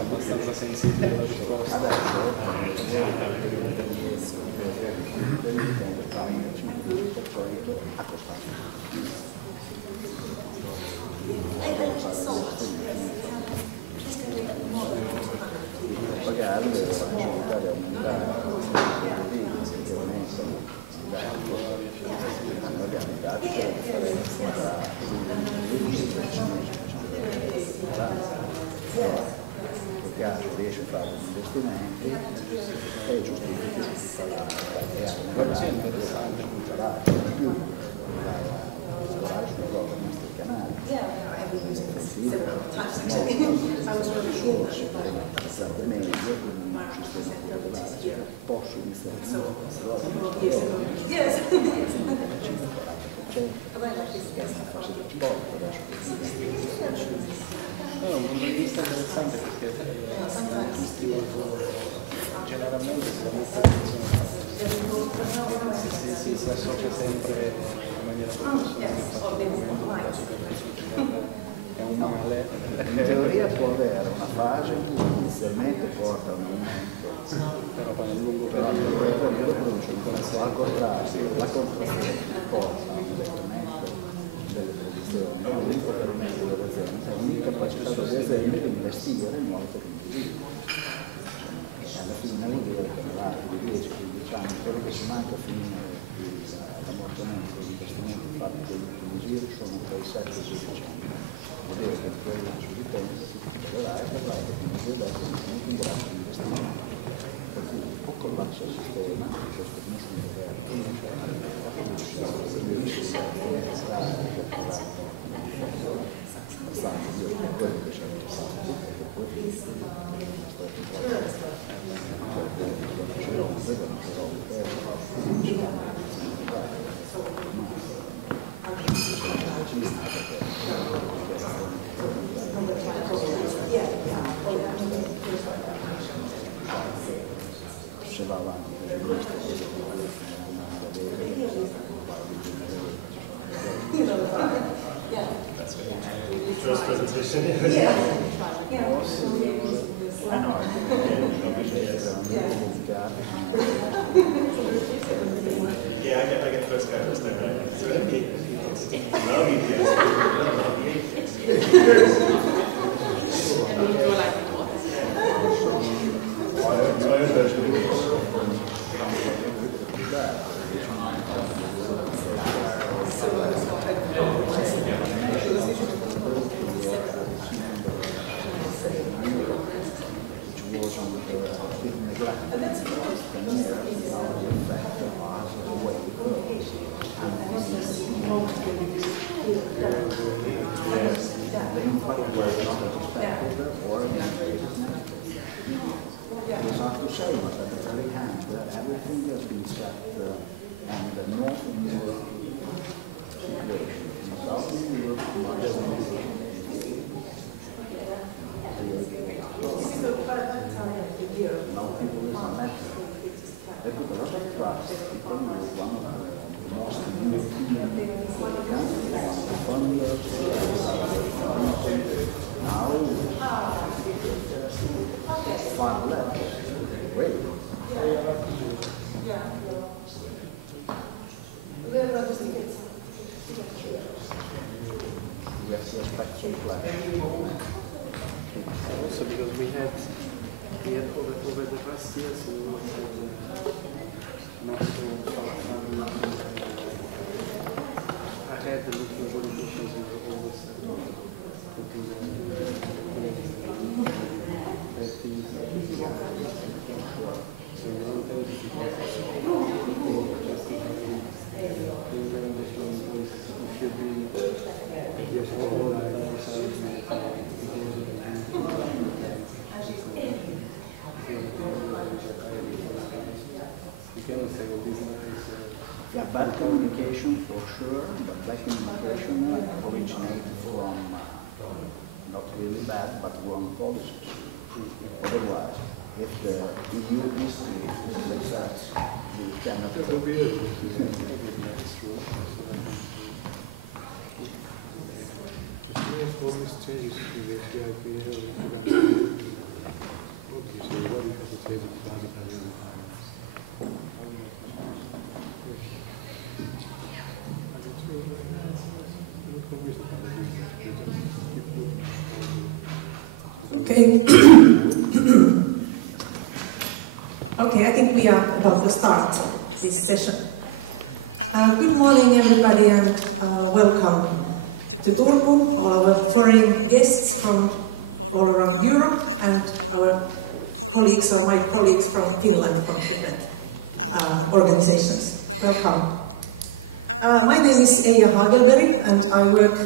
abbastanza sensibile alla risposta. Riesce a fare investimenti e giustifica Sì, è interessante. in più lavorare sulla governance del canale, risorse per l'amministrazione meglio, quindi un sistema regolare, posso iniziare a È un punto di vista interessante perché generalmente si associa sempre in maniera è un male. In teoria può avere una fase in cui inizialmente porta a un aumento, Però nel lungo periodo produce un costo al contrario, la contrazione porta a un decremento delle produzioni, l'unico permette delle aziende è l'incapacità delle aziende di investire in nuove tecnologie. Alla fine vuol dire che nell'arco di 10-15 anni quello che ci manca a finire l'ammortamento degli investimenti fatti dagli ultimi giri sono tra i 7 e i 10 anni. Vuol dire che in quel lasso di tempo si troverà e per la tecnologia adesso non sono in grado di investire. Per cui o collassa il sistema, questo nessun governo non c'è, quello che c'è passato, perché poi se va avanti First presentation. Yeah, I get first go this time, right? So let me allow me everything has been set and the northern Europe situation. In southern Europe, now people is a matter. They put a lot of trust. People know one of the most European countries, the funders, now Also because we had over the past years we had not so ahead looking politicians who were always putting the things. So one thing is should be yes, all the time. Yeah, bad communication for sure, but bad communication originates from not really bad, but wrong policies. Otherwise, if the EU history is like that, we cannot. All these changes to the CIP, obviously, what you have to say is Okay. Okay, I think we are about to start this session. Good morning, everybody, and welcome to Turku, all our foreign guests from all around Europe, and our colleagues, or my colleagues from Finland, from different organizations. Welcome. My name is Eija Hagelberg, and I work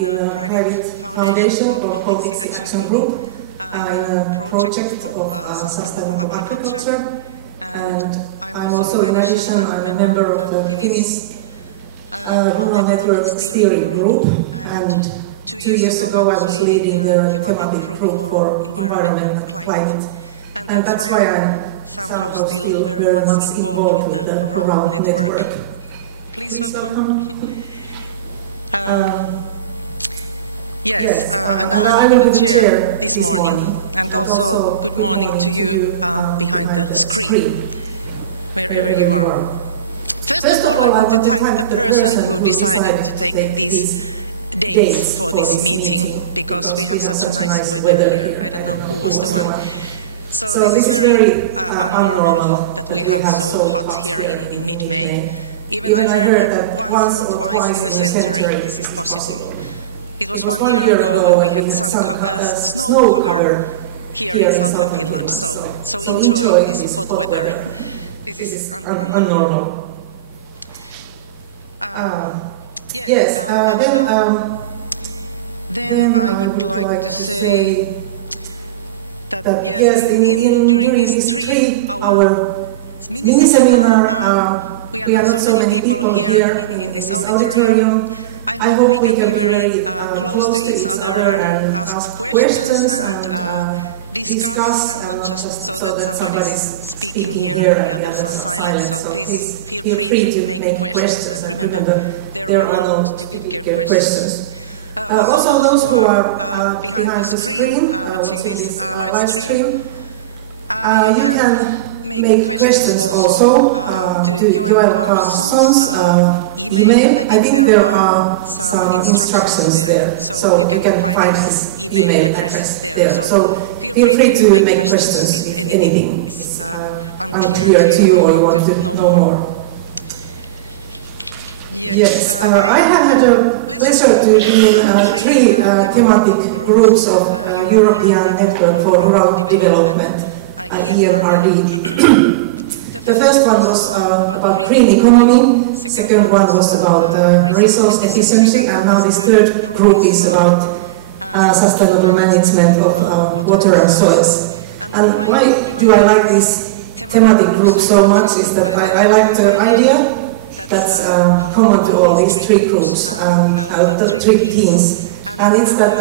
in a private foundation called Baltic Sea Action Group in a project of sustainable agriculture. And I'm also, in addition, I'm a member of the Finnish Rural Network Steering Group. And 2 years ago, I was leading the thematic group for environment and climate. And that's why I'm somehow still very much involved with the Rural Network. Please welcome. Yes, and I will be the chair this morning, and also good morning to you behind the screen, wherever you are. First of all, I want to thank the person who decided to take these dates for this meeting, because we have such a nice weather here. I don't know who was the one. So this is very unnormal that we have so hot here in mid-May. Even I heard that once or twice in a century this is possible. It was 1 year ago when we had some snow cover here in southern Finland, so enjoy this hot weather. This is unnormal. Yes, then I would like to say that yes, during this 3-hour mini-seminar, we are not so many people here in this auditorium. I hope we can be very close to each other and ask questions and discuss, and not just so that somebody's speaking here and the others are silent. So please feel free to make questions, and remember, there are no stupid questions. Also, those who are behind the screen watching this live stream, you can make questions also to Joel Carlsson's email. I think there are some instructions there, so you can find his email address there. So feel free to make questions if anything is unclear to you or you want to know more. Yes, I have had a pleasure to be in 3 thematic groups of European Network for Rural Development, ENRD. The first one was about green economy, second one was about resource efficiency, and now this third group is about sustainable management of water and soils. And why do I like this thematic group so much is that I like the idea that's common to all these 3 groups, the 3 themes, and it's that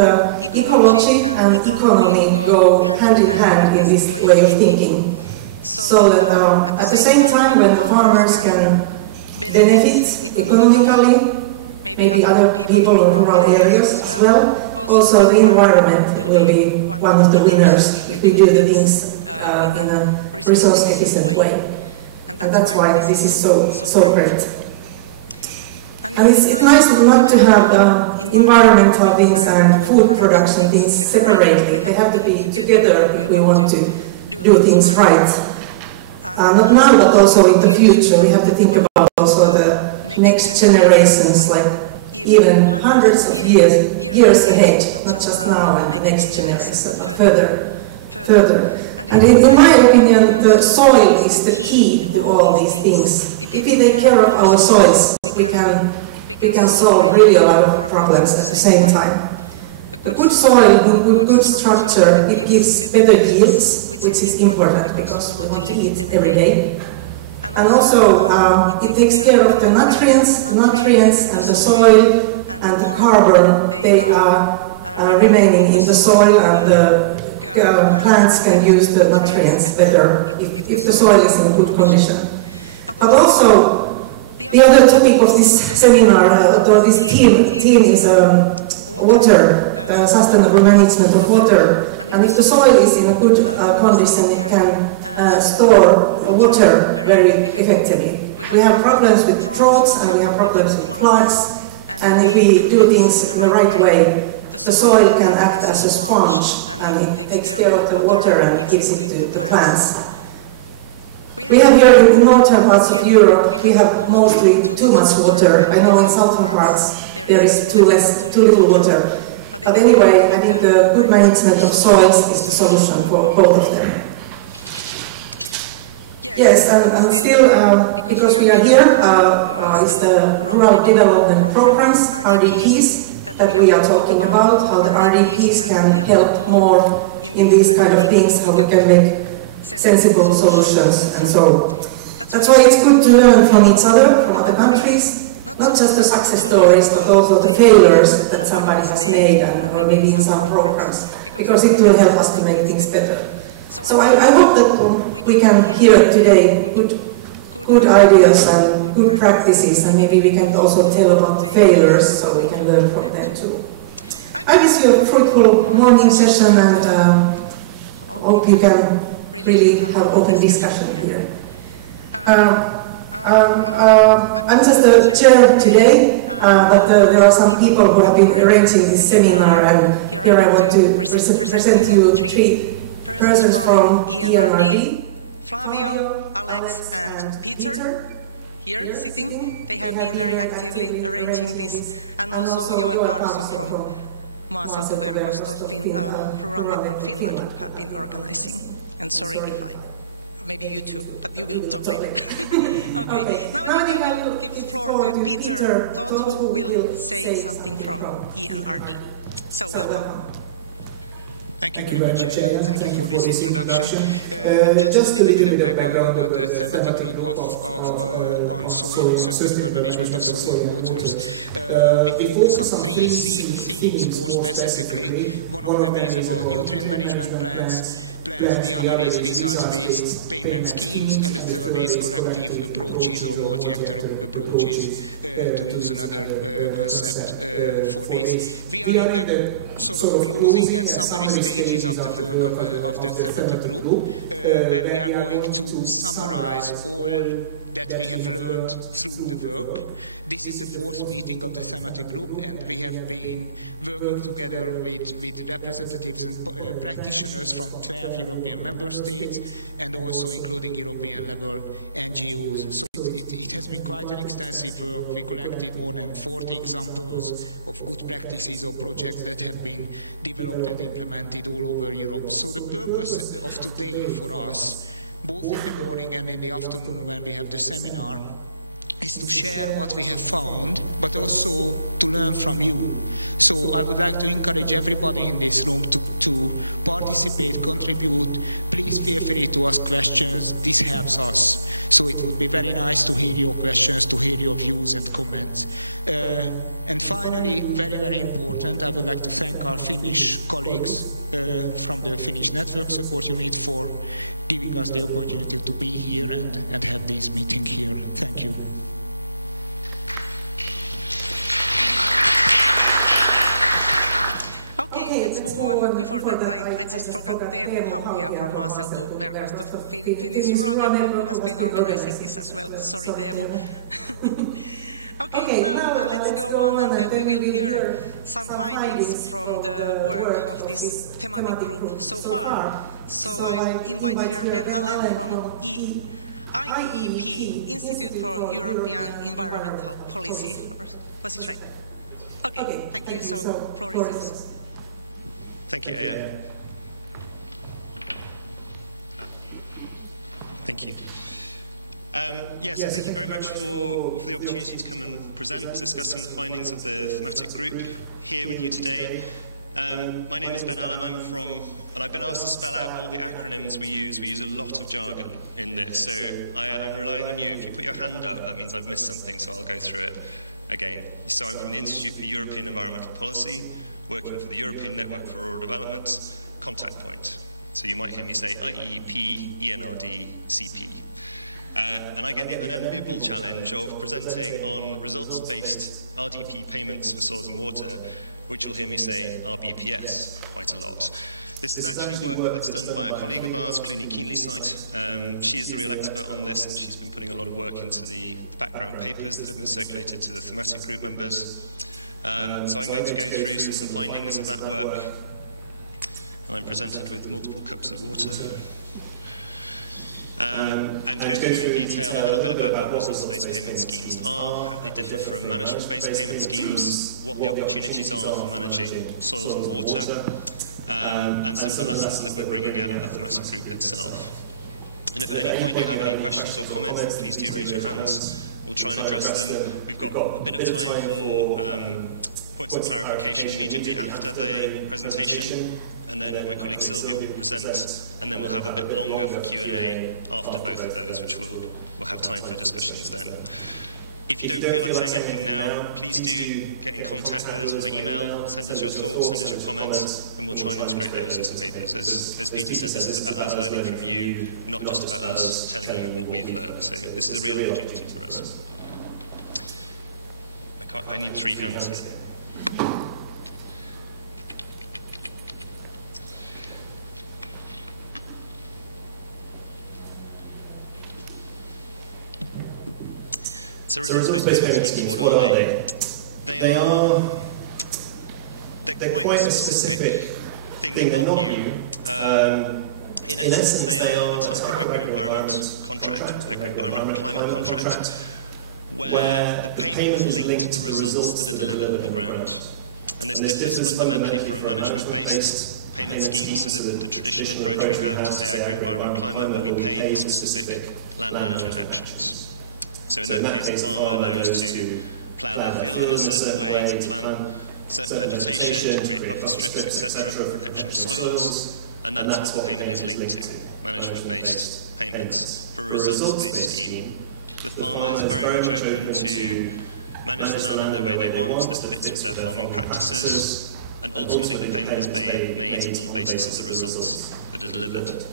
ecology and economy go hand in hand in this way of thinking. So that at the same time, when the farmers can benefit economically, maybe other people in rural areas as well, also the environment will be one of the winners if we do the things in a resource-efficient way. And that's why this is so great. And it's nice not to have environmental things and food production things separately. They have to be together if we want to do things right. Not now, but also in the future. We have to think about also the next generations, like even hundreds of years ahead, not just now and the next generation, but further. And in my opinion, the soil is the key to all these things. If we take care of our soils, we can solve really a lot of problems at the same time. A good soil, good structure, it gives better yields, which is important because we want to eat every day. And also, it takes care of the nutrients and the soil and the carbon. They are remaining in the soil, and the plants can use the nutrients better if the soil is in good condition. But also, the other topic of this seminar, or this team is water, the sustainable management of water. And if the soil is in a good condition, it can store water very effectively. We have problems with droughts and we have problems with floods, and if we do things in the right way, the soil can act as a sponge and it takes care of the water and gives it to the plants. We have here in the northern parts of Europe, we have mostly too much water. I know in southern parts there is too little water. But anyway, I think the good management of soils is the solution for both of them. Yes, and still, because we are here, is the Rural Development Programs, RDPs, that we are talking about, how the RDPs can help more in these kind of things, how we can make sensible solutions and so. That's why it's good to learn from each other, from other countries. Not just the success stories, but also the failures that somebody has made, or maybe in some programs, because it will help us to make things better. So I hope that we can hear today good ideas and good practices, and maybe we can also tell about the failures, so we can learn from them too. I wish you a fruitful morning session, and hope you can really have open discussion here. I'm just the chair today, but there are some people who have been arranging this seminar, and here I want to present you 3 persons from ENRD, Flavio, Alex, and Peter, here sitting. They have been very actively arranging this, and also Joel Karlsson from Maaseutuverkosto Rural Network Finland, who have been organizing. I'm sorry if maybe you too, but you will talk later. Okay, now I think I will give the floor to Peter Toth, who will say something from ENRD. So welcome. Thank you very much, Eija. Thank you for this introduction. Just a little bit of background about the thematic group on soil, sustainable management of soil and waters. We focus on 3 themes more specifically. One of them is about nutrient management plans, the other is results-based payment schemes, and the third is collective approaches or multi-actor approaches, to use another concept for this. We are in the sort of closing and summary stages of the work of the thematic group, where we are going to summarize all that we have learned through the work. This is the 4th meeting of the thematic group, and we have been working together with representatives and practitioners from 12 European member states, and also including European level NGOs. So it has been quite an extensive work. We collected more than 40 examples of good practices or projects that have been developed and implemented all over Europe. So the purpose of today for us, both in the morning and in the afternoon when we have the seminar, is to share what we have found, but also to learn from you. So I would like to encourage everybody in this room to participate, contribute. Please feel free to ask questions. This helps us. So it would be very nice to hear your questions, to hear your views and comments. And finally, very, very important, I would like to thank our Finnish colleagues from the Finnish Network Support Unit for giving us the opportunity to be here and have this meeting here. Thank you. Okay, let's move on. Before that, I just forgot Teemu Haukia from Maaseutuverkosto Finnish Rural Network, who has been organizing this as well. Sorry, Teemu. Okay, now let's go on, and then we will hear some findings from the work of this thematic group so far. So I invite here Ben Allen from IEEP, Institute for European Environmental Policy. Was it right? Okay, thank you. So, floor is yours. Thank you, Eija. Thank you. So thank you very much for the opportunity to come and present, discussing the findings of the thematic group here with you today. My name is Ben Allen. I've been asked to spell out all the acronyms we use. We use a lot of jargon in this, so I am relying on you. If you put your hand up, that means I've missed something, so I'll go through it. Okay, so I'm from the Institute for European Environmental Policy, working with the European Network for Rural Relevance, contact point. So you might hear me say IEP, ENRD TG. And I get the unenviable challenge of presenting on results-based RDP payments to soils and water, which will hear me say RDPS quite a lot. This is actually work that's done by a colleague of ours, Kuni site. She is the real expert on this, and she's been putting a lot of work into the background papers that have been circulated to the thematic group members. So I'm going to go through some of the findings of that work. I'm presented with multiple cups of water. And go through in detail a little bit about what results-based payment schemes are, how they differ from management-based payment schemes, what the opportunities are for managing soils and water, and some of the lessons that we're bringing out of the thematic group itself. And if at any point you have any questions or comments, then please do raise your hands. We'll try and address them. We've got a bit of time for points of clarification immediately after the presentation, and then my colleague Sylvia will present, and then we'll have a bit longer for Q&A after both of those, which we'll have time for discussions then. If you don't feel like saying anything now, please do get in contact with us by email, send us your thoughts, send us your comments, and we'll try and integrate those into papers. As Peter said, this is about us learning from you, not just about us telling you what we've learned. So this is a real opportunity for us. I need 3 hands here. So results-based payment schemes, what are they? They're quite a specific thing. They're not new. In essence, they are a type of agri-environment contract, or an agri-environment climate contract, where the payment is linked to the results that are delivered on the ground. And this differs fundamentally from a management-based payment scheme, so the traditional approach we have to, say, agri-environment climate, where we pay for specific land management actions. So in that case, a farmer knows to plough their field in a certain way, to plant certain vegetation, to create buffer strips, etc., for protection of soils, and that's what the payment is linked to, management-based payments. For a results-based scheme, the farmer is very much open to manage the land in the way they want, that fits with their farming practices, and ultimately the payment is made on the basis of the results that are delivered.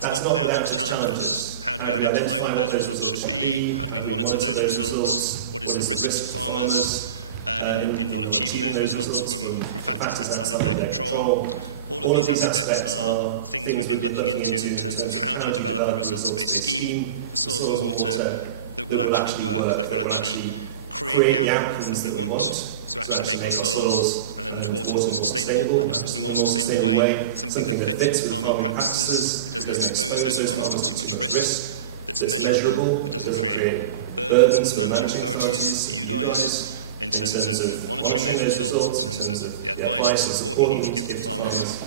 That's not without its challenges. How do we identify what those results should be? How do we monitor those results? What is the risk for farmers in not achieving those results from factors outside of their control? All of these aspects are things we've been looking into in terms of how do you develop a results-based scheme for soils and water that will actually work, that will actually create the outcomes that we want, to actually make our soils and water more sustainable, manage them in a more sustainable way, something that fits with the farming practices, that doesn't expose those farmers to too much risk, that's measurable, that doesn't create burdens for the managing authorities, for you guys, in terms of monitoring those results, in terms of the advice and support you need to give to farmers.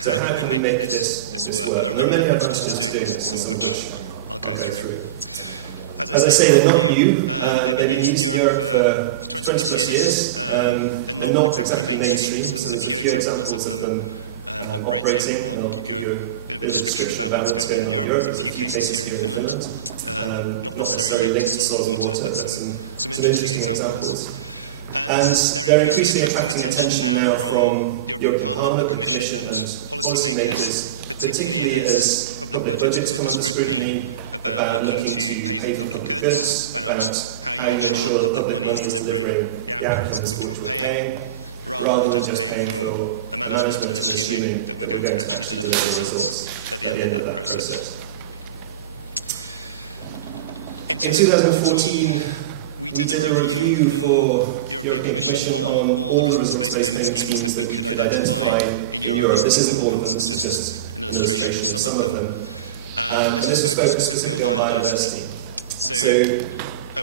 So how can we make this work? And there are many advantages to doing this, and some of which I'll go through. As I say, they're not new. They've been used in Europe for 20 plus years. They're not exactly mainstream, so there's a few examples of them operating, and I'll give you a bit of a description about what's going on in Europe. There's a few cases here in Finland, not necessarily linked to soils and water, but some interesting examples. And they're increasingly attracting attention now from the European Parliament, the Commission and policymakers, particularly as public budgets come under scrutiny, about looking to pay for public goods, about how you ensure that public money is delivering the outcomes for which we're paying, rather than just paying for a management and assuming that we're going to actually deliver results at the end of that process. In 2014, we did a review for European Commission on all the results-based payment schemes that we could identify in Europe. This isn't all of them, this is just an illustration of some of them. And this was focused specifically on biodiversity. So,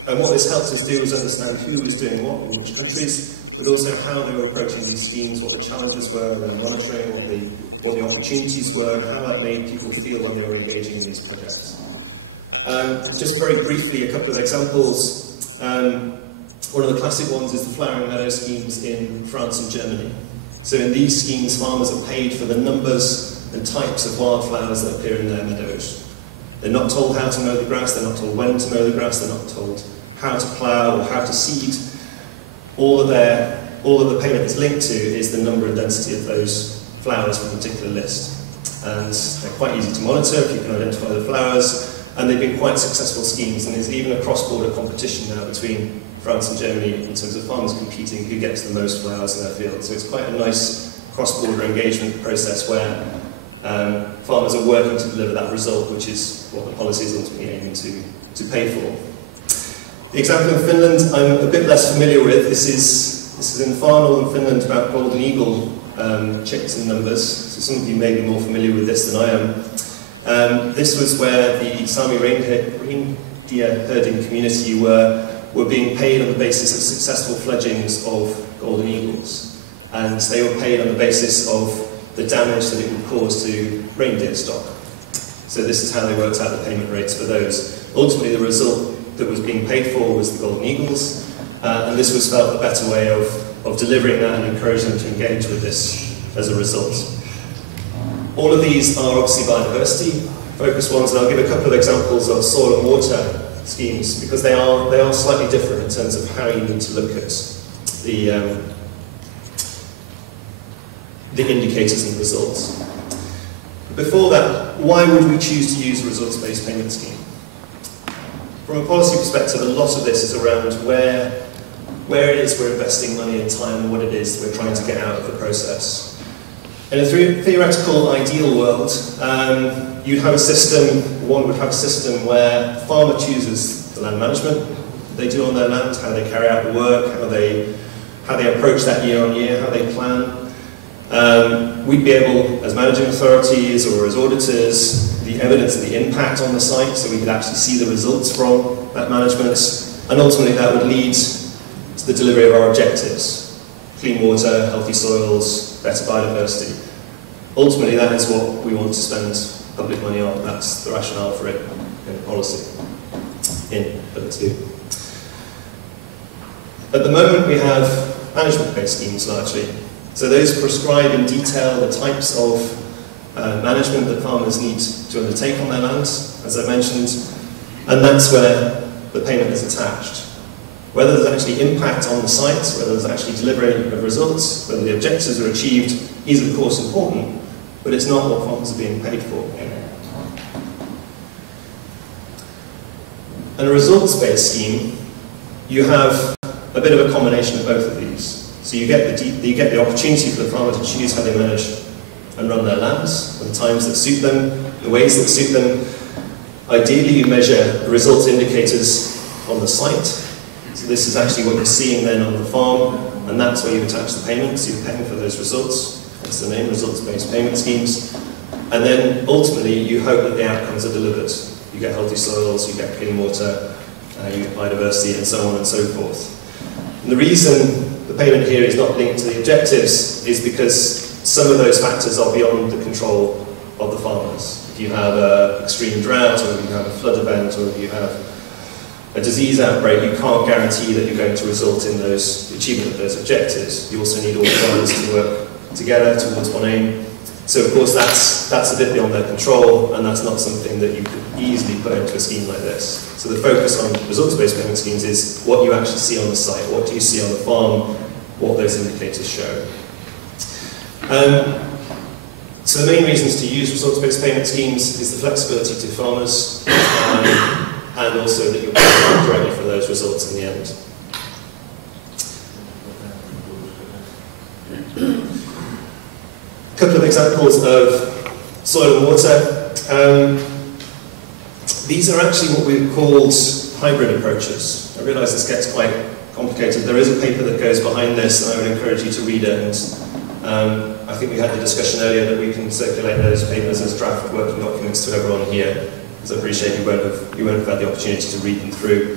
and what this helped us do was understand who was doing what in which countries, but also how they were approaching these schemes, what the challenges were around monitoring, what the opportunities were, and how that made people feel when they were engaging in these projects. Just very briefly, a couple of examples. One of the classic ones is the flowering meadow schemes in France and Germany. So in these schemes, farmers are paid for the numbers and types of wildflowers that appear in their meadows. They're not told how to mow the grass, they're not told when to mow the grass, they're not told how to plough or how to seed. All that the payment is linked to is the number and density of those flowers from a particular list. And they're quite easy to monitor if you can identify the flowers, and they've been quite successful schemes, and there's even a cross-border competition now between France and Germany in terms of farmers competing who gets the most flowers in their field. So it's quite a nice cross-border engagement process where farmers are working to deliver that result, which is what the policy is ultimately aiming to pay for. The example in Finland I'm a bit less familiar with. This is in far northern Finland about golden eagle chicks and numbers. So some of you may be more familiar with this than I am. This was where the Sami reindeer herding community were being paid on the basis of successful fledglings of golden eagles. And they were paid on the basis of the damage that it would cause to reindeer stock. So this is how they worked out the payment rates for those. Ultimately, the result that was being paid for was the golden eagles, and this was felt the better way of delivering that and encouraging them to engage with this as a result. All of these are obviously biodiversity focused ones, and I'll give a couple of examples of soil and water schemes because they are slightly different in terms of how you need to look at the indicators and results. Before that, why would we choose to use a results-based payment scheme? From a policy perspective, a lot of this is around where it is we're investing money and time and what it is we're trying to get out of the process. In a theoretical ideal world, you'd have a system, one would have a system where the farmer chooses the land management they do on their land, how they carry out the work, how they approach that year on year, how they plan. We'd be able, as managing authorities or as auditors, the evidence of the impact on the site, so we could actually see the results from that management, and ultimately that would lead to the delivery of our objectives: clean water, healthy soils, better biodiversity. Ultimately, that is what we want to spend public money on. That's the rationale for it in policy, in Pillar 2. At the moment, we have management-based schemes largely. So those prescribe in detail the types of management that farmers need to undertake on their lands, as I mentioned, and that's where the payment is attached. Whether there's actually impact on the site, whether there's actually delivery of results, whether the objectives are achieved is of course important, but it's not what farmers are being paid for. In a results-based scheme, you have a bit of a combination of both of these. So you get the opportunity for the farmer to choose how they manage and run their lands, at the times that suit them, the ways that suit them. Ideally, you measure the results indicators on the site. So this is actually what you're seeing then on the farm, and that's where you attach the payments. So you're paying for those results. That's the name, results-based payment schemes. And then ultimately, you hope that the outcomes are delivered. You get healthy soils, you get clean water, you get biodiversity, and so on and so forth. And the reason the payment here is not linked to the objectives is because some of those factors are beyond the control of the farmers. If you have an extreme drought, or if you have a flood event, or if you have a disease outbreak, you can't guarantee that you're going to result in the achievement of those objectives. You also need all farmers to work together towards one aim. So of course that's a bit beyond their control, and that's not something that you could easily put into a scheme like this. So the focus on results-based payment schemes is what you actually see on the site, what do you see on the farm, what those indicators show. So the main reasons to use results-based payment schemes is the flexibility to farmers, and also that you're paying directly for those results in the end. A couple of examples of soil and water. These are actually what we've called hybrid approaches. I realise this gets quite complicated. There is a paper that goes behind this, and I would encourage you to read it. And I think we had the discussion earlier that we can circulate those papers as draft working documents to everyone here, because I appreciate you won't have had the opportunity to read them through.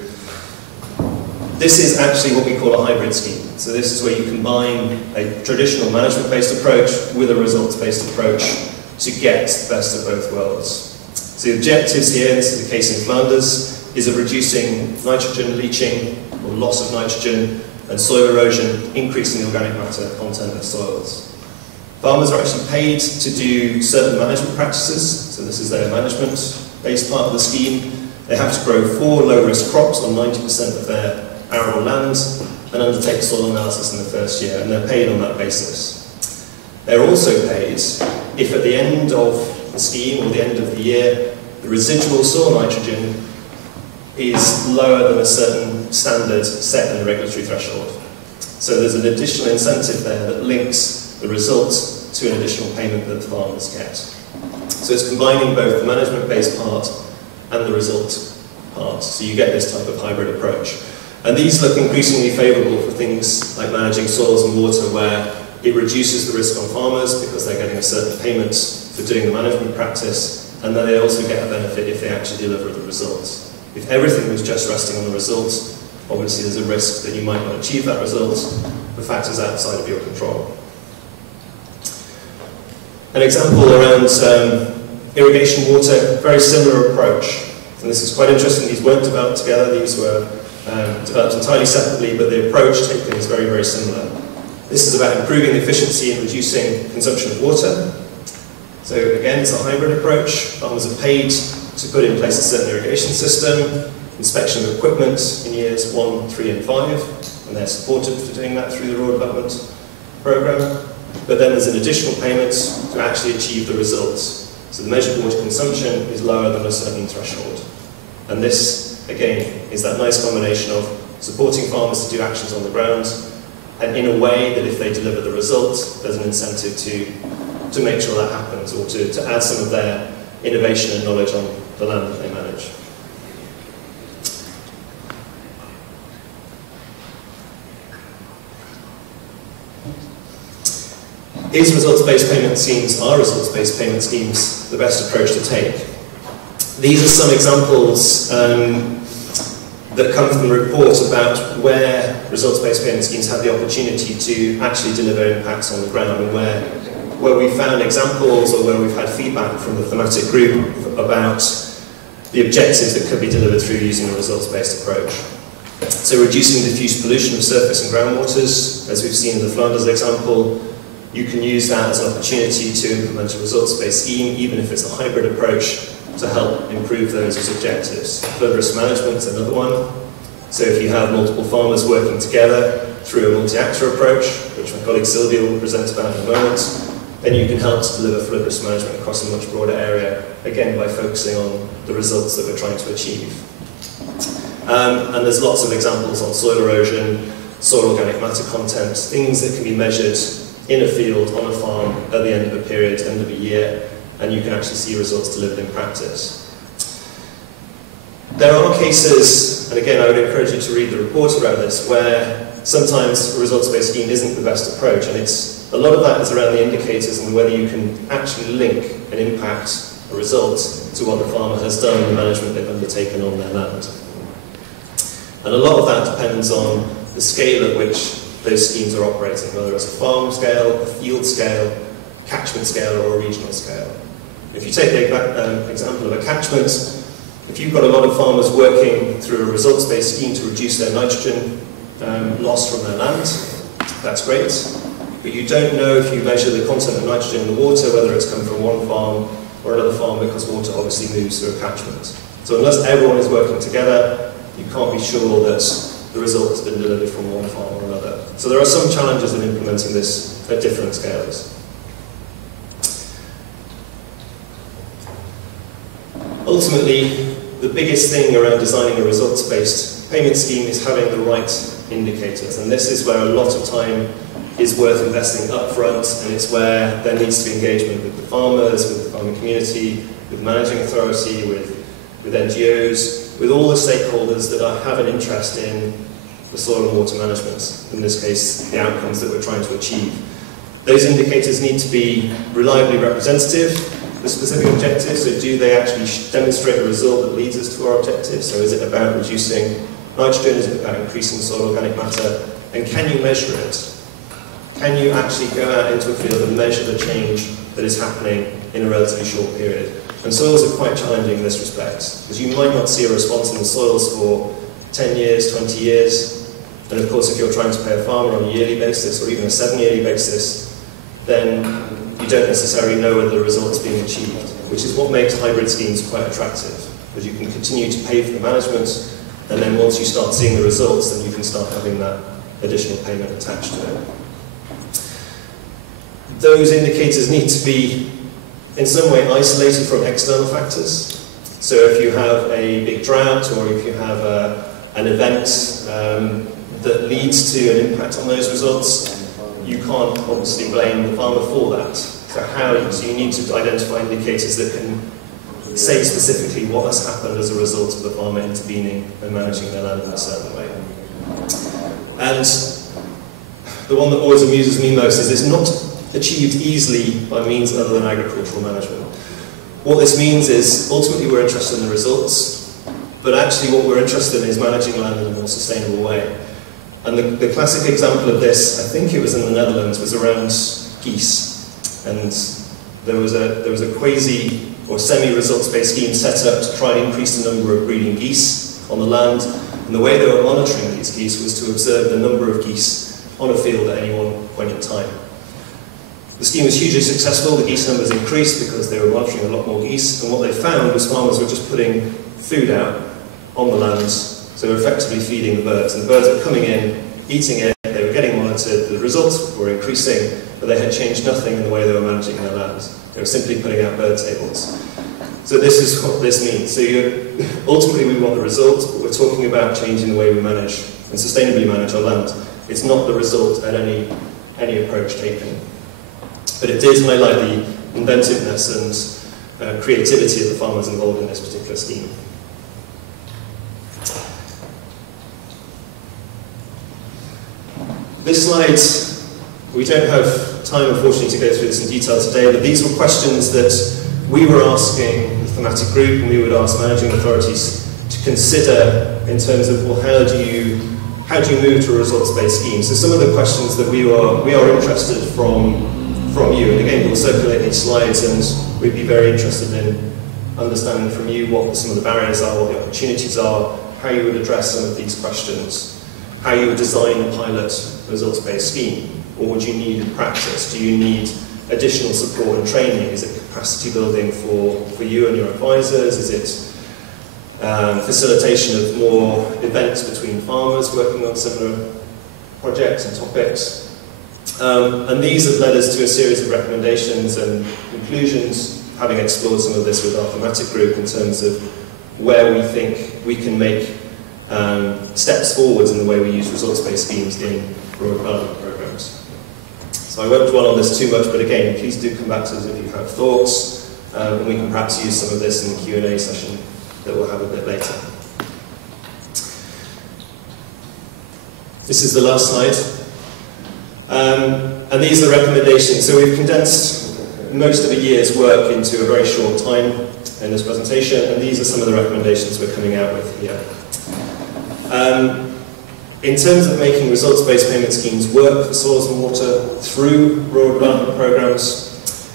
This is actually what we call a hybrid scheme. So this is where you combine a traditional management-based approach with a results-based approach to get the best of both worlds. So the objectives here, this is the case in Flanders, is of reducing nitrogen leaching or loss of nitrogen and soil erosion, increasing the organic matter content of soils. Farmers are actually paid to do certain management practices, so this is their management-based part of the scheme. They have to grow 4 low-risk crops on 90% of their arable land and undertake soil analysis in the first year, and they're paid on that basis. They're also paid if at the end of the scheme or the end of the year, the residual soil nitrogen is lower than a certain standard set in the regulatory threshold. So there's an additional incentive there that links the result to an additional payment that the farmers get. So it's combining both the management-based part and the result part, so you get this type of hybrid approach. And these look increasingly favourable for things like managing soils and water, where it reduces the risk on farmers because they're getting a certain payment for doing the management practice, and then they also get a benefit if they actually deliver the results. If everything was just resting on the results, obviously there's a risk that you might not achieve that result for factors outside of your control. An example around irrigation water, very similar approach. And this is quite interesting, these weren't developed together, these were developed entirely separately, but the approach taken is very, very similar. This is about improving the efficiency and reducing consumption of water. So again, it's a hybrid approach. Farmers are paid to put in place a certain irrigation system, inspection of equipment in years 1, 3 and 5, and they're supported for doing that through the Rural Development Programme. But then there's an additional payment to actually achieve the results. So the measured water consumption is lower than a certain threshold. And this, again, is that nice combination of supporting farmers to do actions on the ground, and in a way that if they deliver the results, there's an incentive to make sure that happens, or to add some of their innovation and knowledge on the land that they manage. Is results-based payment schemes, are results-based payment schemes the best approach to take? These are some examples that come from the report about where results-based payment schemes have the opportunity to actually deliver impacts on the ground, and where we've found examples or where we've had feedback from the thematic group about the objectives that could be delivered through using a results-based approach. So reducing diffuse pollution of surface and groundwaters, as we've seen in the Flanders example, you can use that as an opportunity to implement a results-based scheme, even if it's a hybrid approach, to help improve those as objectives. Flood risk management is another one. So if you have multiple farmers working together through a multi-actor approach, which my colleague Sylvia will present about in a moment, then you can help to deliver flood risk management across a much broader area, again by focusing on the results that we're trying to achieve. And there's lots of examples on soil erosion, soil organic matter content, things that can be measured in a field, on a farm, at the end of a period, end of a year, and you can actually see results delivered in practice. There are cases, and again I would encourage you to read the report around this, where sometimes a results-based scheme isn't the best approach, and a lot of that is around the indicators and whether you can actually link an impact, a result, to what the farmer has done and the management they've undertaken on their land. And a lot of that depends on the scale at which those schemes are operating, whether it's a farm scale, a field scale, catchment scale, or a regional scale. If you take the example of a catchment, if you've got a lot of farmers working through a results-based scheme to reduce their nitrogen loss from their land, that's great. But you don't know if you measure the content of nitrogen in the water, whether it's come from one farm or another farm, because water obviously moves through a catchment. So unless everyone is working together, you can't be sure that the result has been delivered from one farm or another. So there are some challenges in implementing this at different scales. Ultimately, the biggest thing around designing a results-based payment scheme is having the right indicators, and this is where a lot of time is worth investing up front, and it's where there needs to be engagement with the farmers, with the farming community, with managing authority, with NGOs, with all the stakeholders that have an interest in the soil and water management, in this case, the outcomes that we're trying to achieve. Those indicators need to be reliably representative of the specific objective, so do they actually demonstrate a result that leads us to our objective? So is it about reducing nitrogen, is it about increasing soil organic matter, and can you measure it? Can you actually go out into a field and measure the change that is happening in a relatively short period? And soils are quite challenging in this respect, because you might not see a response in the soils for 10 years, 20 years, and of course if you're trying to pay a farmer on a yearly basis, or even a 7-yearly basis, then you don't necessarily know whether the result's being achieved, which is what makes hybrid schemes quite attractive, because you can continue to pay for the management, and then once you start seeing the results, then you can start having that additional payment attached to it. Those indicators need to be in some way isolated from external factors. So if you have a big drought, or if you have an event that leads to an impact on those results, you can't obviously blame the farmer for that. So you need to identify indicators that can say specifically what has happened as a result of the farmer intervening and managing their land in a certain way. And the one that always amuses me most is it's not achieved easily by means other than agricultural management. What this means is ultimately we're interested in the results, but actually what we're interested in is managing land in a more sustainable way. And the classic example of this, I think it was in the Netherlands, was around geese. And there was a quasi or semi-results-based scheme set up to try and increase the number of breeding geese on the land. And the way they were monitoring these geese was to observe the number of geese on a field at any one point in time. The scheme was hugely successful. The geese numbers increased because they were monitoring a lot more geese. And what they found was farmers were just putting food out on the land. So they were effectively feeding the birds, and the birds were coming in, eating it, they were getting monitored, the results were increasing, but they had changed nothing in the way they were managing their land. They were simply putting out bird tables. So this is what this means. So ultimately we want the results, but we're talking about changing the way we manage and sustainably manage our land. It's not the result at any approach taken. But it did highlight the inventiveness and creativity of the farmers involved in this particular scheme. This slide, we don't have time, unfortunately, to go through this in detail today, but these were questions that we were asking the thematic group, and we would ask managing authorities to consider in terms of, well, how do you move to a results-based scheme? So some of the questions that we are interested from you, and again, we'll circulate these slides, and we'd be very interested in understanding from you what some of the barriers are, what the opportunities are, how you would address some of these questions. How you would design a pilot results-based scheme. What would you need in practice? Do you need additional support and training? Is it capacity building for you and your advisors? Is it facilitation of more events between farmers working on similar projects and topics? And these have led us to a series of recommendations and conclusions, having explored some of this with our thematic group in terms of where we think we can make steps forwards in the way we use results-based schemes in rural development programs. So I won't dwell on this too much, but again, please do come back to us if you have thoughts, and we can perhaps use some of this in the Q&A session that we'll have a bit later. This is the last slide. And these are the recommendations. So we've condensed most of a year's work into a very short time in this presentation, and these are some of the recommendations we're coming out with here. In terms of making results-based payment schemes work for soils and water through rural development programs,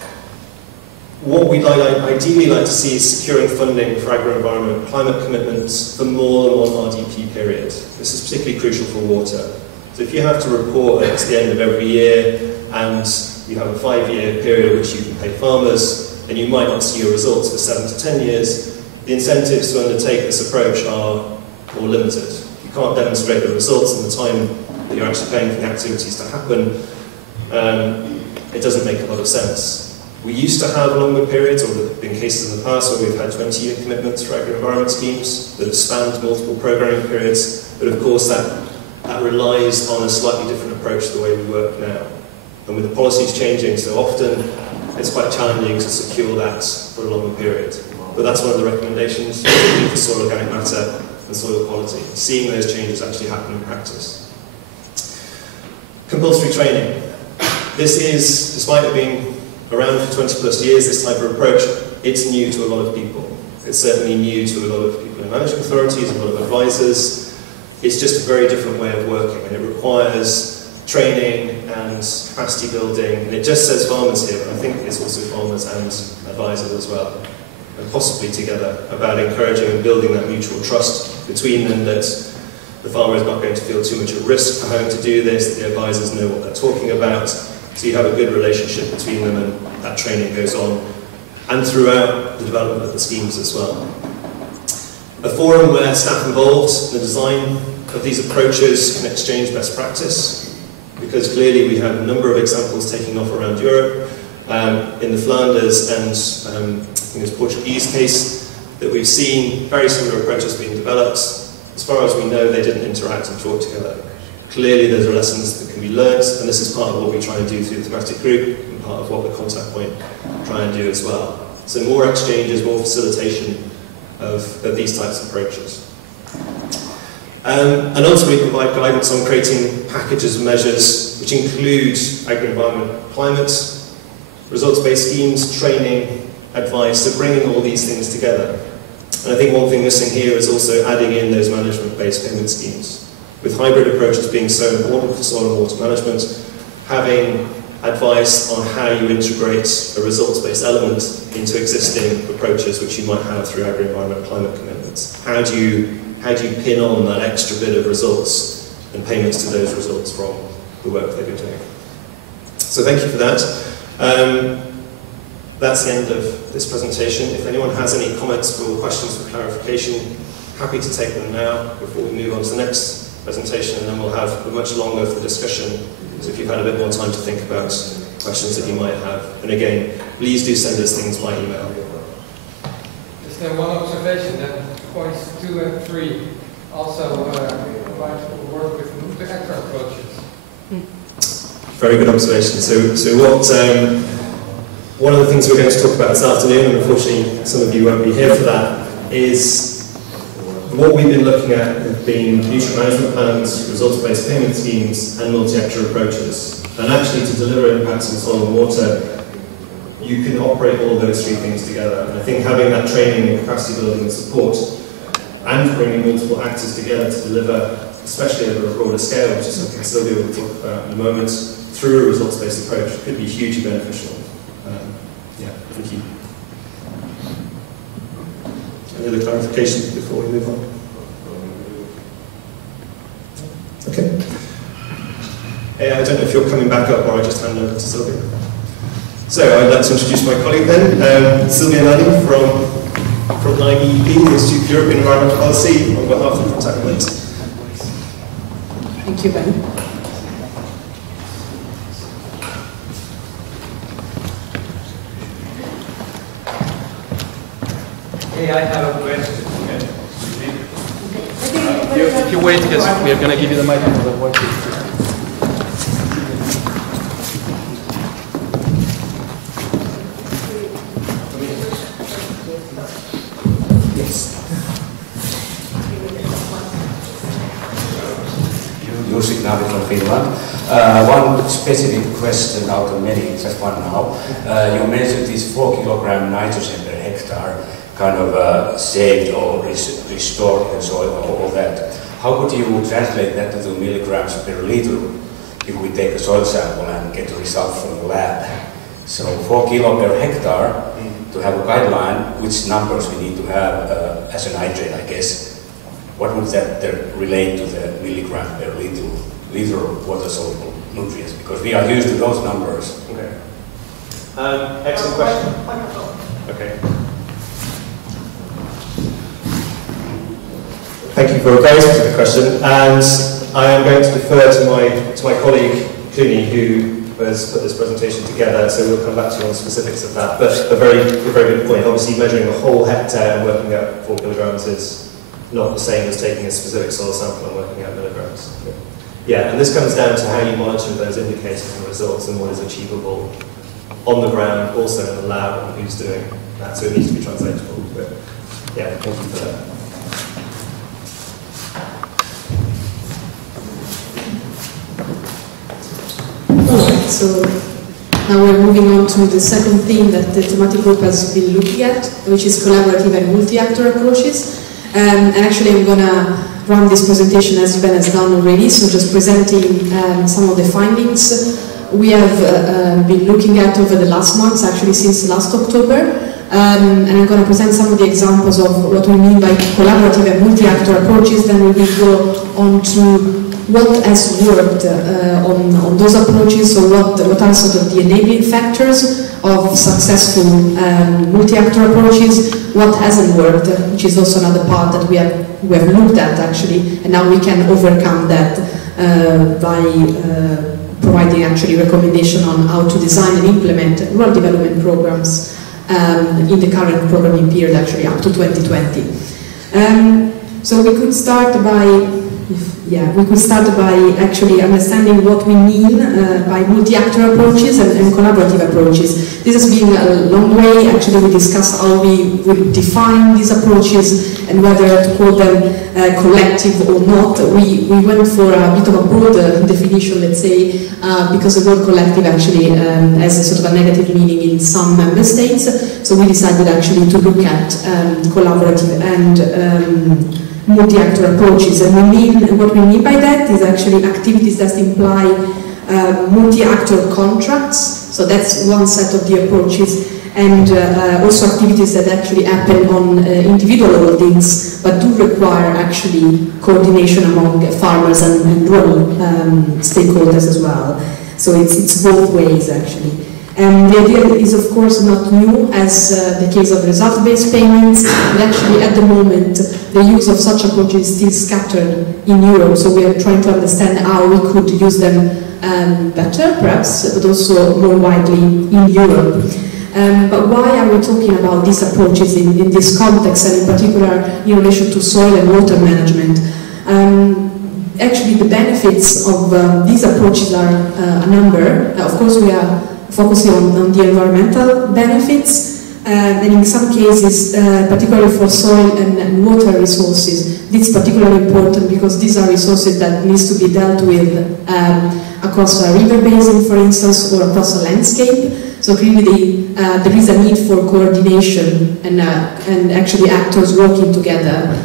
what we'd ideally like to see is securing funding for agri-environment climate commitments for more than one RDP period. This is particularly crucial for water. So if you have to report at the end of every year and you have a 5-year period which you can pay farmers, and you might not see your results for 7 to 10 years, the incentives to undertake this approach are more limited. If you can't demonstrate the results in the time that you're actually paying for the activities to happen, it doesn't make a lot of sense. We used to have longer periods, or there have been cases in the past where we've had 20-year commitments for agri-environment schemes that have spanned multiple programming periods, but of course that relies on a slightly different approach to the way we work now. And with the policies changing so often, it's quite challenging to secure that for a longer period. But that's one of the recommendations, for soil organic matter and soil quality, seeing those changes actually happen in practice. Compulsory training. This is, despite it being around for 20 plus years, this type of approach, it's new to a lot of people. It's certainly new to a lot of people in management authorities, a lot of advisors. It's just a very different way of working, and it requires training and capacity building, and it just says farmers here, but I think it's also farmers and advisors as well, and possibly together, about encouraging and building that mutual trust between them, that the farmer is not going to feel too much at risk for having to do this, that the advisors know what they're talking about, so you have a good relationship between them, and that training goes on, and throughout the development of the schemes as well. A forum where staff involved in the design of these approaches can exchange best practice, because clearly we have a number of examples taking off around Europe, in the Flanders and I think it's Portuguese case, that we've seen very similar approaches being developed. As far as we know, they didn't interact and talk together. Clearly there's lessons that can be learnt, and this is part of what we try and do through the thematic group, and part of what the contact point try and do as well. So more exchanges, more facilitation of these types of approaches. And ultimately provide guidance on creating packages of measures which include agri-environment, climate, results-based schemes, training, advice, so bringing all these things together. And I think one thing missing here is also adding in those management-based payment schemes. With hybrid approaches being so important for soil and water management, having advice on how you integrate a results-based element into existing approaches which you might have through agri-environment climate commitments. How do you pin on that extra bit of results and payments to those results from the work they've been doing? So thank you for that. That's the end of this presentation. If anyone has any comments or questions for clarification, happy to take them now before we move on to the next presentation, and then we'll have a much longer for discussion. So if you've had a bit more time to think about questions that you might have. And again, please do send us things by email. Is there one observation that points 2 and 3 also work with multi-actor approaches? Very good observation. So what, one of the things we're going to talk about this afternoon, and unfortunately some of you won't be here for that, is what we've been looking at have been nutrient management plans, results-based payment schemes, and multi-actor approaches. And actually, to deliver impacts on soil and water, you can operate all those three things together. And I think having that training and capacity building and support, and bringing multiple actors together to deliver, especially over a broader scale, which is something Sylvia will talk about in a moment, through a results-based approach, could be hugely beneficial. Yeah, thank you. Any other clarifications before we move on? Okay. Hey, I don't know if you're coming back up or I just hand over to Sylvia. So I'd like to introduce my colleague then, Sylvia Nani from IEP, the Institute for European Environmental Policy, on behalf of the contact point. Thank you, Ben. Hey, I have a question. If you wait, because we are going to give you the mic. From Finland. One specific question out of many, just one now. You mentioned this 4 kilogram nitrogen per hectare kind of saved or restored in the soil, all that. How could you translate that to milligrams per liter if we take a soil sample and get a result from the lab? So 4 kilo per hectare, to have a guideline, which numbers we need to have as a nitrate, I guess. What would that relate to the milligram per liter of water-soluble nutrients? Because we are used to those numbers. Okay. Excellent question. Okay. Thank you for a very specific question, and I am going to defer to my colleague Clooney, who has put this presentation together. So we'll come back to you on the specifics of that. But a very good point. Obviously, measuring a whole hectare and working out 4 kilograms is not the same as taking a specific soil sample and working out milligrams. Yeah, and this comes down to how you monitor those indicators and results and what is achievable on the ground, also in the lab, and who's doing that. So it needs to be translatable. But yeah, thank you for that. Right, so now we're moving on to the second theme that the thematic group has been looking at, which is collaborative and multi-actor approaches. And actually I'm going to run this presentation as Ben has done already, so just presenting some of the findings we have been looking at over the last months, actually since last October. And I'm going to present some of the examples of what we mean by collaborative and multi-actor approaches, then we will go on to what has worked on those approaches, so what are sort of the enabling factors of successful multi-actor approaches, what hasn't worked, which is also another part that we have looked at actually, and now we can overcome that by providing actually recommendation on how to design and implement rural development programs in the current programming period, actually up to 2020. So we could start by actually understanding what we mean by multi-actor approaches and collaborative approaches. This has been a long way. Actually, we discussed how we would define these approaches and whether to call them collective or not. We went for a bit of a broader definition, let's say, because the word collective actually has a sort of a negative meaning in some member states. So we decided actually to look at collaborative and multi-actor approaches, and what we mean by that is actually activities that imply multi-actor contracts, so that's one set of the approaches, and also activities that actually happen on individual holdings, but do require actually coordination among farmers and rural stakeholders as well. So it's both ways actually. And the idea is of course not new, as the case of result-based payments, but actually at the moment the use of such approaches is still scattered in Europe, so we are trying to understand how we could use them better perhaps, but also more widely in Europe. But why are we talking about these approaches in this context, and in particular in relation to soil and water management? Actually the benefits of these approaches are a number. Of course we are focusing on the environmental benefits, and in some cases, particularly for soil and water resources, this is particularly important because these are resources that needs to be dealt with across a river basin, for instance, or across a landscape. So clearly there is a need for coordination and actually actors working together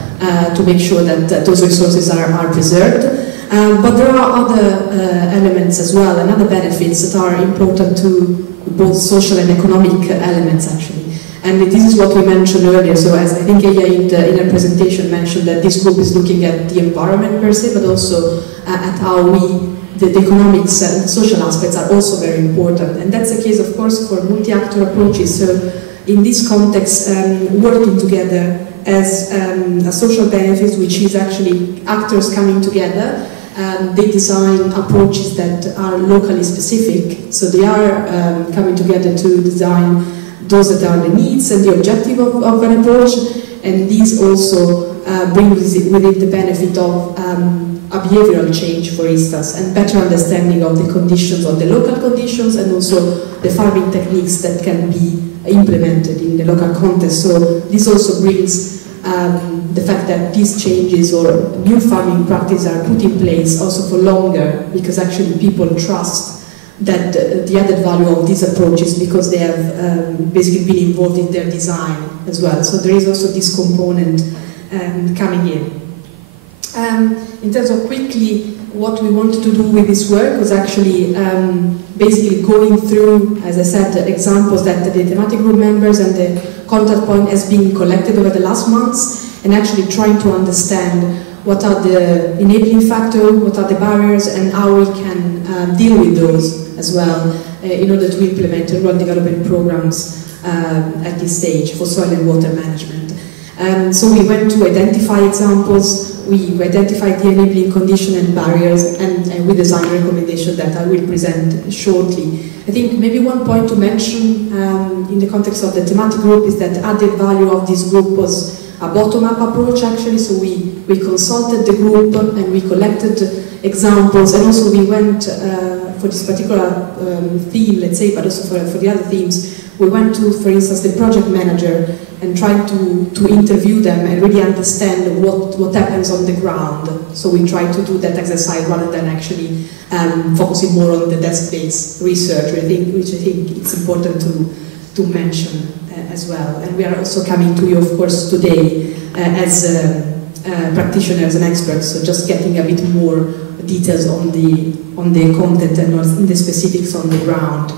to make sure that those resources are preserved. But there are other elements as well, and other benefits that are important to both social and economic elements actually. And this is what we mentioned earlier, so as I think Eija in her presentation mentioned that this group is looking at the environment per se, but also at how the economics and social aspects are also very important. And that's the case of course for multi-actor approaches. So in this context, working together as a social benefit, which is actually actors coming together. They design approaches that are locally specific, so they are coming together to design those that are the needs and the objective of an approach, and these also bring with it the benefit of a behavioral change, for instance, and better understanding of the conditions, of the local conditions, and also the farming techniques that can be implemented in the local context. So this also brings the fact that these changes or new farming practices are put in place also for longer, because actually people trust that the added value of these approaches, because they have basically been involved in their design as well. So there is also this component coming in. In terms of quickly what we wanted to do with this work was actually basically going through, as I said, examples that the thematic group members and the contact point has been collected over the last months, and actually trying to understand what are the enabling factors, what are the barriers, and how we can deal with those as well in order to implement rural development programs at this stage for soil and water management. So we went to identify examples, we identified the enabling condition and barriers, and we designed a recommendation that I will present shortly. I think maybe one point to mention in the context of the thematic group is that the added value of this group was a bottom-up approach actually, so we consulted the group and we collected examples, and also we went for this particular theme, let's say, but also for the other themes, we went to, for instance, the project manager and tried to interview them and really understand what happens on the ground. So we tried to do that exercise rather than actually focusing more on the desk-based research, which I think it's important to mention as well. And we are also coming to you, of course, today as practitioners and experts, so just getting a bit more details on the content and on the specifics on the ground.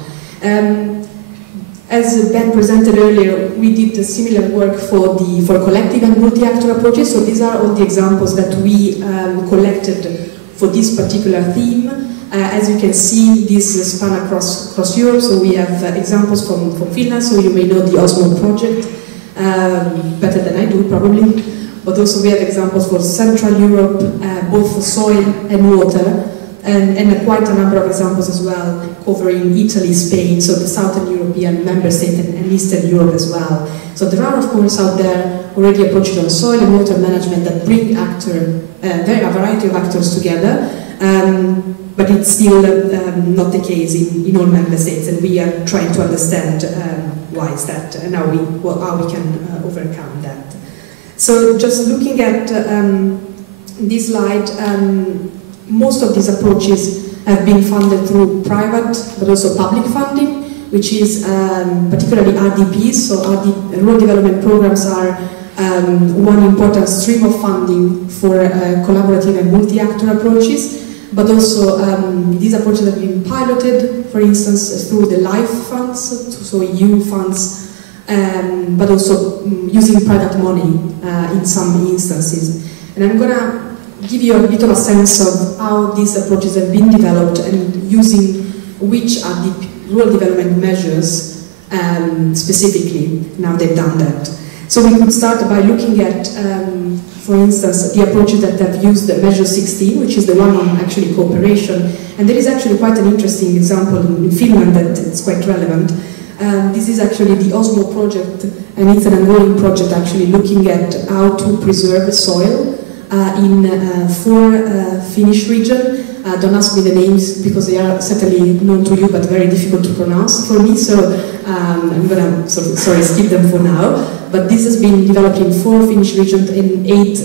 As Ben presented earlier, we did a similar work for collective and multi-actor approaches. So these are all the examples that we collected for this particular theme. As you can see, this span across Europe. So we have examples from Finland. So you may know the Osmo project better than I do, probably. But also we have examples for Central Europe, both for soil and water. And quite a number of examples as well, covering Italy, Spain, so the Southern European member state and Eastern Europe as well. So there are, of course, out there already approaches on soil and water management that bring a variety of actors together, but it's still not the case in all member states, and we are trying to understand why is that and how we can overcome that. So just looking at this slide, most of these approaches have been funded through private but also public funding, which is particularly RDPs. So rural development programs are one important stream of funding for collaborative and multi-actor approaches, but also these approaches have been piloted, for instance, through the LIFE funds, so EU funds, but also using private money in some instances. And I'm going to give you a bit of a sense of how these approaches have been developed and using which are the rural development measures specifically. Now they've done that. So we could start by looking at, for instance, the approaches that have used measure 16, which is the one on actually cooperation. And there is actually quite an interesting example in Finland that is quite relevant. This is actually the Osmo project, and it's an ongoing project actually looking at how to preserve soil in 4 Finnish regions. Don't ask me the names because they are certainly known to you but very difficult to pronounce for me, so I'm going to skip them for now. But this has been developed in 4 Finnish regions in 8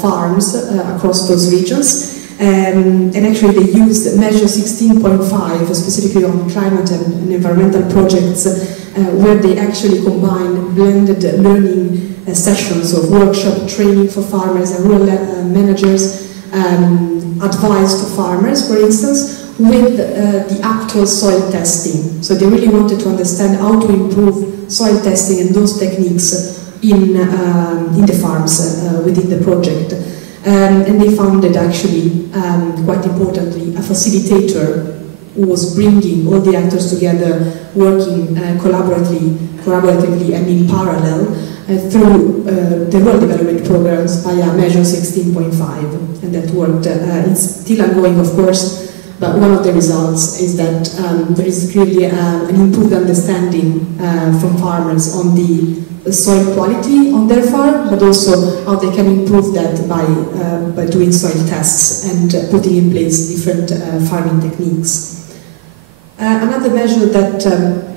farms across those regions. And actually they used measure 16.5 specifically on climate and environmental projects where they actually combine blended learning sessions of workshop training for farmers and rural managers, advice to farmers, for instance, with the actual soil testing. So they really wanted to understand how to improve soil testing and those techniques in the farms within the project. And they founded actually, quite importantly, a facilitator who was bringing all the actors together, working collaboratively and in parallel through the rural development programs via measure 16.5, and that worked. It's still ongoing, of course, but one of the results is that there is clearly an improved understanding from farmers on the soil quality on their farm, but also how they can improve that by doing soil tests and putting in place different farming techniques. Another measure that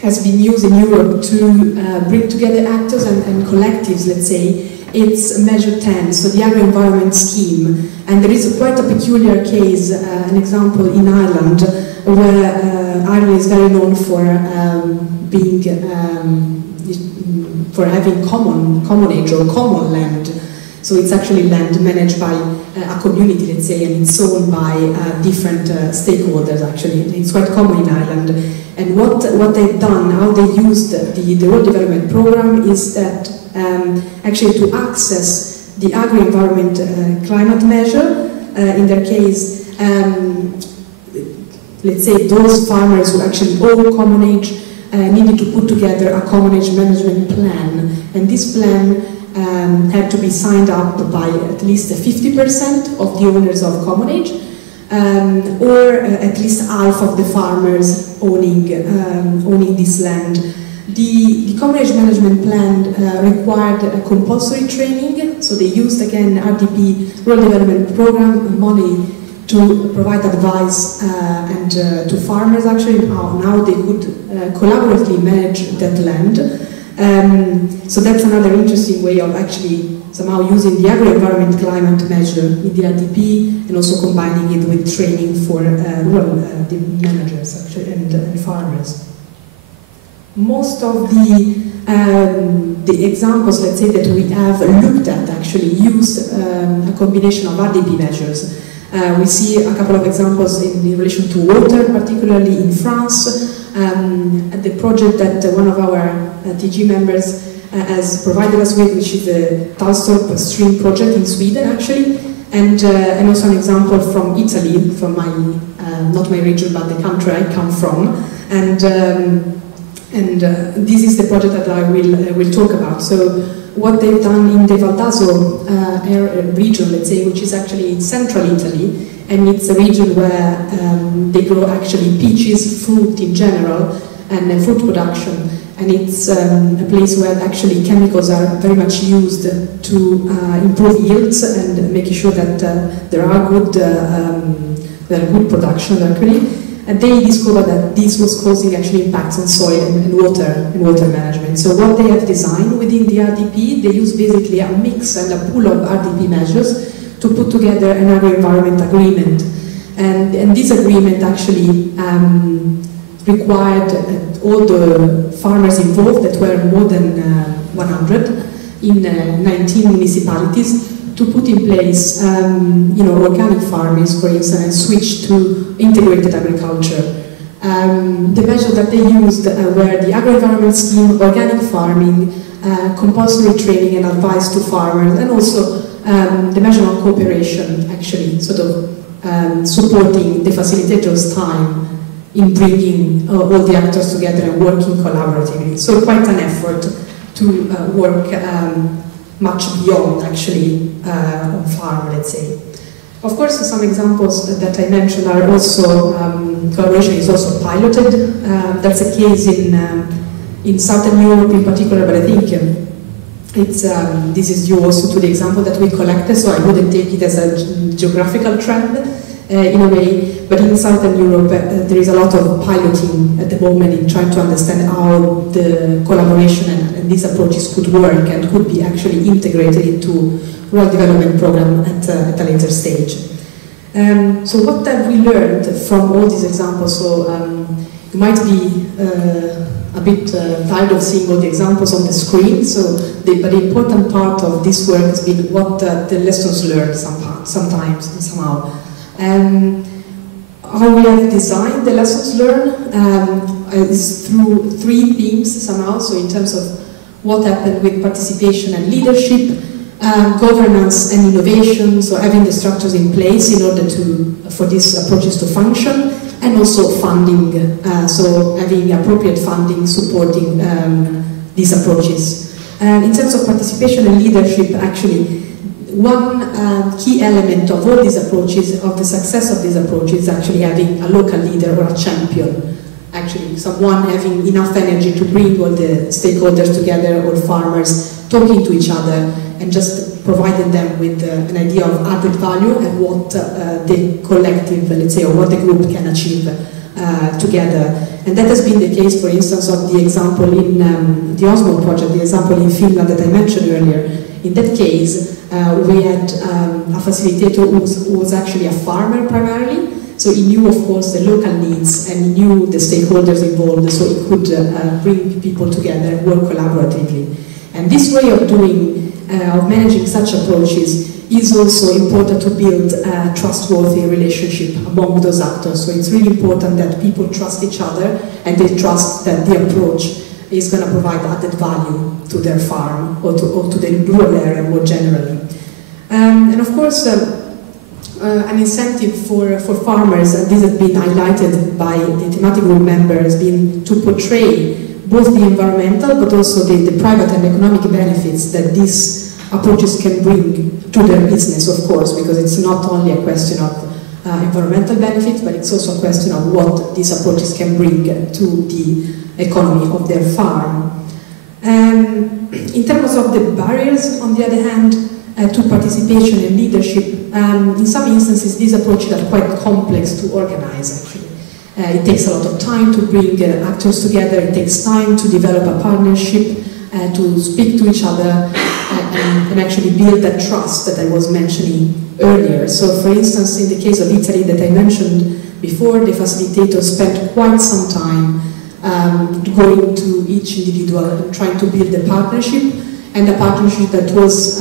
has been used in Europe to bring together actors and collectives, let's say, it's measure 10, so the agri-environment scheme. And there is quite a peculiar case, an example in Ireland, where Ireland is very known for being for having commonage or common land. So it's actually land managed by a community, let's say, and it's owned by different stakeholders, actually. It's quite common in Ireland. And what they've done, how they used the rural development program is that actually to access the agri-environment climate measure, in their case, let's say those farmers who actually own commonage needed to put together a commonage management plan, and this plan had to be signed up by at least 50% of the owners of commonage, or at least half of the farmers owning this land. The commonage management plan required a compulsory training, so they used again RDP, Rural Development Program money, to provide advice and to farmers actually on how they could collaboratively manage that land. So that's another interesting way of actually somehow using the agri-environment climate measure in the RDP and also combining it with training for rural managers actually, and farmers. Most of the examples, let's say, that we have looked at actually used a combination of RDP measures. We see a couple of examples in relation to water, particularly in France. The project that one of our TG members has provided us with, which is the Talstorp stream project in Sweden, actually, and also an example from Italy, from my not my region but the country I come from, and this is the project that I will talk about. So what they've done in the Val d'Aso region, let's say, which is actually in central Italy, and it's a region where they grow actually peaches, fruit in general, and fruit production. And it's a place where actually chemicals are very much used to improve yields and making sure that there are good production actually. And they discovered that this was causing actually impacts on soil and water management. So what they have designed within the RDP, they use basically a mix and a pool of RDP measures to put together an agri-environment agreement. And this agreement actually required all the farmers involved, that were more than 100 in 19 municipalities, to put in place organic farming, for instance, and switch to integrated agriculture. The measures that they used were the agri-environment scheme, organic farming, compulsory training and advice to farmers, and also the measure of cooperation, actually, sort of supporting the facilitators' time in bringing all the actors together and working collaboratively. So quite an effort to work much beyond, actually, on farm, let's say. Of course, some examples that I mentioned are also, collaboration is also piloted. That's a case in Southern Europe in particular, but I think this is due also to the example that we collected, so I wouldn't take it as a geographical trend in a way, but in Southern Europe there is a lot of piloting at the moment in trying to understand how the collaboration and these approaches could work and could be actually integrated into rural development program at a later stage. So what have we learned from all these examples? So you might be a bit tired of seeing all the examples on the screen, but the important part of this work has been what the lessons learned sometimes and somehow. How we have designed the lessons learned is through three themes somehow, so in terms of what happened with participation and leadership, governance and innovation, so having the structures in place in order for these approaches to function, and also funding, so having appropriate funding supporting these approaches. In terms of participation and leadership, actually, one key element of all these approaches, of the success of these approaches, is actually having a local leader or a champion. Actually, someone having enough energy to bring all the stakeholders together, all farmers talking to each other, and just providing them with an idea of added value and what the collective, let's say, or what the group can achieve together. And that has been the case, for instance, of the example in the Osmo project, the example in Finland that I mentioned earlier. In that case, we had a facilitator who was actually a farmer primarily, so he knew, of course, the local needs and he knew the stakeholders involved, so he could bring people together and work collaboratively. And this way of doing, of managing such approaches is also important to build a trustworthy relationship among those actors. So it's really important that people trust each other and they trust that the approach is going to provide added value to their farm or to the rural area more generally. And of course, an incentive for farmers, and this has been highlighted by the thematic group members, been to portray both the environmental but also the private and economic benefits that these approaches can bring to their business, of course, because it's not only a question of environmental benefits, but it's also a question of what these approaches can bring to the economy of their farm. In terms of the barriers, on the other hand, to participation and leadership, in some instances these approaches are quite complex to organize, actually. It takes a lot of time to bring actors together, it takes time to develop a partnership, to speak to each other, and actually build that trust that I was mentioning earlier. So for instance, in the case of Italy that I mentioned before, the facilitator spent quite some time going to each individual and trying to build a partnership, and a partnership that was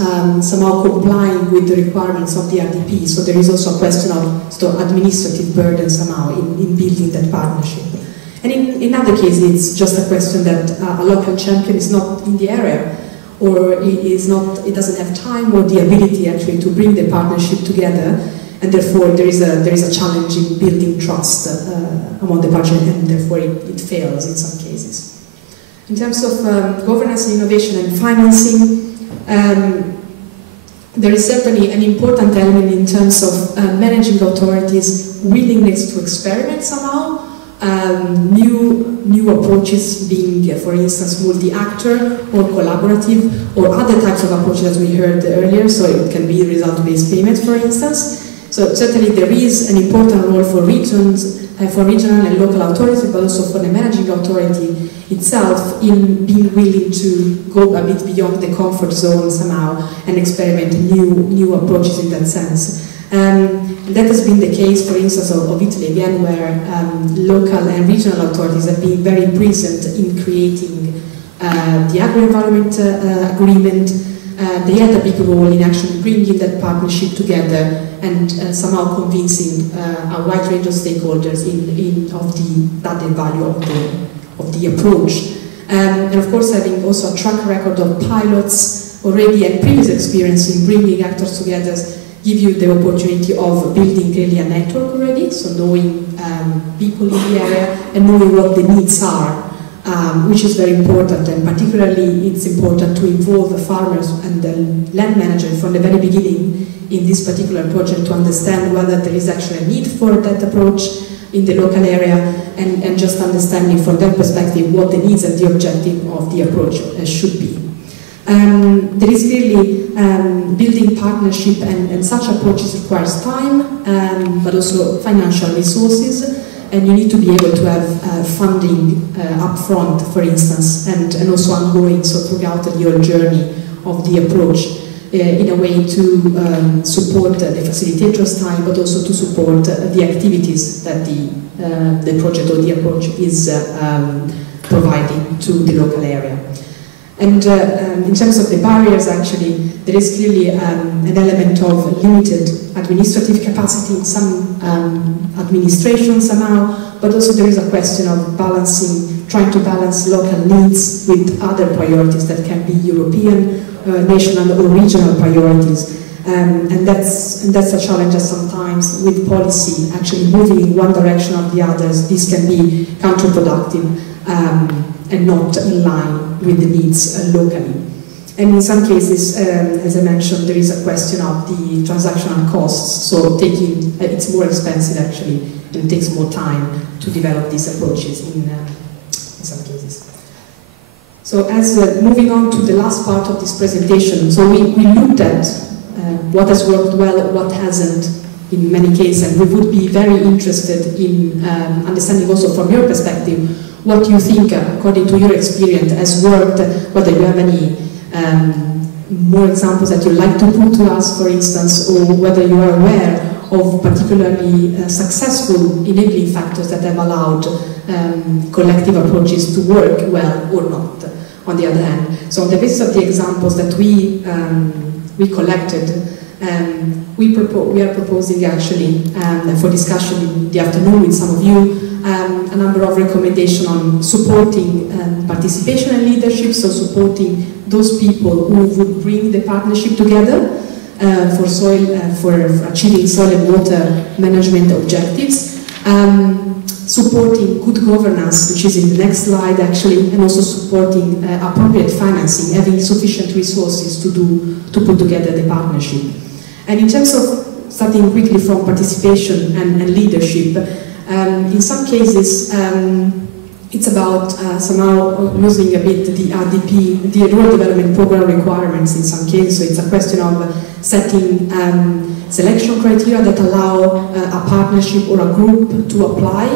somehow complying with the requirements of the RDP. So there is also a question of administrative burden somehow in building that partnership. And in other cases, it's just a question that a local champion is not in the area, or it doesn't have time or the ability actually to bring the partnership together, and therefore there is a challenge in building trust among the partners, and therefore it fails in some cases. In terms of governance and innovation and financing, there is certainly an important element in terms of managing authorities' willingness to experiment somehow, new approaches being, for instance, multi-actor or collaborative, or other types of approaches as we heard earlier, so it can be result-based payments, for instance. So certainly there is an important role for regions, for regional and local authorities, but also for the managing authority itself in being willing to go a bit beyond the comfort zone somehow and experiment new approaches in that sense. That has been the case, for instance, of Italy again, where local and regional authorities have been very present in creating the agri-environmental agreement. They had a big role in actually bringing that partnership together and somehow convincing a wide range of stakeholders of the added value of the approach. And of course, having also a track record of pilots already and previous experience in bringing actors together give you the opportunity of building really a network already, so knowing people in the area and knowing what the needs are, which is very important, and particularly it's important to involve the farmers and the land manager from the very beginning in this particular project to understand whether there is actually a need for that approach in the local area, and just understanding from their perspective what the needs and the objective of the approach should be. There is clearly building partnership and such approaches requires time, but also financial resources, and you need to be able to have funding upfront, for instance, and also ongoing, so throughout your journey of the approach, in a way to support the facilitator's time, but also to support the activities that the project or the approach is providing to the local area. And in terms of the barriers, actually, there is clearly an element of limited administrative capacity in some administrations somehow, but also there is a question of trying to balance local needs with other priorities that can be European, national or regional priorities. And that's a challenge that sometimes with policy, actually moving in one direction or the others, this can be counterproductive and not in line with the needs locally. And in some cases, as I mentioned, there is a question of the transactional costs, so it's more expensive actually, and it takes more time to develop these approaches in some cases. So as moving on to the last part of this presentation, so we looked at what has worked well, what hasn't in many cases, and we would be very interested in understanding also from your perspective what you think, according to your experience, has worked, whether you have any more examples that you'd like to put to us, for instance, or whether you are aware of particularly successful enabling factors that have allowed collective approaches to work well or not, on the other hand. So on the basis of the examples that we collected, we are proposing actually for discussion in the afternoon with some of you a number of recommendations on supporting participation and leadership, so supporting those people who would bring the partnership together for achieving soil and water management objectives, supporting good governance, which is in the next slide actually, and also supporting appropriate financing, having sufficient resources to put together the partnership. And in terms of starting quickly from participation and leadership, in some cases it's about somehow losing a bit the RDP, the Rural Development Program requirements in some cases, so it's a question of setting selection criteria that allow a partnership or a group to apply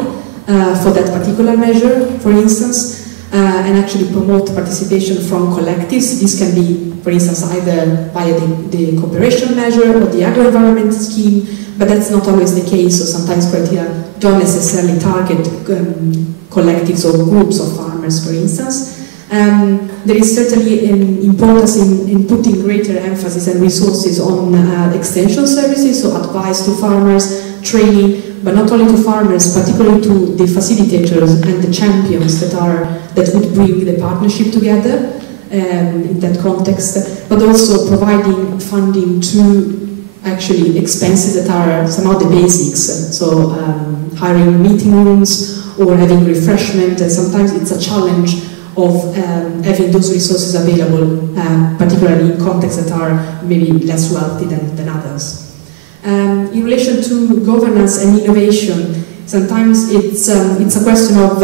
for that particular measure, for instance, and actually promote participation from collectives. This can be, for instance, either via the cooperation measure or the agri-environmental scheme, but that's not always the case, so sometimes criteria don't necessarily target collectives or groups of farmers, for instance. There is certainly an importance in putting greater emphasis and resources on extension services, so advice to farmers, training, but not only to farmers, particularly to the facilitators and the champions that would bring the partnership together in that context, but also providing funding to actually expenses that are somehow the basics, so hiring meeting rooms or having refreshment, and sometimes it's a challenge of having those resources available, particularly in contexts that are maybe less wealthy than others. In relation to governance and innovation, sometimes it's a question of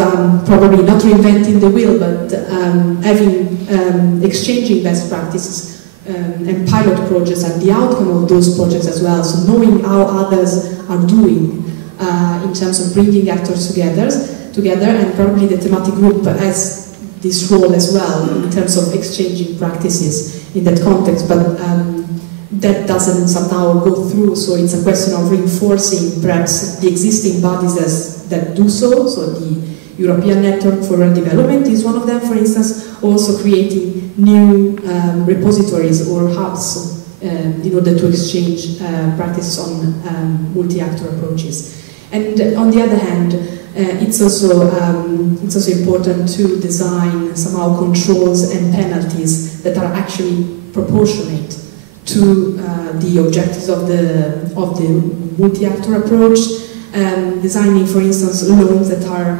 probably not reinventing the wheel, but exchanging best practices and pilot projects and the outcome of those projects as well. So knowing how others are doing in terms of bringing actors together, and probably the thematic group has this role as well in terms of exchanging practices in that context, but that doesn't somehow go through, so it's a question of reinforcing perhaps the existing bodies that do so. So the European Network for Rural Development is one of them, for instance, also creating new repositories or hubs in order to exchange practices on multi-actor approaches. And on the other hand, it's also important to design somehow controls and penalties that are actually proportionate to the objectives of the multi-actor approach, designing, for instance, loans that are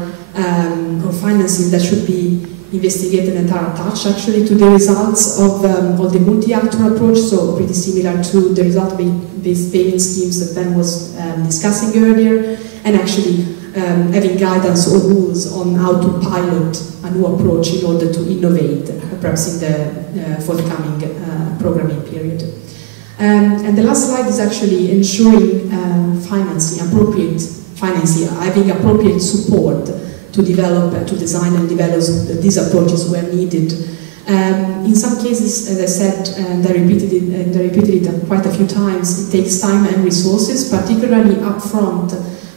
or financing that should be investigated and are attached actually to the results of the multi-actor approach, so pretty similar to the result-based payment schemes that Ben was discussing earlier, and actually having guidance or rules on how to pilot a new approach in order to innovate, perhaps in the forthcoming programming period. And the last slide is actually ensuring appropriate financing, having appropriate support to develop, to design and develop these approaches where needed. In some cases, as I said, and I repeated it quite a few times, it takes time and resources, particularly upfront,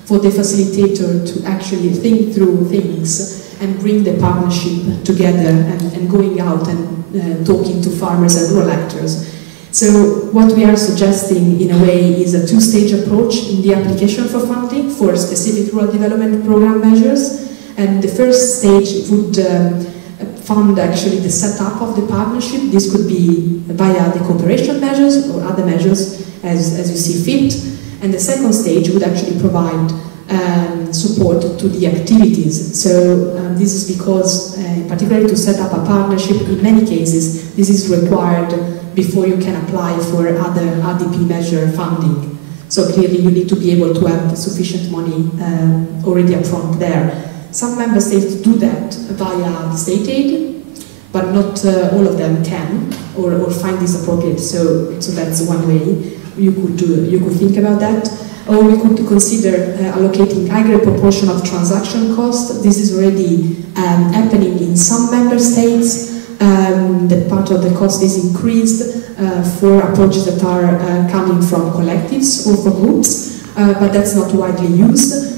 for the facilitator to actually think through things and bring the partnership together and going out and talking to farmers and rural actors. So what we are suggesting in a way is a two-stage approach in the application for funding for specific rural development program measures. And the first stage would fund actually the setup of the partnership. This could be via the cooperation measures or other measures as you see fit. And the second stage would actually provide support to the activities. So this is because, particularly to set up a partnership, in many cases, this is required before you can apply for other RDP measure funding. So clearly you need to be able to have sufficient money already up front there. Some member states do that via the state aid, but not all of them can or find this appropriate. So that's one way you could think about that. Or we could consider allocating higher proportion of transaction cost. This is already happening in some member states. That part of the cost is increased for approaches that are coming from collectives or from groups, but that's not widely used.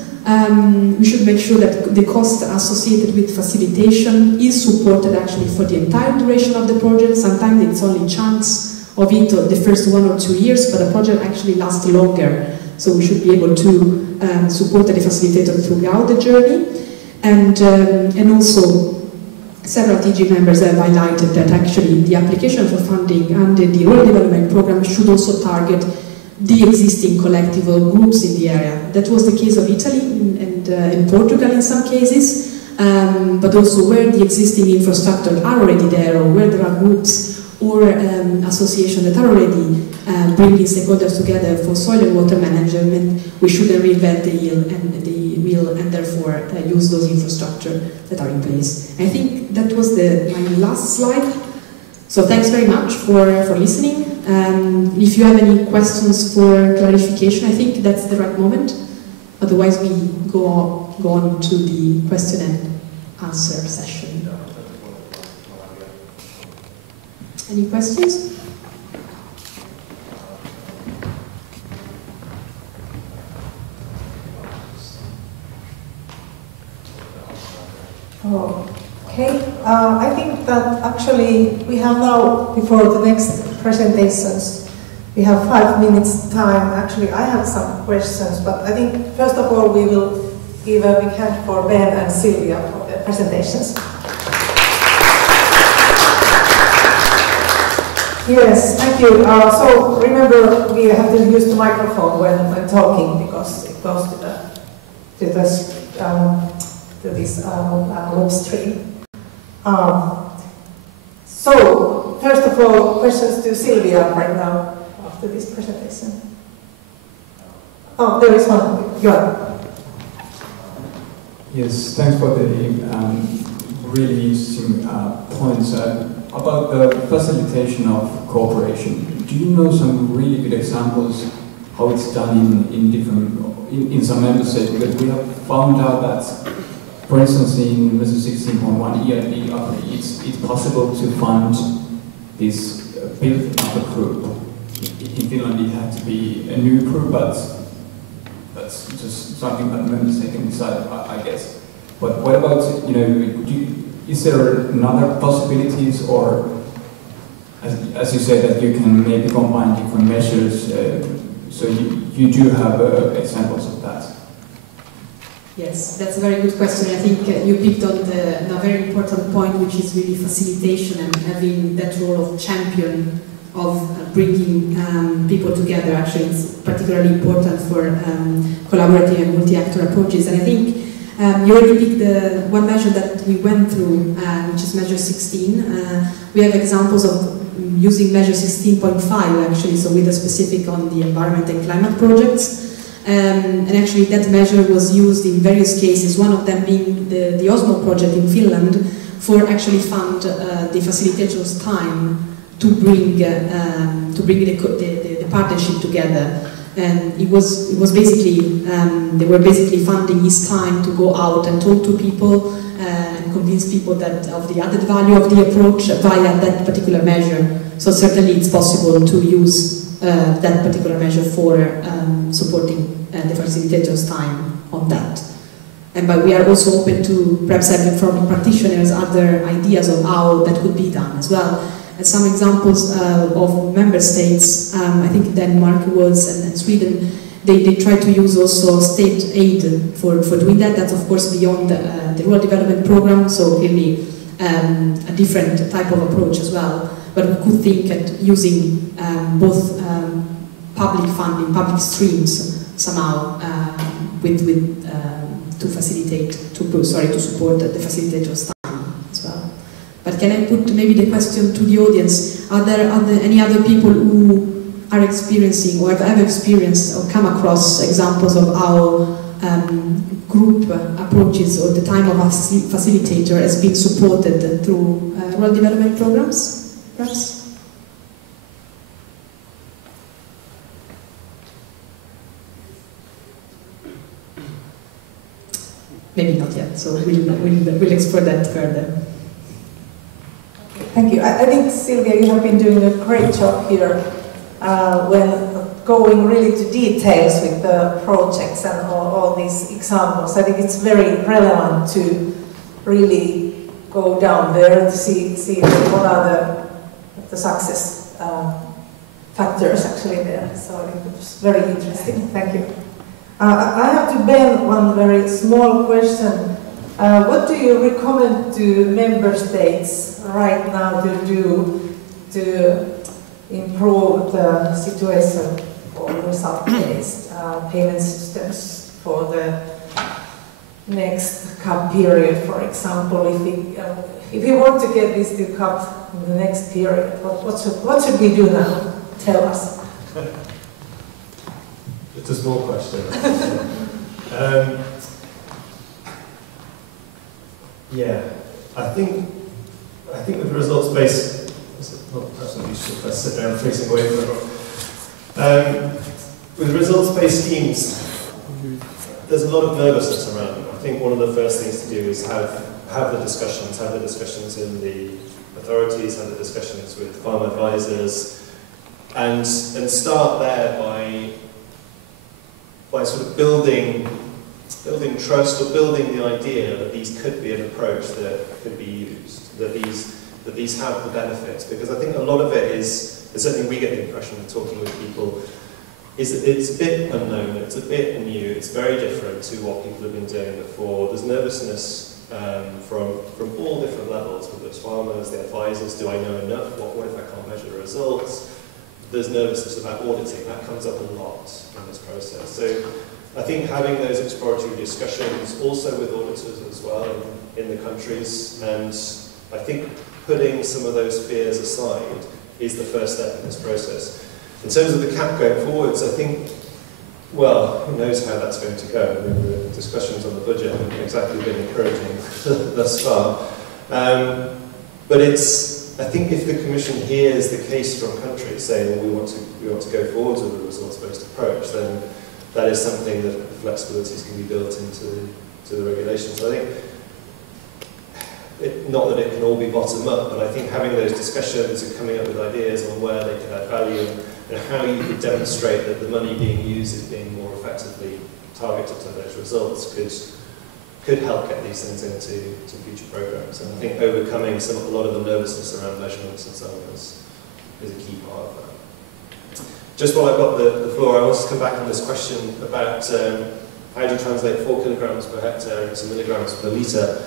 We should make sure that the cost associated with facilitation is supported actually for the entire duration of the project. Sometimes it's only chunks of it the first 1 or 2 years, but the project actually lasts longer. So we should be able to support the facilitator throughout the journey. And also, several TG members have highlighted that actually the application for funding under the Rural Development Programme should also target the existing collective or groups in the area. That was the case of Italy and in Portugal in some cases, but also where the existing infrastructure are already there, or where there are groups or associations that are already bringing stakeholders together for soil and water management. We shouldn't reinvent the wheel and therefore use those infrastructure that are in place. I think that was my last slide. So thanks very much for listening. If you have any questions for clarification, I think that's the right moment. Otherwise we go go on to the question and answer session. Any questions? Okay, I think that actually we have now, before the next presentations, we have 5 minutes time. Actually, I have some questions, but I think first of all we will give a big hand for Ben and Sylvia for their presentations. Yes, thank you. So remember, we have to use the microphone when talking because it goes to this web stream. So first of all, questions to Sylvia right now after this presentation. Oh, there is one. Johan. Yes, thanks for the really interesting points. About the facilitation of cooperation, do you know some really good examples how it's done in some member states? Because we have found out that, for instance, in Measure 16.1 ENRD, it's possible to fund this build up a group. In Finland, it had to be a new group, but that's just something that member states can decide, I guess. But what about, is there another possibilities, or as you said, that you can maybe combine different measures, so you do have examples of that? Yes, that's a very good question. I think you picked on a very important point, which is really facilitation and having that role of champion of bringing people together. Actually, it's particularly important for collaborative and multi-actor approaches. And I think you already picked the one measure that we went through, which is Measure 16. We have examples of using Measure 16.5 actually, so with a specific on the environment and climate projects. And actually that measure was used in various cases, one of them being the Osmo project in Finland, for actually fund the facilitator's time to bring the partnership together. And it was basically, they were basically funding his time to go out and talk to people and convince people that of the added value of the approach via that particular measure. So certainly it's possible to use that particular measure for supporting the facilitator's time on that. But we are also open to perhaps having from practitioners other ideas of how that could be done as well. And some examples of member states, I think Denmark was, and Sweden, they try to use also state aid for doing that. That's of course beyond the rural development program, so really a different type of approach as well. But we could think at using both public funding, public streams somehow to facilitate, to support the facilitator's time as well. But can I put maybe the question to the audience? Are there any other people who are experiencing or have experienced or come across examples of how group approaches or the time of a facilitator has been supported through rural development programs, perhaps? Maybe not yet, so we'll explore that further. Thank you. I think, Sylvia, you have been doing a great job here when going really to details with the projects and all these examples. I think it's very relevant to really go down there to see what are the success factors actually there. So I think it's very interesting. Thank you. I have to Ben one very small question. What do you recommend to member states right now to do to improve the situation for result-based payment systems for the next CAP period, for example? If we want to get this to CAP in the next period, what should we do now? Tell us. It's a small question. Yeah, I think with results-based, perhaps not useful if I sit there and facing away from it. With results-based schemes, there's a lot of nervousness around them. I think one of the first things to do is have the discussions in the authorities, have the discussions with farm advisors, and start there by sort of building trust, or building the idea that these could be an approach that could be used, that these have the benefits. Because I think a lot of it is, certainly we get the impression of talking with people, is that it's a bit unknown, it's a bit new, it's very different to what people have been doing before. There's nervousness from all different levels, whether it's farmers, the advisors, do I know enough? What if I can't measure the results? There's nervousness about auditing, that comes up a lot in this process. So I think having those exploratory discussions, also with auditors as well in the countries, and I think putting some of those fears aside is the first step in this process. In terms of the cap going forwards, I think, well, who knows how that's going to go. I mean, the discussions on the budget haven't exactly been encouraging thus far. But I think if the Commission hears the case from countries saying, well, we want to go forwards with a results-based approach, then that is something that flexibilities can be built into the regulations. So I think, not that it can all be bottom-up, but I think having those discussions and coming up with ideas on where they can add value and how you could demonstrate that the money being used is being more effectively targeted to those results could help get these things into future programs. And I think overcoming a lot of the nervousness around measurements and so on is a key part of that. Just while I've got the floor, I want to come back on this question about how do you translate 4 kilograms per hectare into milligrams per litre.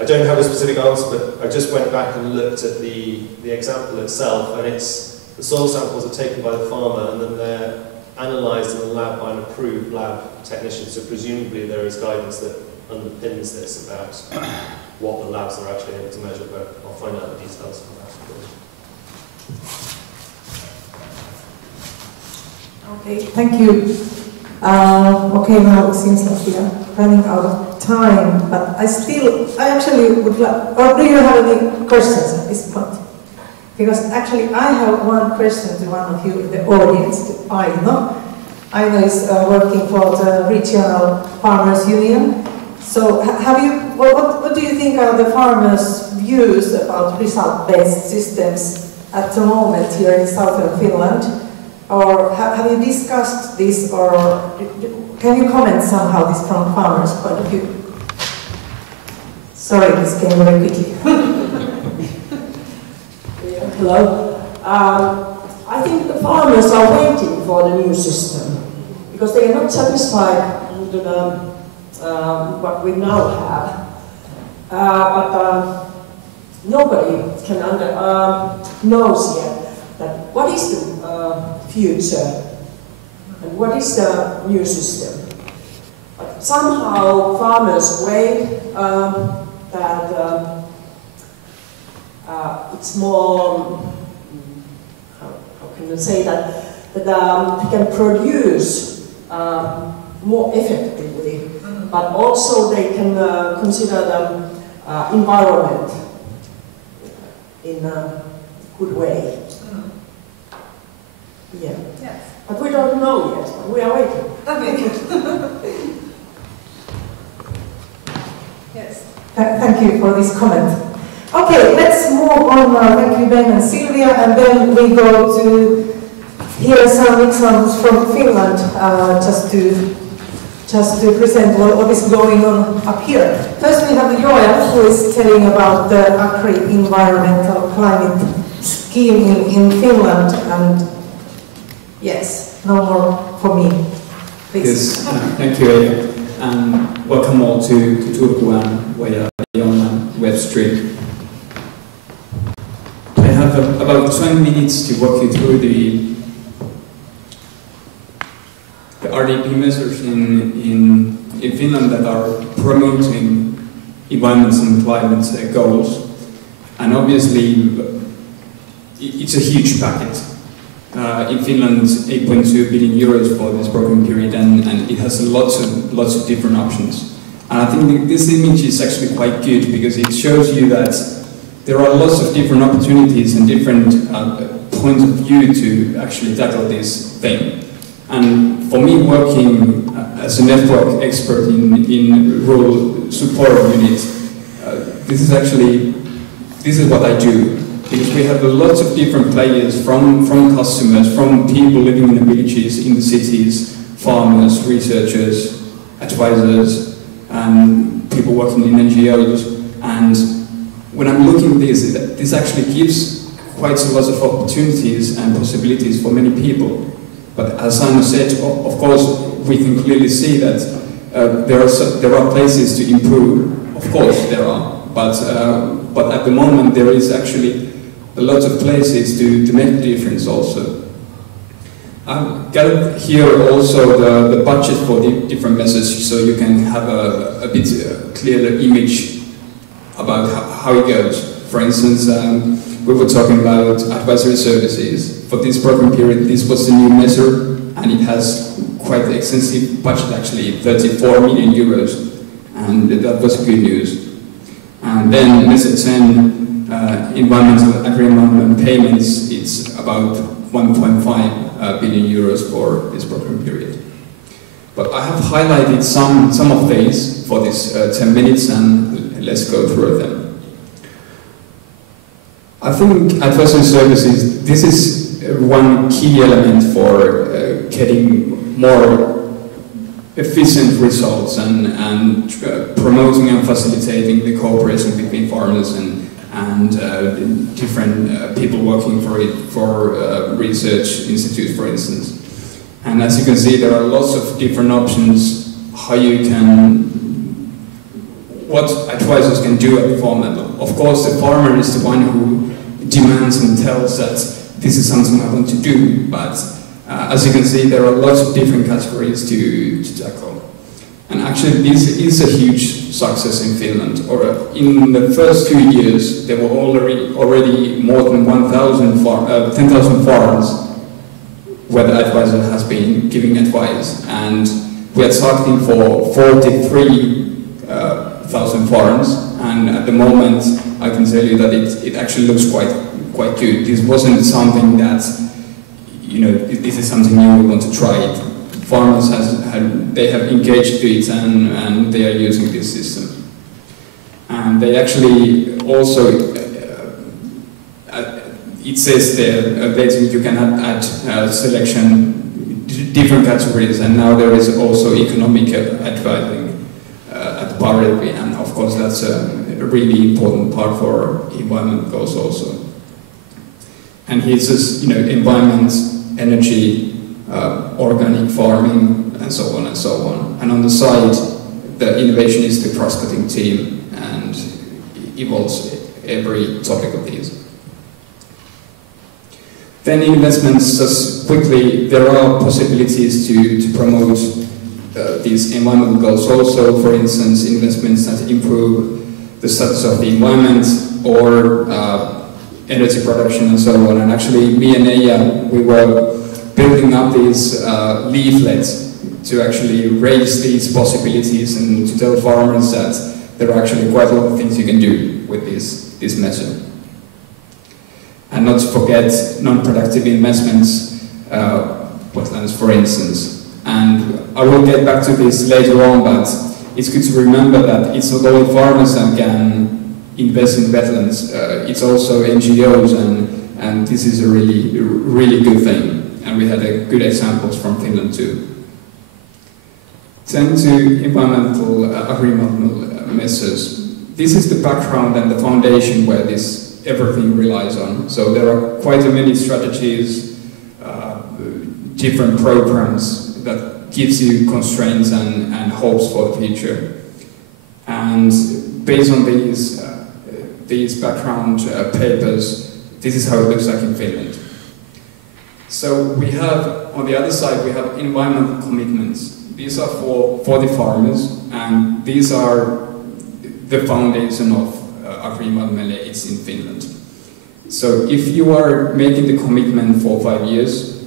I don't have a specific answer, but I just went back and looked at the example itself, and the soil samples are taken by the farmer and then they're analysed in a lab by an approved lab technician, so presumably there is guidance that underpins this about what the labs are actually able to measure, but I'll find out the details from that. Okay, thank you. Okay, now it seems like we are running out of time, but I actually would like, or do you have any questions at this point? Because actually I have one question to one of you in the audience, to Aino. Aino is working for the Regional Farmers Union. So what do you think are the farmers' views about result-based systems at the moment here in southern Finland? Or have you discussed this, or can you comment somehow this from farmers' point of view? Sorry, this came very quickly. Hello. I think the farmers are waiting for the new system because they are not satisfied with what we now have. But nobody knows yet that what is the future and what is the new system. But somehow farmers wait that it's more, how can I say that we can produce more effectively, but also they can consider the environment in a good way. Yeah. Yes. But we don't know yet, but we are waiting. Okay. Yes. Thank you for this comment. Okay, let's move on now. Thank you, Ben and Sylvia, and then we go to hear some examples from Finland, just to present what is going on up here. First, we have Joel, who is telling about the agri-environmental climate scheme in Finland, and yes, no more for me. Please. Yes, thank you, Eija, and welcome all to Turku and via the online web stream. I have about 20 minutes to walk you through the RDP measures in Finland that are promoting environment and climate goals. And obviously, it's a huge packet. In Finland, 8.2 billion euros for this program period, and it has lots of different options. And I think this image is actually quite good because it shows you that there are lots of different opportunities and different points of view to actually tackle this thing. And for me, working as a network expert in rural support units, this is what I do. Because we have lots of different players from customers, from people living in the villages, in the cities, farmers, researchers, advisors, and people working in NGOs. And when I'm looking at this actually gives quite a lot of opportunities and possibilities for many people. But as Simon said, of course, we can clearly see that there are places to improve. Of course, there are. But at the moment, there is actually a lot of places to make a difference also. I've got here also the budget for the different measures, so you can have a bit clearer image about how it goes. For instance, we were talking about advisory services. For this program period, this was the new measure, and it has quite an extensive budget actually, 34 million euros, and that was good news. And then measure 10, environmental agri-environmental payments, it's about 1.5 billion euros for this program period. But I have highlighted some of these for this 10 minutes, and let's go through them. I think advisory services, this is one key element for getting more efficient results and promoting and facilitating the cooperation between farmers and different people working for research institutes, for instance. And as you can see, there are lots of different options how you can, what advisors can do at the farm level. Of course, the farmer is the one who demands and tells that this is something I want to do, but as you can see, there are lots of different categories to tackle. And actually, this is a huge success in Finland. Or in the first few years, there were already more than 10,000 farms where the advisor has been giving advice. And we are targeting for 43,000 farms. And at the moment, I can tell you that it actually looks quite good. This wasn't something that, you know, this is something new, we want to try it. Farmers they have engaged to it and they are using this system. And they actually also, it says there that you can add selection, different categories, and now there is also economic advising at parity, and of course that's a really important part for environment goals also. And he says, you know, environment, energy, organic farming, and so on and so on. And on the side, the innovation is the cross-cutting team and evolves every topic of these. Then investments, just quickly, there are possibilities to promote these environmental goals also. For instance, investments that improve the status of the environment or energy production and so on. And actually, me and Eija, we were building up these leaflets to actually raise these possibilities and to tell farmers that there are actually quite a lot of things you can do with this measure. And not to forget non-productive investments, wetlands for instance. And I will get back to this later on, but it's good to remember that it's not only farmers that can invest in wetlands, it's also NGOs, and this is a really good thing. And we had good examples from Finland too. Then to environmental agri-environmental measures. This is the background and the foundation where everything relies on. So there are quite many strategies, different programs that gives you constraints and hopes for the future. And based on these background papers, this is how it looks like in Finland. So we have, on the other side, we have environmental commitments. These are for the farmers, and these are the foundation of agri-environmental aids in Finland. So if you are making the commitment for 5 years,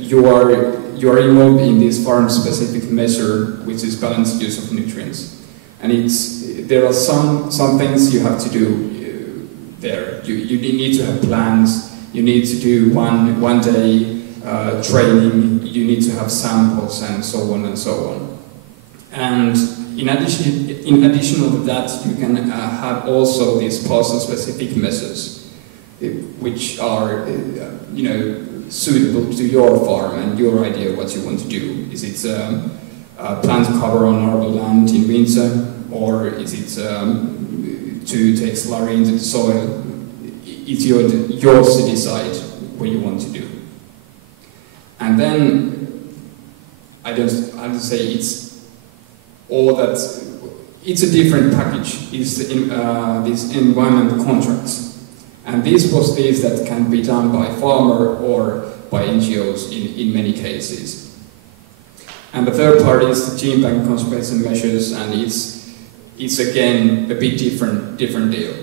you are involved in this farm-specific measure, which is balanced use of nutrients. And there are some things you have to do there. You need to have plans. You need to do one day training, you need to have samples and so on and so on. And in addition to that, you can have also these parcel-specific measures, which are, suitable to your farm and your idea of what you want to do. Is it plant cover on arable land in winter, or is it to take slurry into the soil? It's yours to decide what you want to do. And then I don't say it's all that. It's a different package. It's these environmental contracts. And these that can be done by farmer or by NGOs in many cases. And the third part is the gene bank conservation measures, and it's again a bit different deal.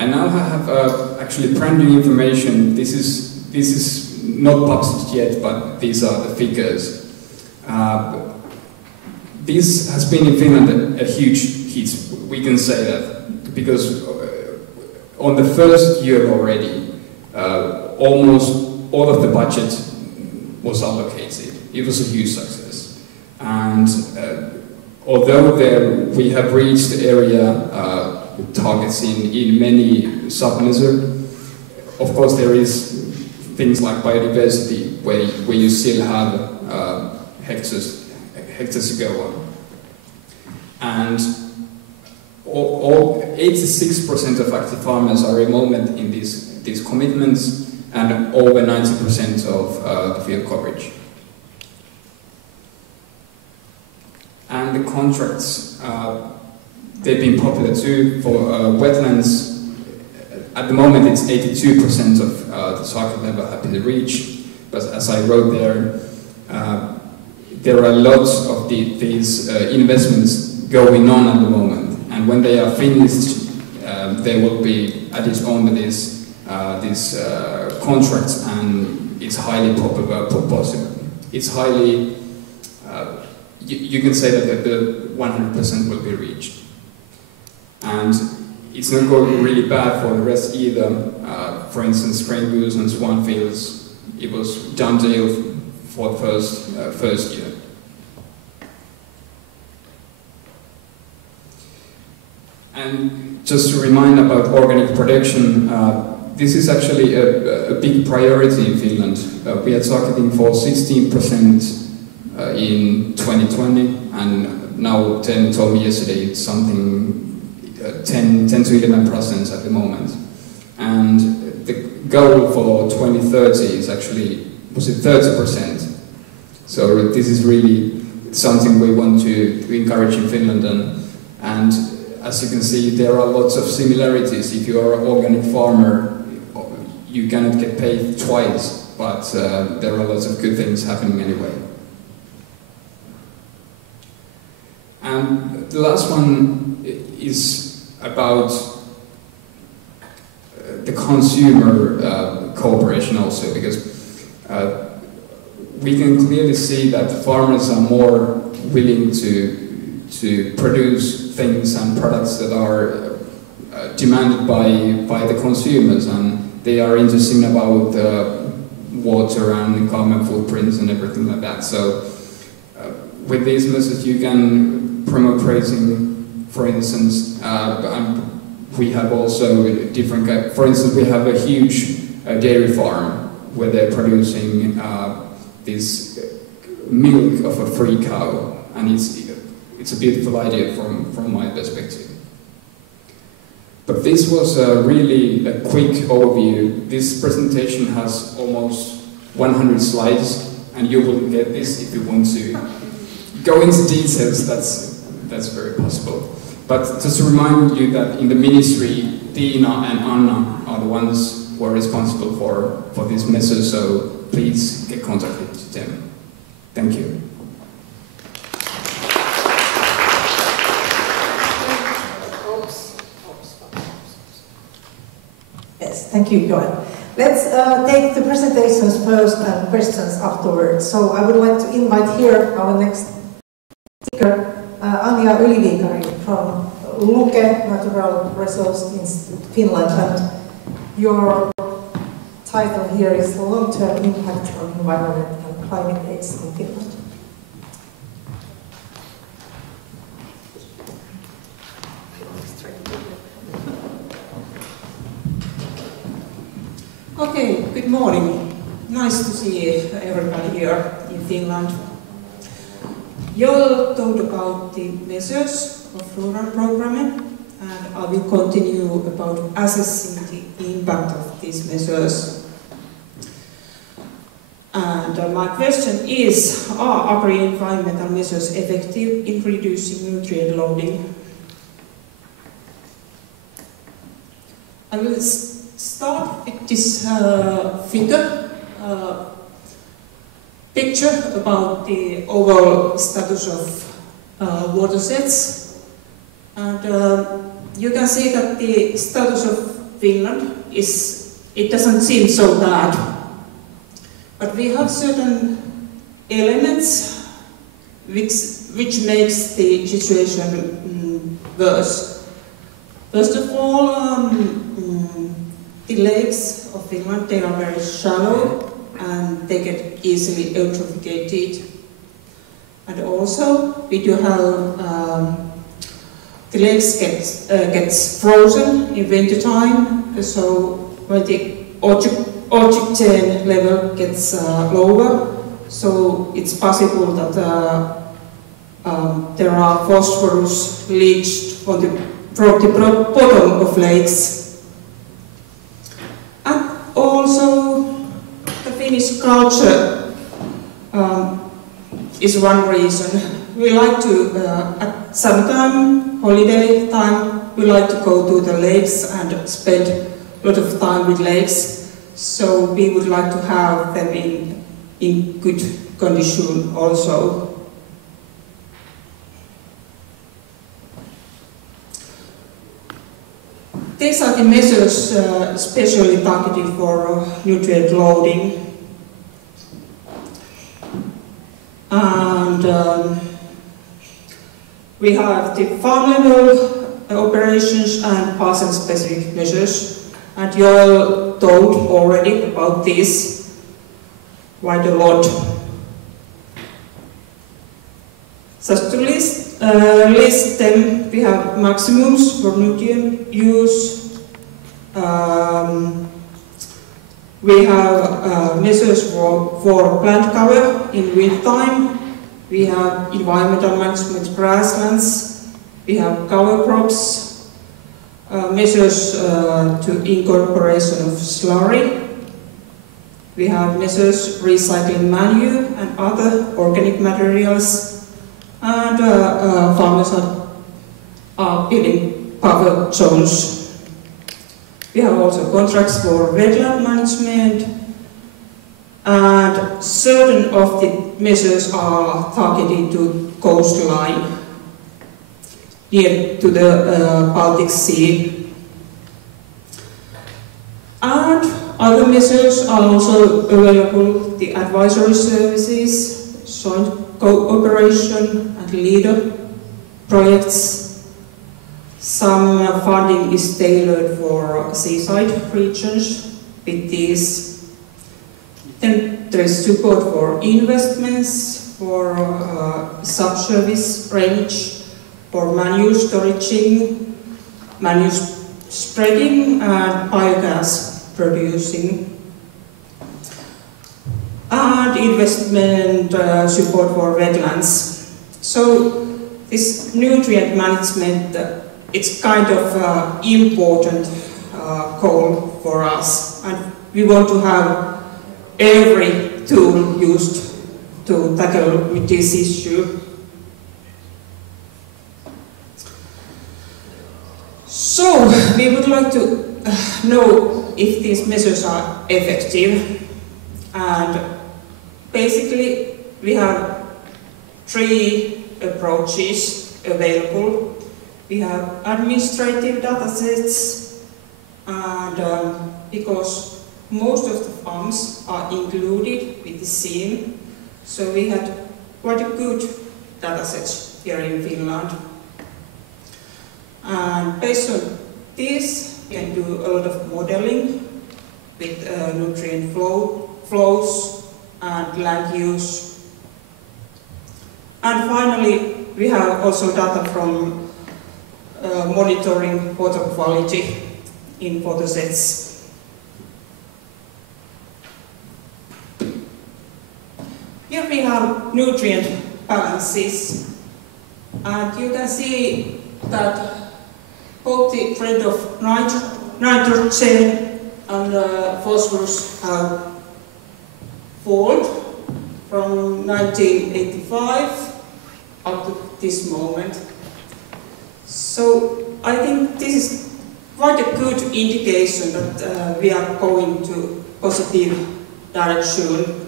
And now I have actually brand new information. This is not published yet, but these are the figures. This has been in Finland a huge hit. We can say that. Because on the first year already, almost all of the budget was allocated. It was a huge success. And although we have reached area targets in many sub-measures, of course there is things like biodiversity where you still have hectares to go on. And all 86% of active farmers are involved in these commitments, and over 90% of the field coverage. And the contracts, they've been popular too for wetlands. At the moment it's 82% of the target level have been reached, but as I wrote there are lots of these investments going on at the moment. And when they are finished, they will be added on to these contracts, and it's highly possible. It's highly, you can say that the 100% will be reached. And it's not going really bad for the rest either. For instance, grain goose and swan fields, it was done deal for the first year. And just to remind about organic production, this is actually a big priority in Finland. We are targeting for 16% in 2020, and now Ten told me yesterday it's something 10 to 11% at the moment. And the goal for 2030 is actually, was it 30%? So this is really something we want to encourage in Finland, and as you can see, there are lots of similarities. If you are an organic farmer, you cannot get paid twice, but there are lots of good things happening anyway. And the last one is about the consumer cooperation also, because we can clearly see that farmers are more willing to produce things and products that are demanded by the consumers, and they are interested about water and carbon footprints and everything like that. So with these messages you can promote grazing, for instance, and we have also different, for instance, we have a huge dairy farm where they're producing this milk of a free cow, and it's a beautiful idea from my perspective. But this was really a quick overview. This presentation has almost 100 slides, and you will get this if you want to go into details. That's very possible. But just to remind you that in the ministry, Tiina and Anna are the ones who are responsible for this message, so please get contacted with them. Thank you. Yes, thank you, Joel. Let's take the presentations first and questions afterwards. So I would like to invite here our next speaker, Anja Yliviikari from Luke Natural Resource Institute, Finland. And your title here is Long-Term Impact on Environment and Climate Aids in Finland. Okay, good morning. Nice to see everybody here in Finland. You talked about the measures of rural programming, and I will continue about assessing the impact of these measures. And my question is, are agri-environmental measures effective in reducing nutrient loading? I will start with this picture about the overall status of watersheds. And you can see that the status of Finland it doesn't seem so bad. But we have certain elements which makes the situation worse. First of all, the lakes of Finland, they are very shallow and they get easily eutrophicated. And also, we do have the lakes gets frozen in winter time, so when the oxygen level gets lower, so it's possible that there are phosphorus leached from the bottom of lakes. And also, the Finnish culture is one reason. We like to, at summertime, holiday time, we like to go to the lakes and spend a lot of time with lakes. So we would like to have them in good condition also. These are the measures especially targeted for nutrient loading. And we have the farm level operations and parcel specific measures. And you all told already about this quite a lot. Just to list them, we have maximums for nutrient use. We have measures for plant cover in winter time. We have environmental management grasslands. We have cover crops, measures to incorporation of slurry. We have measures recycling manure and other organic materials. And farmers are building buffer zones. We have also contracts for wetland management, and certain of the measures are targeted to coastline near to the Baltic Sea. And other measures are also available, the advisory services, joint cooperation and leader projects. Some funding is tailored for seaside regions with these. Then there is support for investments, for subsurface drainage, for manure storaging, manure spreading and biogas producing. And investment support for wetlands. So this nutrient management, it's kind of important goal for us, and we want to have every tool used to tackle with this issue. So we would like to know if these measures are effective, and basically we have 3 approaches available. We have administrative data sets, and because most of the farms are included with the SIM, so we had quite a good data set here in Finland. And based on this, we can do a lot of modeling with nutrient flows and land use. And finally, we have also data from monitoring water quality in watersheds. Here we have nutrient balances, and you can see that both the trend of nitrogen and phosphorus have fallen from 1985 up to this moment. So I think this is quite a good indication that we are going to positive direction.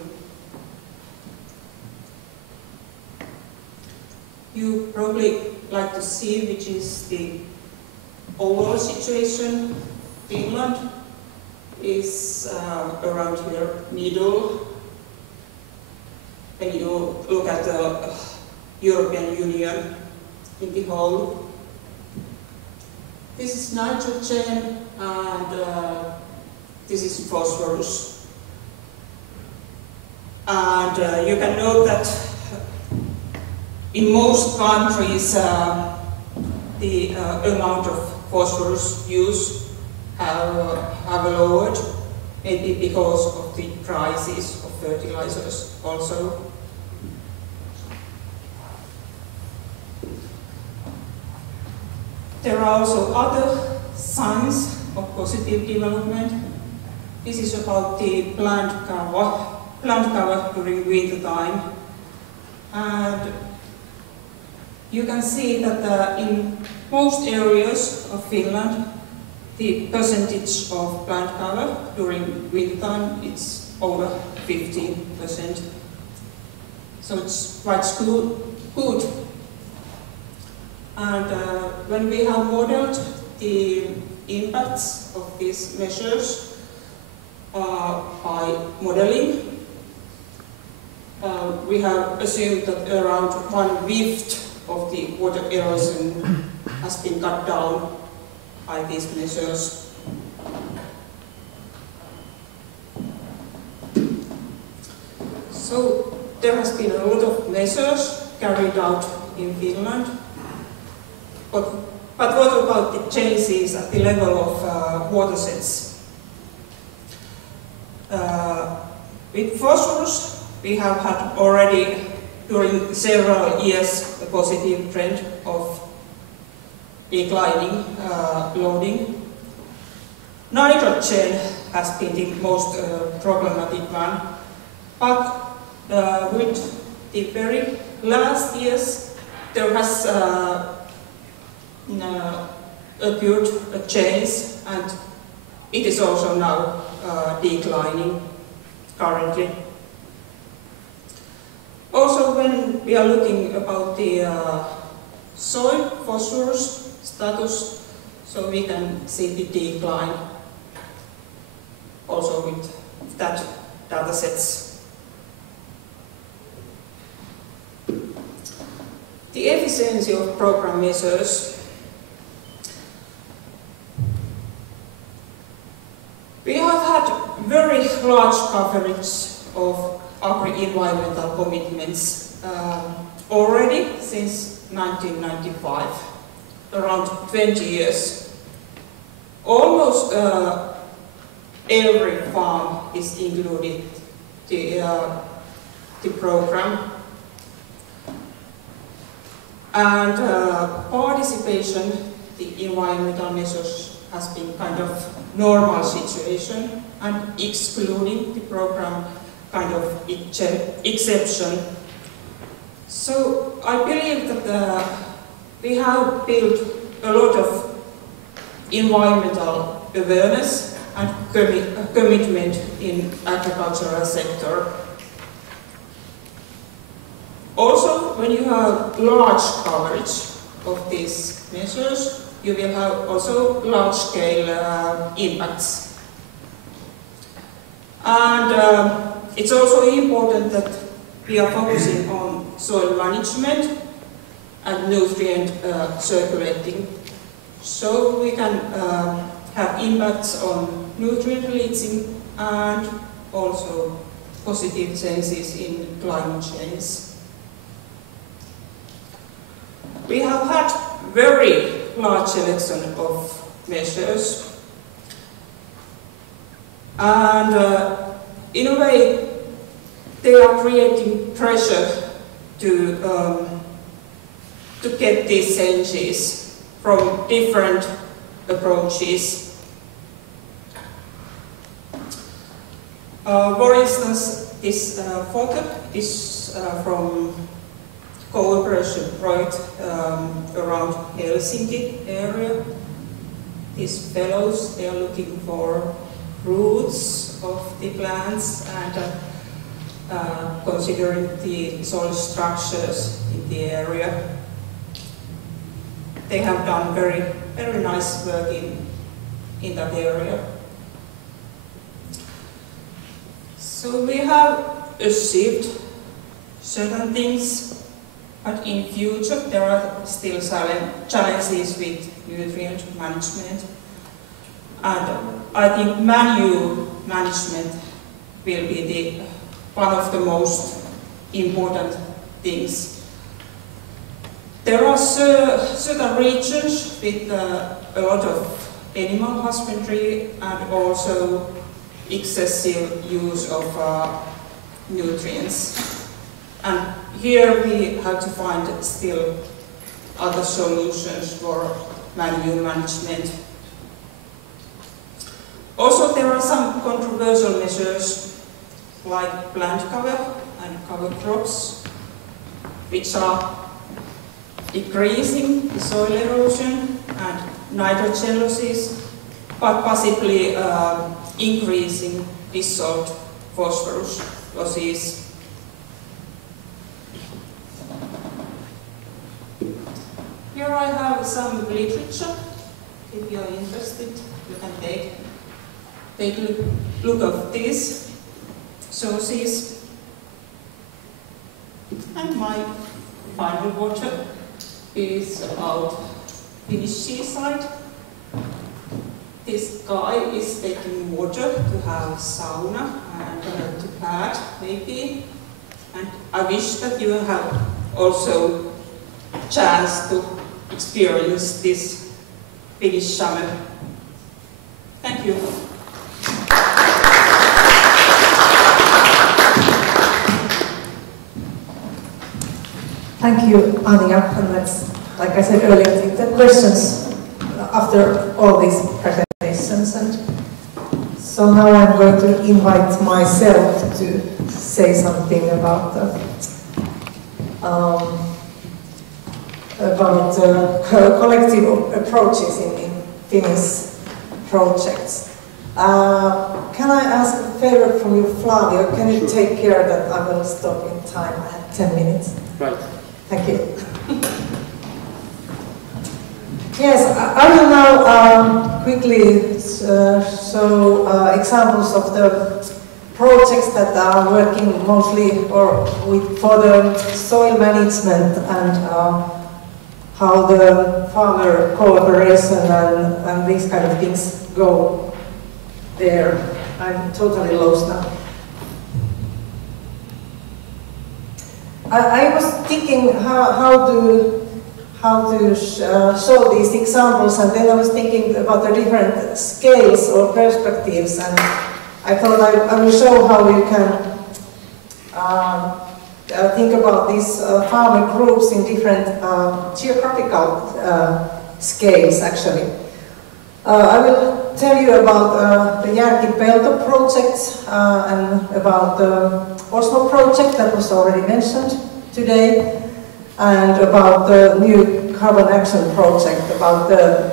You probably like to see which is the overall situation. Finland is around here, middle. When you look at the European Union in the whole. This is nitrogen and this is phosphorus. And you can note that in most countries the amount of phosphorus use have lowered, maybe because of the prices of fertilizers also. There are also other signs of positive development. This is about the plant cover during winter time. And you can see that in most areas of Finland, the percentage of plant cover during winter time is over 15%. So it's quite good. And when we have modeled the impacts of these measures by modeling, we have assumed that around 1/5 of the water erosion has been cut down by these measures. So there has been a lot of measures carried out in Finland. But what about the changes at the level of watersheds? With phosphorus, we have had already during several years a positive trend of declining loading. Nitrogen has been the most problematic one, but with the very last years there has occurred a change, and it is also now declining currently. Also, when we are looking about the soil phosphorus status, so we can see the decline also with that data sets. The efficiency of program measures. We have had very large coverage of agri-environmental commitments already since 1995, around 20 years. Almost every farm is included the program. And participation, the environmental measures has been kind of normal situation, and excluding the program kind of exception. So I believe that we have built a lot of environmental awareness and commitment in agricultural sector. Also, when you have large coverage of these measures, you will have also large-scale impacts. And it's also important that we are focusing on soil management and nutrient circulating, so we can have impacts on nutrient leaching and also positive changes in climate change. We have had very large selection of measures, and in a way they are creating pressure to get these changes from different approaches. For instance, this photo is from cooperation project around Helsinki area. These fellows, they are looking for roots of the plants and considering the soil structures in the area. They have done very, very nice work in that area. So we have achieved certain things, but in future there are still challenges with nutrient management, and I think manure management will be one of the most important things. There are certain regions with a lot of animal husbandry and also excessive use of nutrients. And here we have to find still other solutions for manure management. Also, there are some controversial measures like plant cover and cover crops, which are decreasing the soil erosion and nitrogen losses, but possibly increasing dissolved phosphorus losses. Here I have some literature. If you are interested, you can take a look of these sources. And my final water is about Finnish seaside. This guy is taking water to have sauna and to bath maybe. And I wish that you have also chance to experience this Finnish summer. Thank you. Thank you, Anja. And let's, like I said earlier, take the questions after all these presentations. And so now I'm going to invite myself to say something about collective approaches in Finnish projects. Can I ask a favor from you, Flavio? Can you take care that I will stop in time? I have 10 minutes. Right. Thank you. Yes, I will now quickly show examples of the projects that are working mostly for the soil management and how the farmer cooperation and these kind of things go there. I'm totally lost now. I was thinking how to show these examples, and then I was thinking about the different scales or perspectives, and I thought I will show how you can think about these farmer groups in different geographical scales, actually. I will tell you about the Järki Pelto project and about the Osmo project that was already mentioned today, and about the new carbon action project, about the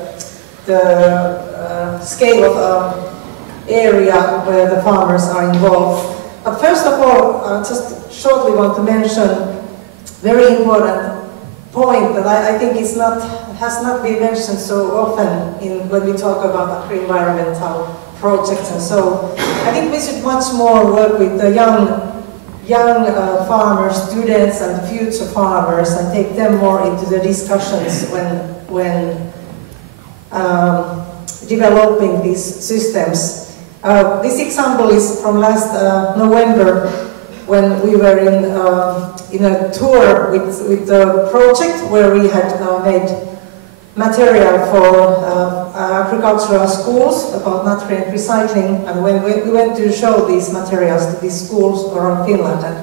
scale of area where the farmers are involved. But first of all, I just shortly want to mention a very important point that I think has not been mentioned so often when we talk about agri-environmental projects. And so I think we should much more work with the young farmers, students and future farmers, and take them more into the discussions when developing these systems. This example is from last November, when we were in a tour with the project where we had made material for agricultural schools about nutrient recycling, and when we went to show these materials to these schools around Finland, and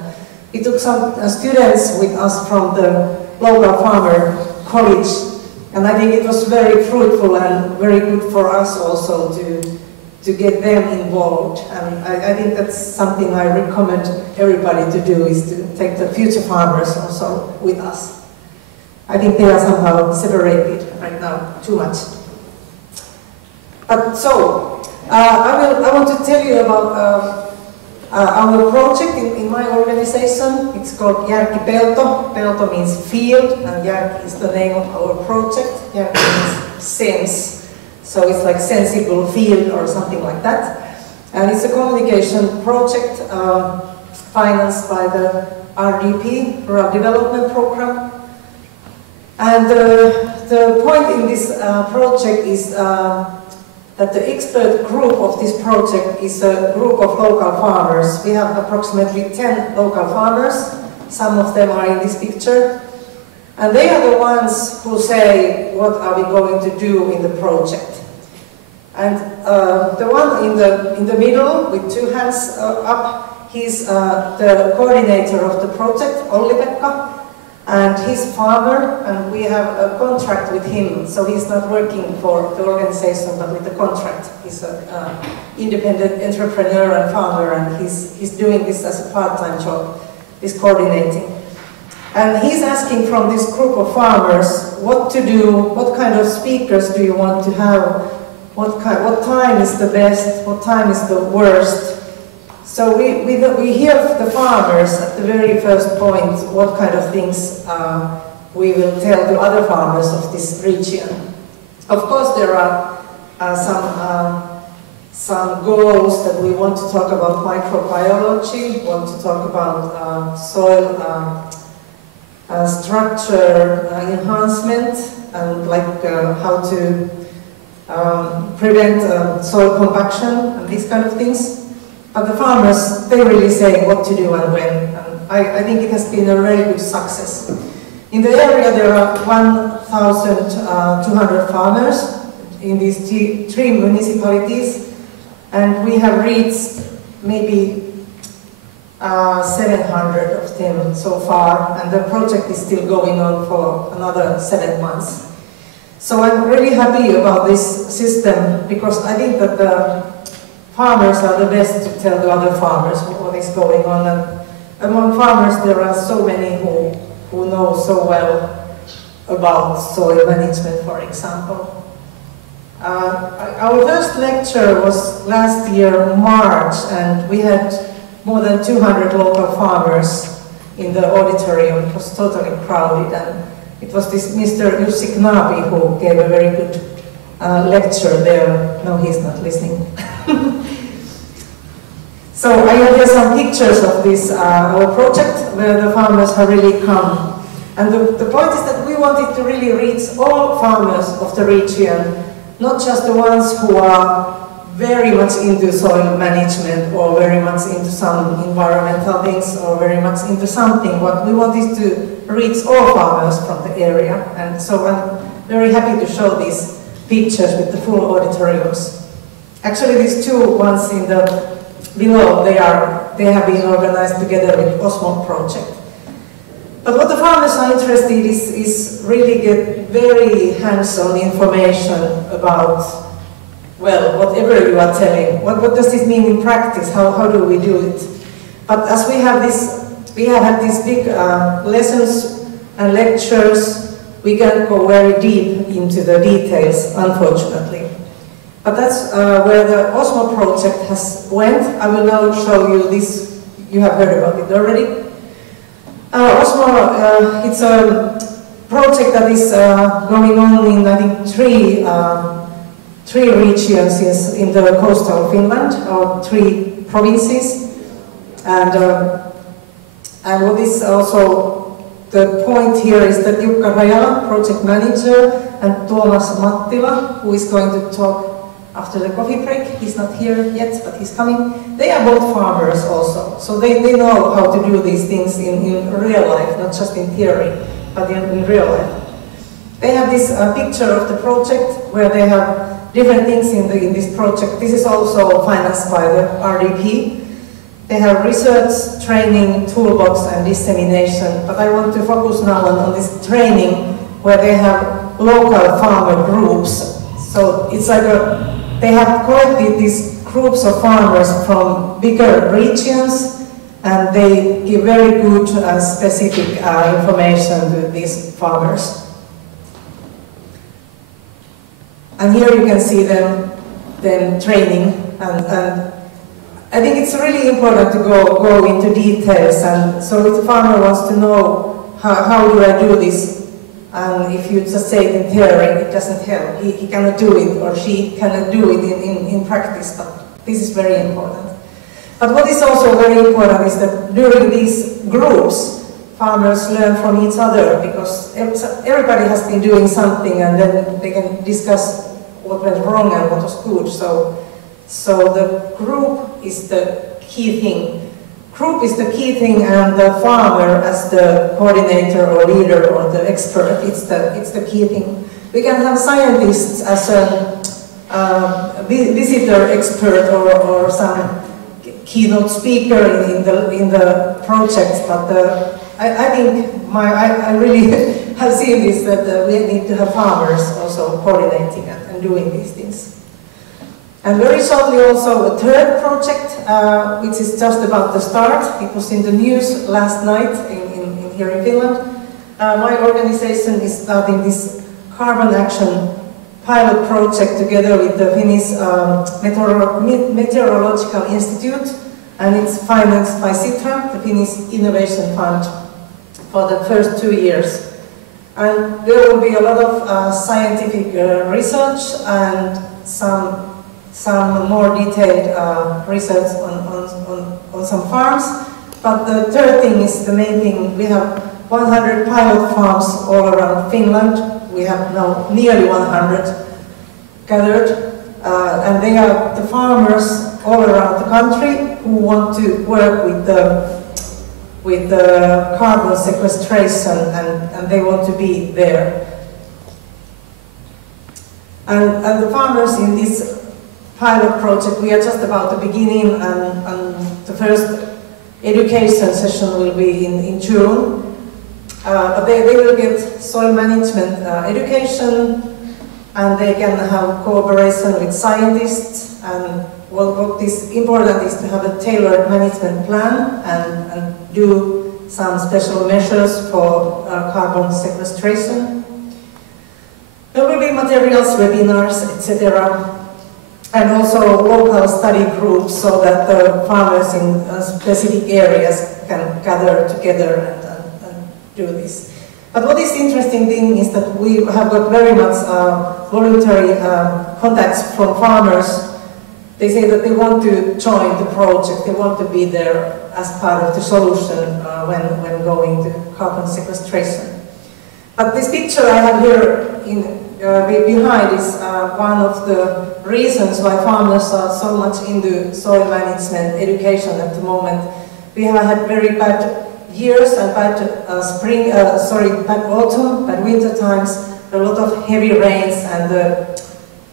we took some students with us from the local farmer college, and I think it was very fruitful and very good for us also to get them involved. And I think that's something I recommend everybody to do, is to take the future farmers also with us. I think they are somehow separated right now too much. But so, I want to tell you about our project in my organization. It's called Järki Pelto. Pelto means field, and Järki is the name of our project. Järki means sense. So it's like sensible field or something like that. And it's a communication project financed by the RDP, Rural Development Program. And the point in this project is that the expert group of this project is a group of local farmers. We have approximately 10 local farmers. Some of them are in this picture. And they are the ones who say, what are we going to do in the project? And the one in the middle with two hands up, he's the coordinator of the project, Olli-Pekka. And he's farmer, and we have a contract with him, so he's not working for the organization, but with the contract. He's an independent entrepreneur and farmer, and he's doing this as a part-time job, this coordinating. And he's asking from this group of farmers what to do, what kind of speakers do you want to have, what time is the best, what time is the worst. So we hear the farmers at the very first point what kind of things we will tell to other farmers of this region. Of course, there are some goals that we want to talk about microbiology, want to talk about soil structure enhancement, and like how to prevent soil compaction and these kind of things. But the farmers, they really say what to do and when, and I think it has been a very good success. In the area there are 1,200 farmers in these three municipalities, and we have reached maybe 700 of them so far, and the project is still going on for another 7 months. So I'm really happy about this system, because I think that the farmers are the best to tell the other farmers what is going on. And among farmers there are so many who know so well about soil management, for example. Our first lecture was last year, March, and we had more than 200 local farmers in the auditorium. It was totally crowded, and it was this Mr. Jussi Knapi who gave a very good lecture there. No, he's not listening. So I have here some pictures of this our project where the farmers have really come. And the point is that we wanted to really reach all farmers of the region, not just the ones who are very much into soil management or very much into some environmental things or very much into something. What we wanted to reach all farmers from the area. And so I'm very happy to show these pictures with the full auditoriums. Actually, these two ones in the below, they have been organized together with Osmo project. But what the farmers are interested in is really get very hands-on information about, well, whatever you are telling. What does this mean in practice? How do we do it? But as we have had these big lessons and lectures, we can go very deep into the details, unfortunately. But that's where the Osmo project has went. I will now show you this. You have heard about it already. Osmo, it's a project that is going on in, I think, three regions in the coastal Finland, or 3 provinces. And what is also the point here is that Jukka Rajala, project manager, and Tuomas Mattila, who is going to talk after the coffee break. He's not here yet, but he's coming. They are both farmers also, so they know how to do these things in real life, not just in theory, but in real life. They have this picture of the project where they have different things in this project. This is also financed by the RDP. They have research, training, toolbox and dissemination, but I want to focus now on this training where they have local farmer groups. So it's like they have collected these groups of farmers from bigger regions, and they give very good specific information to these farmers. And here you can see them training, and I think it's really important to go into details. And so if the farmer wants to know how do I do this, and if you just say it in theory, it doesn't help. He cannot do it, or she cannot do it in practice, but this is very important. But what is also very important is that during these groups, farmers learn from each other, because everybody has been doing something, and then they can discuss what went wrong and what was good. So the group is the key thing. Group is the key thing, and the farmer as the coordinator or leader or the expert, it's the key thing. We can have scientists as a visitor expert or some keynote speaker in the project, but I think I really have seen this, that we need to have farmers also coordinating and doing these things. And very shortly also a third project, which is just about to start. It was in the news last night here in Finland. My organization is starting this carbon action pilot project together with the Finnish Meteorological Institute, and it's financed by Sitra, the Finnish Innovation Fund, for the first 2 years. And there will be a lot of scientific research and some more detailed research on some farms. But the third thing is the main thing. We have 100 pilot farms all around Finland. We have now nearly 100 gathered, and they are the farmers all around the country who want to work with the carbon sequestration, and they want to be there. And the farmers in this pilot project, we are just about the beginning, and the first education session will be in June. But they will get soil management education, and they can have cooperation with scientists. And what is important is to have a tailored management plan and do some special measures for carbon sequestration. There will be materials, webinars, etc. And also local study groups, so that the farmers in specific areas can gather together and do this. But what is interesting thing is that we have got very much voluntary contacts from farmers. They say that they want to join the project, they want to be there as part of the solution when going to carbon sequestration. But this picture I have here behind is one of the reasons why farmers are so much into soil management education at the moment. We have had very bad years and bad bad autumn, bad winter times, a lot of heavy rains, and the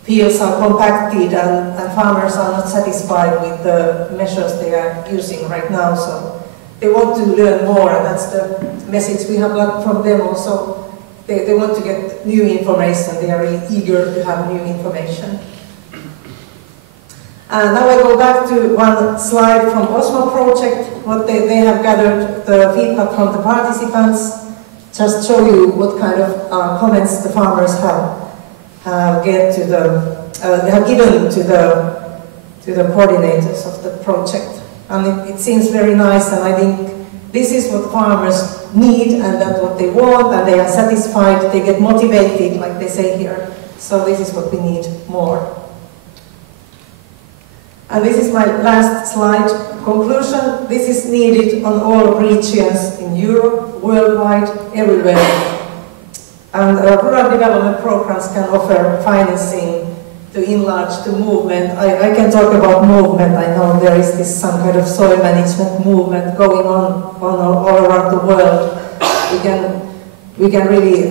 fields are compacted, and farmers are not satisfied with the measures they are using right now, so they want to learn more, and that's the message we have got from them also. They want to get new information, they are really eager to have new information. Now I go back to one slide from Osmo project, what they have gathered, the feedback from the participants, just show you what kind of comments the farmers have given to the coordinators of the project. And it seems very nice, and I think this is what farmers need, and that's what they want, and they are satisfied, they get motivated, like they say here. So this is what we need more. And this is my last slide. Conclusion, this is needed on all regions in Europe, worldwide, everywhere. And rural development programs can offer financing enlarge the movement. I can talk about movement. I know there is this some kind of soil management movement going on all around the world. We can really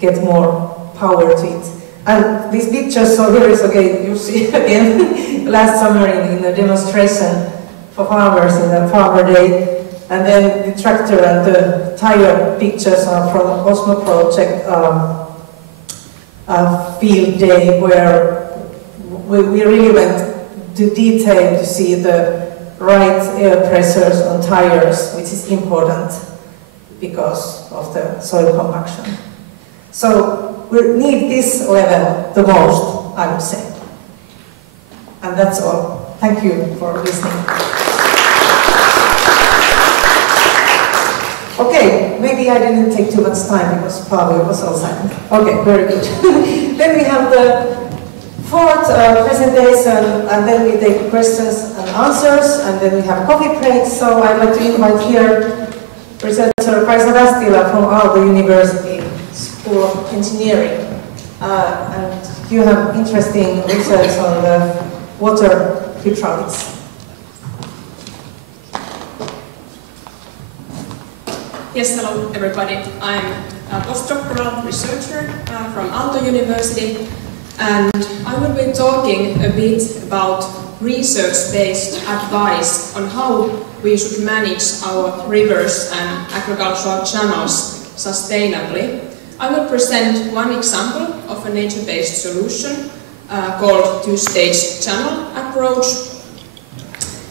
get more power to it. And these pictures, so here is, okay, you see again, last summer in a demonstration for farmers in a farmer day. And then the tractor and the tire pictures are from Osmo Project field day, where we really went to detail to see the right air pressures on tires, which is important because of the soil compaction. So we need this level the most, I would say. And that's all. Thank you for listening. Okay, maybe I didn't take too much time because Pavel was all silent. Okay, very good. Then we have the fourth presentation, and then we take questions and answers, and then we have coffee breaks. So I'd like to invite here researcher Kaisa Rastila from Aalto University School of Engineering. And you have interesting research on the water hydraulics. Yes, hello everybody. I'm a postdoctoral researcher from Aalto University, and I will be talking a bit about research-based advice on how we should manage our rivers and agricultural channels sustainably. I will present one example of a nature-based solution called two-stage channel approach.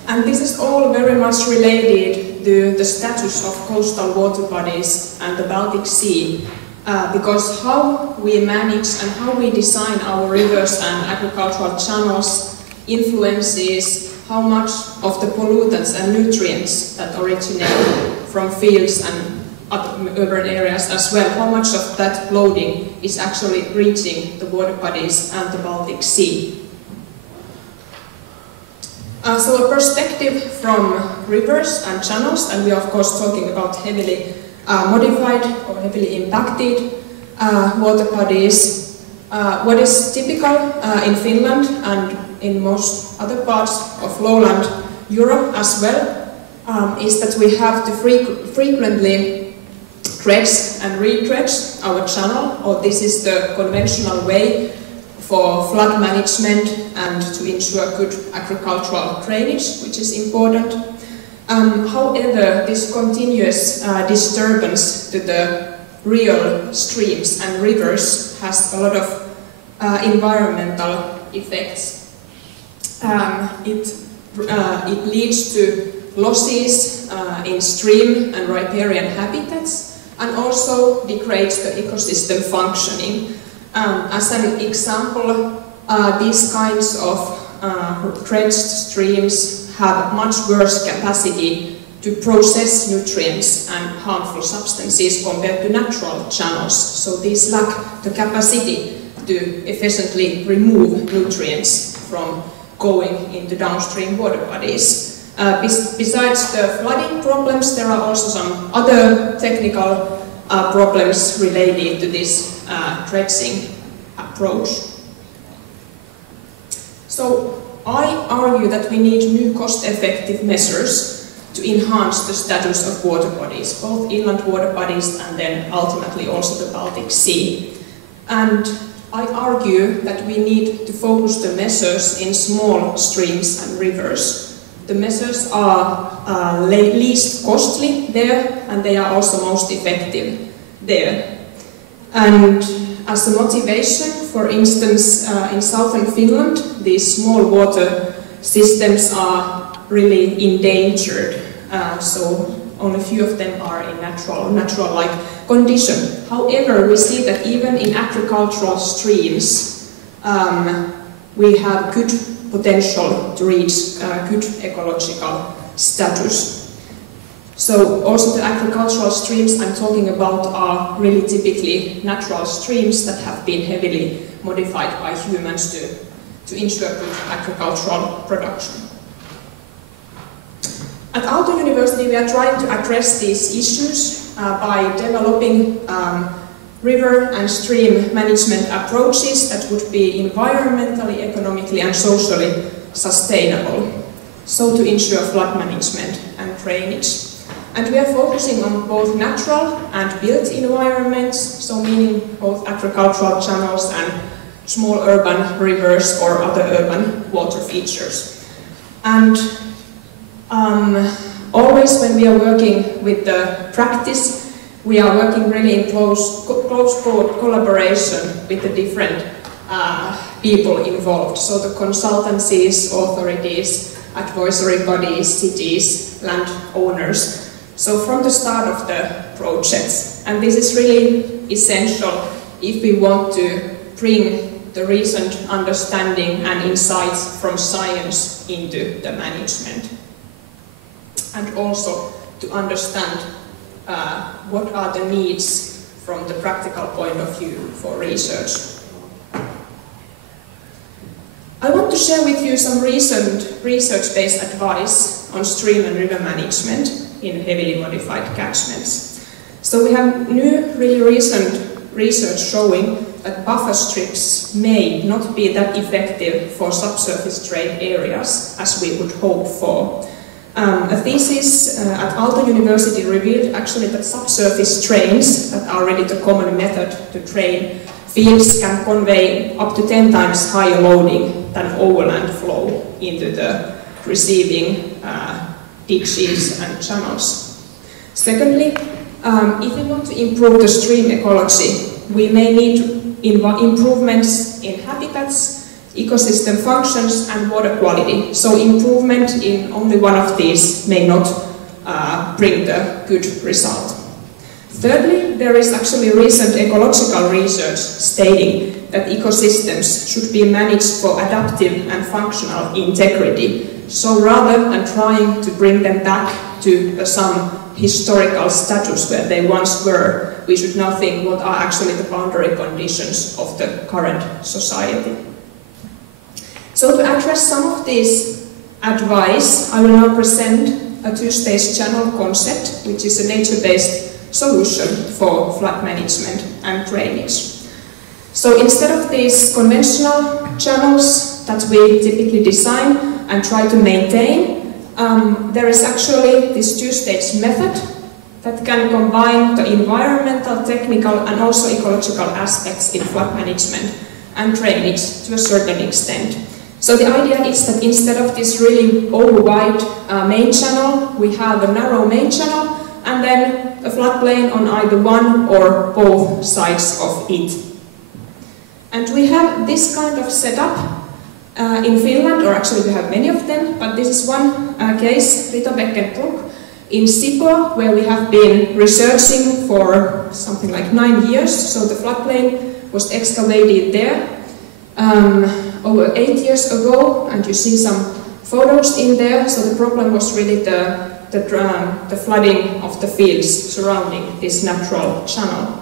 And this is all very much related to the status of coastal water bodies and the Baltic Sea, because how we manage and how we design our rivers and agricultural channels influences how much of the pollutants and nutrients that originate from fields and urban areas as well, how much of that loading is actually reaching the water bodies and the Baltic Sea. So a perspective from rivers and channels, and we are of course talking about heavily modified or heavily impacted water bodies. What is typical in Finland and in most other parts of lowland Europe as well is that we have to frequently dredge and re-dredge our channel, or this is the conventional way for flood management and to ensure good agricultural drainage, which is important. However, this continuous disturbance to the real streams and rivers has a lot of environmental effects. It leads to losses in stream and riparian habitats, and also degrades the ecosystem functioning. As an example, these kinds of dredged streams have much worse capacity to process nutrients and harmful substances compared to natural channels. So these lack the capacity to efficiently remove nutrients from going into downstream water bodies. Besides the flooding problems, there are also some other technical problems related to this dredging approach. So I argue that we need new cost-effective measures to enhance the status of water bodies, both inland water bodies and then ultimately also the Baltic Sea. And I argue that we need to focus the measures in small streams and rivers. The measures are least costly there, and they are also most effective there. And as a motivation, for instance, in southern Finland, these small water systems are really endangered. So only a few of them are in natural-like condition. However, we see that even in agricultural streams, we have good potential to reach good ecological status. So also the agricultural streams I'm talking about are really typically natural streams that have been heavily modified by humans to ensure good agricultural production. At Aalto University we are trying to address these issues by developing river and stream management approaches that would be environmentally, economically and socially sustainable, so to ensure flood management and drainage. And we are focusing on both natural and built environments, so meaning both agricultural channels and small urban rivers or other urban water features. And always when we are working with the practice, we are working really in close collaboration with the different people involved. So the consultancies, authorities, advisory bodies, cities, landowners. So from the start of the projects. And this is really essential if we want to bring the recent understanding and insights from science into the management. And also to understand what are the needs from the practical point of view for research. I want to share with you some recent research-based advice on stream and river management in heavily modified catchments. So we have new, really recent research showing that buffer strips may not be that effective for subsurface drain areas as we would hope for. A thesis at Aalto University revealed actually that subsurface drains that are really the common method to drain fields can convey up to 10 times higher loading than overland flow into the receiving ditches and channels. Secondly, if we want to improve the stream ecology, we may need improvements in habitats, ecosystem functions and water quality. So improvement in only one of these may not bring the good result. Thirdly, there is actually recent ecological research stating that ecosystems should be managed for adaptive and functional integrity. So rather than trying to bring them back to some historical status where they once were, we should now think what are actually the boundary conditions of the current society. So to address some of these advice, I will now present a two-stage channel concept, which is a nature-based solution for flood management and drainage. So instead of these conventional channels that we typically design and try to maintain, there is actually this two-stage method that can combine the environmental, technical and also ecological aspects in flood management and drainage to a certain extent. So the idea is that instead of this really over-wide main channel, we have a narrow main channel and then a floodplain on either one or both sides of it. And we have this kind of setup in Finland, or actually we have many of them, but this is one case, Ritobäckenbrook in Sipoo, where we have been researching for something like 9 years. So the floodplain was excavated there over 8 years ago, and you see some photos in there. So the problem was really the flooding of the fields surrounding this natural channel.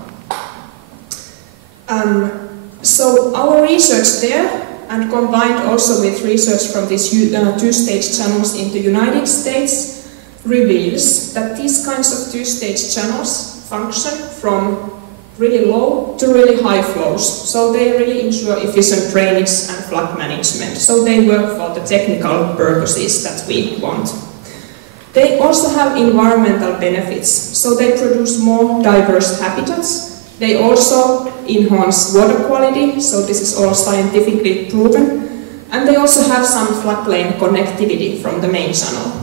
So our research there, and combined also with research from these two-stage channels in the United States, reveals that these kinds of two-stage channels function from really low to really high flows. So they really ensure efficient drainage and flood management. So they work for the technical purposes that we want. They also have environmental benefits. So they produce more diverse habitats. They also enhance water quality, so this is all scientifically proven. And they also have some floodplain connectivity from the main channel.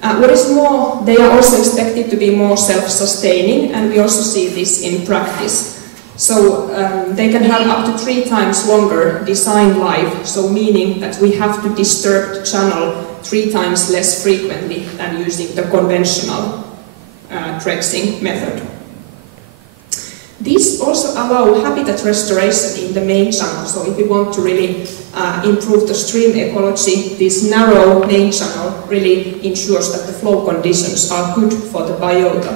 What is more, they are also expected to be more self-sustaining, and we also see this in practice. So they can have up to 3 times longer design life, so meaning that we have to disturb the channel 3 times less frequently than using the conventional dredging method. These also allow habitat restoration in the main channel, so if we want to really improve the stream ecology, this narrow main channel really ensures that the flow conditions are good for the biota.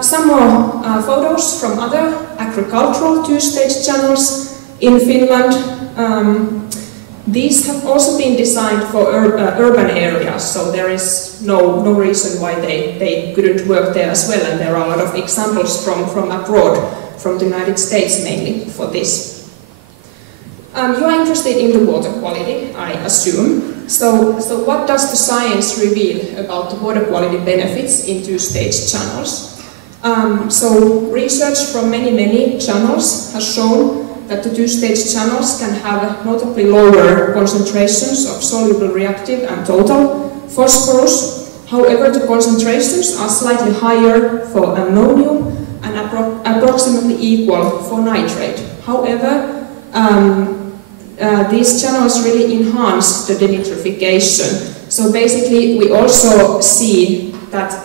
Some more photos from other agricultural two-stage channels in Finland. These have also been designed for urban areas, so there is no reason why they couldn't work there as well, and there are a lot of examples from abroad, from the United States mainly, for this. You are interested in the water quality, I assume. So what does the science reveal about the water quality benefits in two-stage channels? So research from many channels has shown that the two-stage channels can have notably lower concentrations of soluble reactive and total phosphorus. However, the concentrations are slightly higher for ammonium and approximately equal for nitrate. However, these channels really enhance the denitrification. So basically, we also see that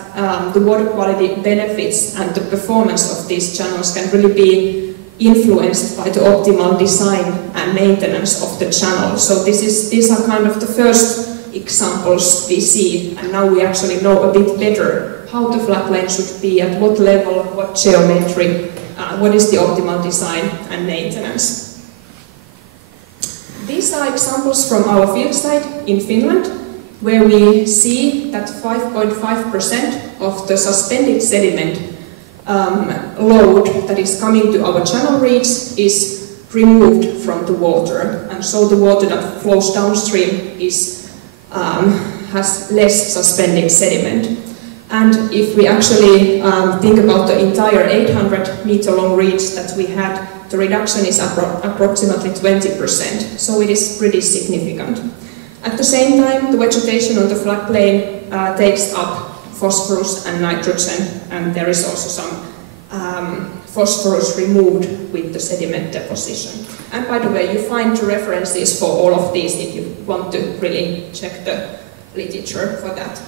the water quality benefits and the performance of these channels can really be influenced by the optimal design and maintenance of the channel. So these are kind of the first examples we see, and now we actually know a bit better how the floodplain should be, at what level, what geometry, what is the optimal design and maintenance. These are examples from our field site in Finland, where we see that 5.5% of the suspended sediment load that is coming to our channel reeds is removed from the water, and so the water that flows downstream has less suspended sediment. And if we actually think about the entire 800-meter long reeds that we had, the reduction is approximately 20%, so it is pretty significant. At the same time, the vegetation on the floodplain takes up phosphorus and nitrogen, and there is also some phosphorus removed with the sediment deposition. And by the way, you find the references for all of these if you want to really check the literature for that.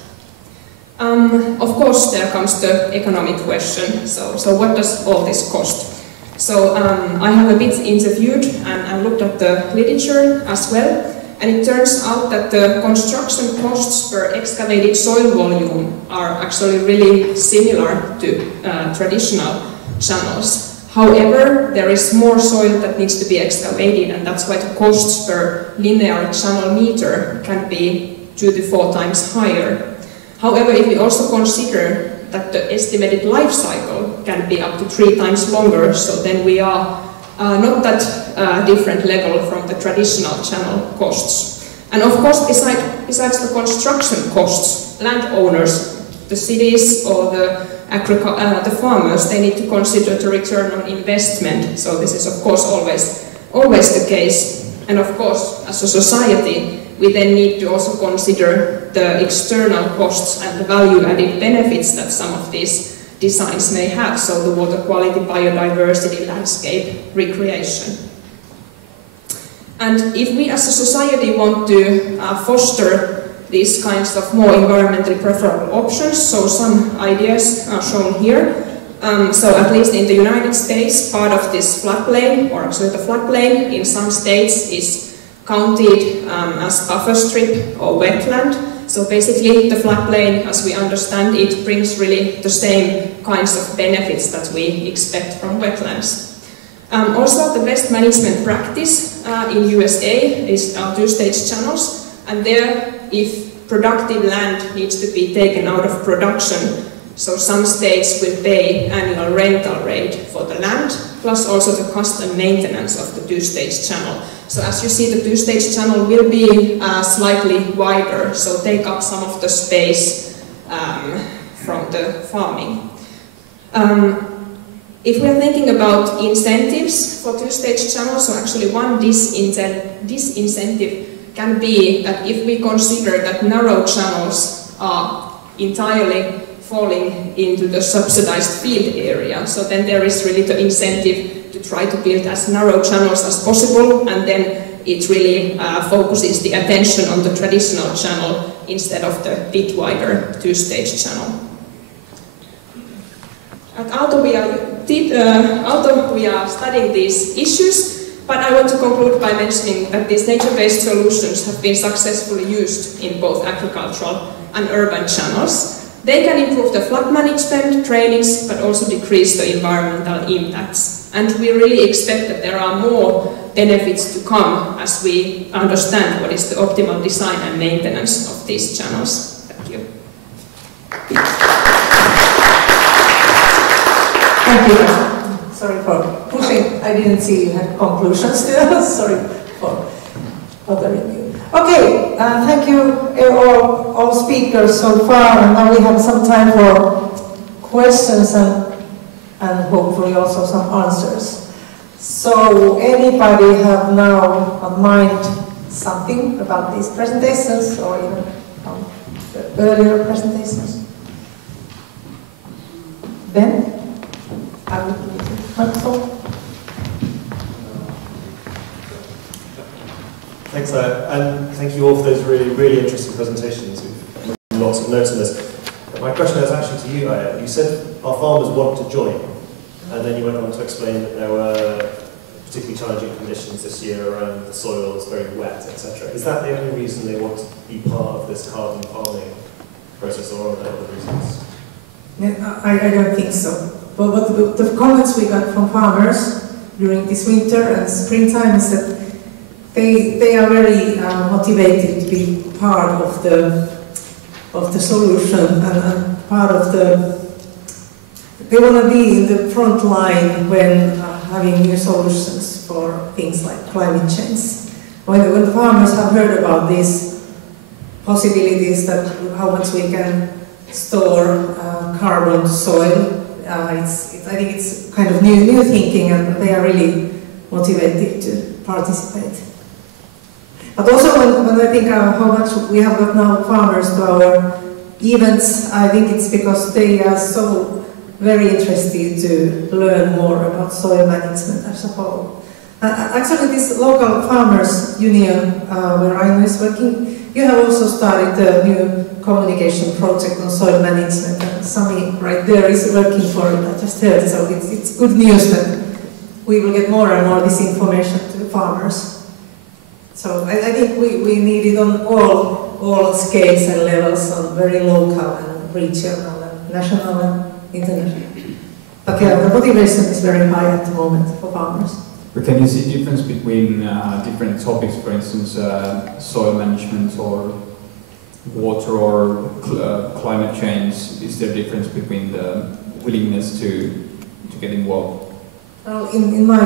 Of course, there comes the economic question. So what does all this cost? So I have a bit interviewed and looked at the literature as well. And it turns out that the construction costs per excavated soil volume are actually really similar to traditional channels. However, there is more soil that needs to be excavated, and that's why the costs per linear channel meter can be 2 to 4 times higher. However, if we also consider that the estimated life cycle can be up to 3 times longer, so then we are not that different level from the traditional channel costs. And of course, besides the construction costs, landowners, the cities or the farmers, they need to consider the return on investment. So this is of course always the case. And of course, as a society, we then need to also consider the external costs and the value-added benefits that some of these designs may have, so the water quality, biodiversity, landscape, recreation. And if we as a society want to foster these kinds of more environmentally preferable options, so some ideas are shown here. So at least in the United States, part of this floodplain, or actually the floodplain in some states is counted as buffer strip or wetland. So basically the floodplain, as we understand it, brings really the same kinds of benefits that we expect from wetlands. Also, the best management practice in USA is two-stage channels, and there, if productive land needs to be taken out of production, so some states will pay annual rental rate for the land, plus also the cost and maintenance of the two-stage channel. So as you see, the two-stage channel will be slightly wider, so take up some of the space from the farming. If we are thinking about incentives for two-stage channels, so actually one disincentive can be that if we consider that narrow channels are entirely falling into the subsidized field area, so then there is really the incentive to try to build as narrow channels as possible, and then it really focuses the attention on the traditional channel instead of the bit wider two-stage channel. At Aalto we are studying these issues, but I want to conclude by mentioning that these nature-based solutions have been successfully used in both agricultural and urban channels. They can improve the flood management, drainage, but also decrease the environmental impacts. And we really expect that there are more benefits to come as we understand what is the optimal design and maintenance of these channels. Thank you. Thank you. Sorry for pushing. I didn't see you had conclusions still. Sorry for bothering you. Okay, thank you all speakers so far, and now we have some time for questions and hopefully also some answers. So, anybody have now in mind something about these presentations or even the earlier presentations? Ben? Thanks, and thank you all for those really interesting presentations. We've made lots of notes on this. My question is actually to you, Eija. You said our farmers want to join, and then you went on to explain that there were particularly challenging conditions this year around the soil is very wet, etc. Is that the only reason they want to be part of this carbon farming process, or are there other reasons? I don't think so. But the comments we got from farmers during this winter and springtime is that they are very motivated to be part of the solution and part of they want to be in the front line when having new solutions for things like climate change. When the farmers have heard about these possibilities, that how much we can store carbon to soil, I think it's kind of new thinking, and they are really motivated to participate. But also when I think how much we have got now farmers to our events, I think it's because they are so very interested to learn more about soil management as a whole. Actually, this local farmers union where Aino is working, you have also started a new communication project on soil management, and Sami right there is working for it, I just heard, so it's good news that we will get more and more this information to the farmers. So I think we need it on all scales and levels, on very local and regional and national and international. But yeah, the motivation is very high at the moment for farmers. But can you see a difference between different topics, for instance, soil management or water or climate change? Is there a difference between the willingness to get involved? Well, in my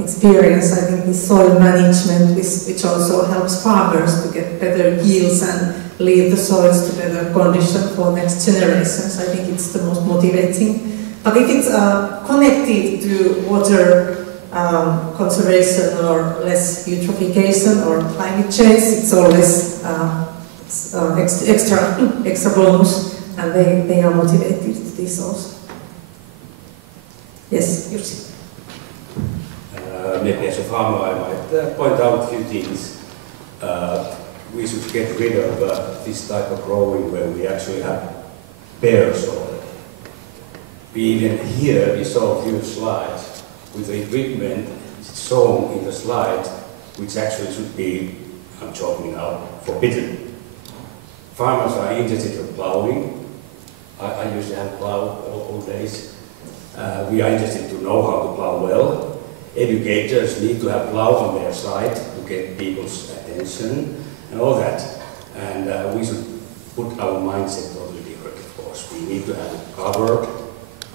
experience, I think the soil management, which also helps farmers to get better yields and leave the soils to better condition for next generations, I think it's the most motivating. But if it's connected to water conservation or less eutrophication or climate change, it's always extra bonus, and they are motivated to this also. Yes, Jussi. Maybe as a farmer I might point out a few things. We should get rid of this type of growing where we actually have bare soil. Even here we saw a few slides with the equipment shown in the slide, which actually should be, I'm talking now, forbidden. Farmers are interested in plowing. I used to have plow all days. We are interested to know how to plow well. Educators need to have plow on their side to get people's attention and all that. And we should put our mindset totally different, of course. We need to have it covered,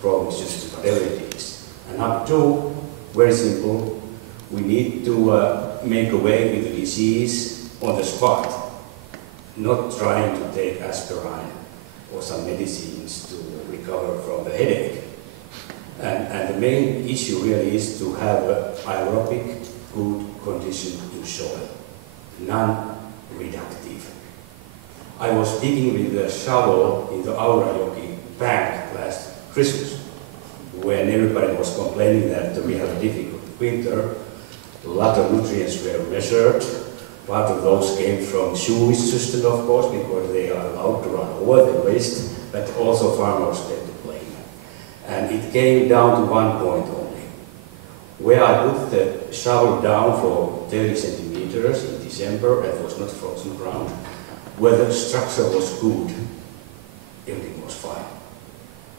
promises to abilities. And number two, very simple, we need to make away with the disease on the spot, not trying to take aspirin or some medicines to recover from the headache. And the main issue really is to have aerobic, good condition in soil, non-reductive. I was digging with a shovel in the Aurajoki bank last Christmas, when everybody was complaining that we have a difficult winter. A lot of nutrients were measured. Part of those came from sewage system, of course, because they are allowed to run over the waste, but also farmers tend to blame. And it came down to one point only. Where I put the shovel down for 30 centimeters in December, and it was not frozen ground, where the structure was good, everything was fine.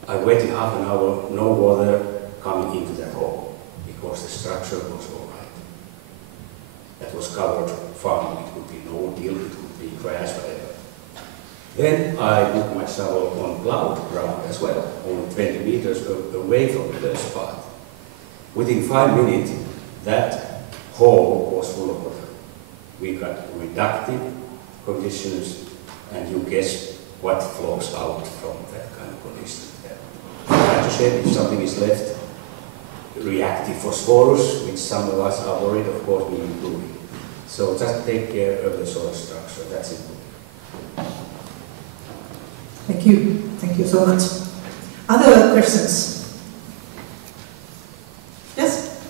I waited half an hour, no water coming into that hole, because the structure was all right. that was covered farming. It could be no till, it could be grass, whatever. Then I put my shovel on plowed ground as well, only 20 meters away from the spot. Within 5 minutes, that hole was full of water. We got reductive conditions, and you guess what flows out from that kind of condition. Like I said, if something is left, reactive phosphorus, which some of us are worried, of course, we improve it. So just take care of the soil structure, that's it. Thank you. Thank you so much. Other questions? Yes?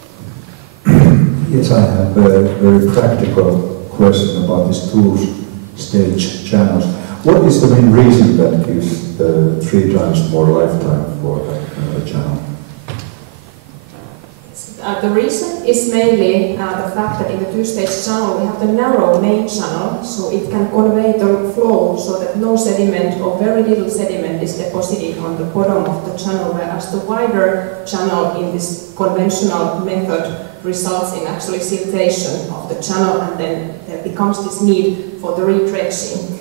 Yes, I have a very practical question about these two-stage channels. What is the main reason that gives 3 times more lifetime for that kind of a channel? The reason is mainly the fact that in the two-stage channel we have the narrow main channel, so it can convey the flow so that no sediment or very little sediment is deposited on the bottom of the channel, whereas the wider channel in this conventional method results in actually siltation of the channel, and then there becomes this need for the retrenching.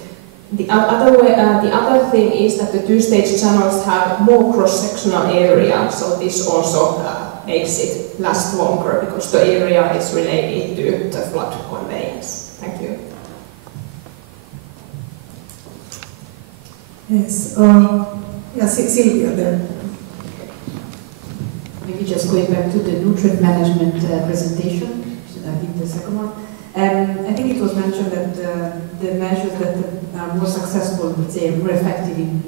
The other thing is that the two-stage channels have more cross-sectional area, so this also makes it last longer because the area is related to the flood conveyance. Thank you. Yes. Silvia there. Maybe just going back to the nutrient management presentation, I think the second one. I think it was mentioned that the measures that are more successful, let's say, more effective in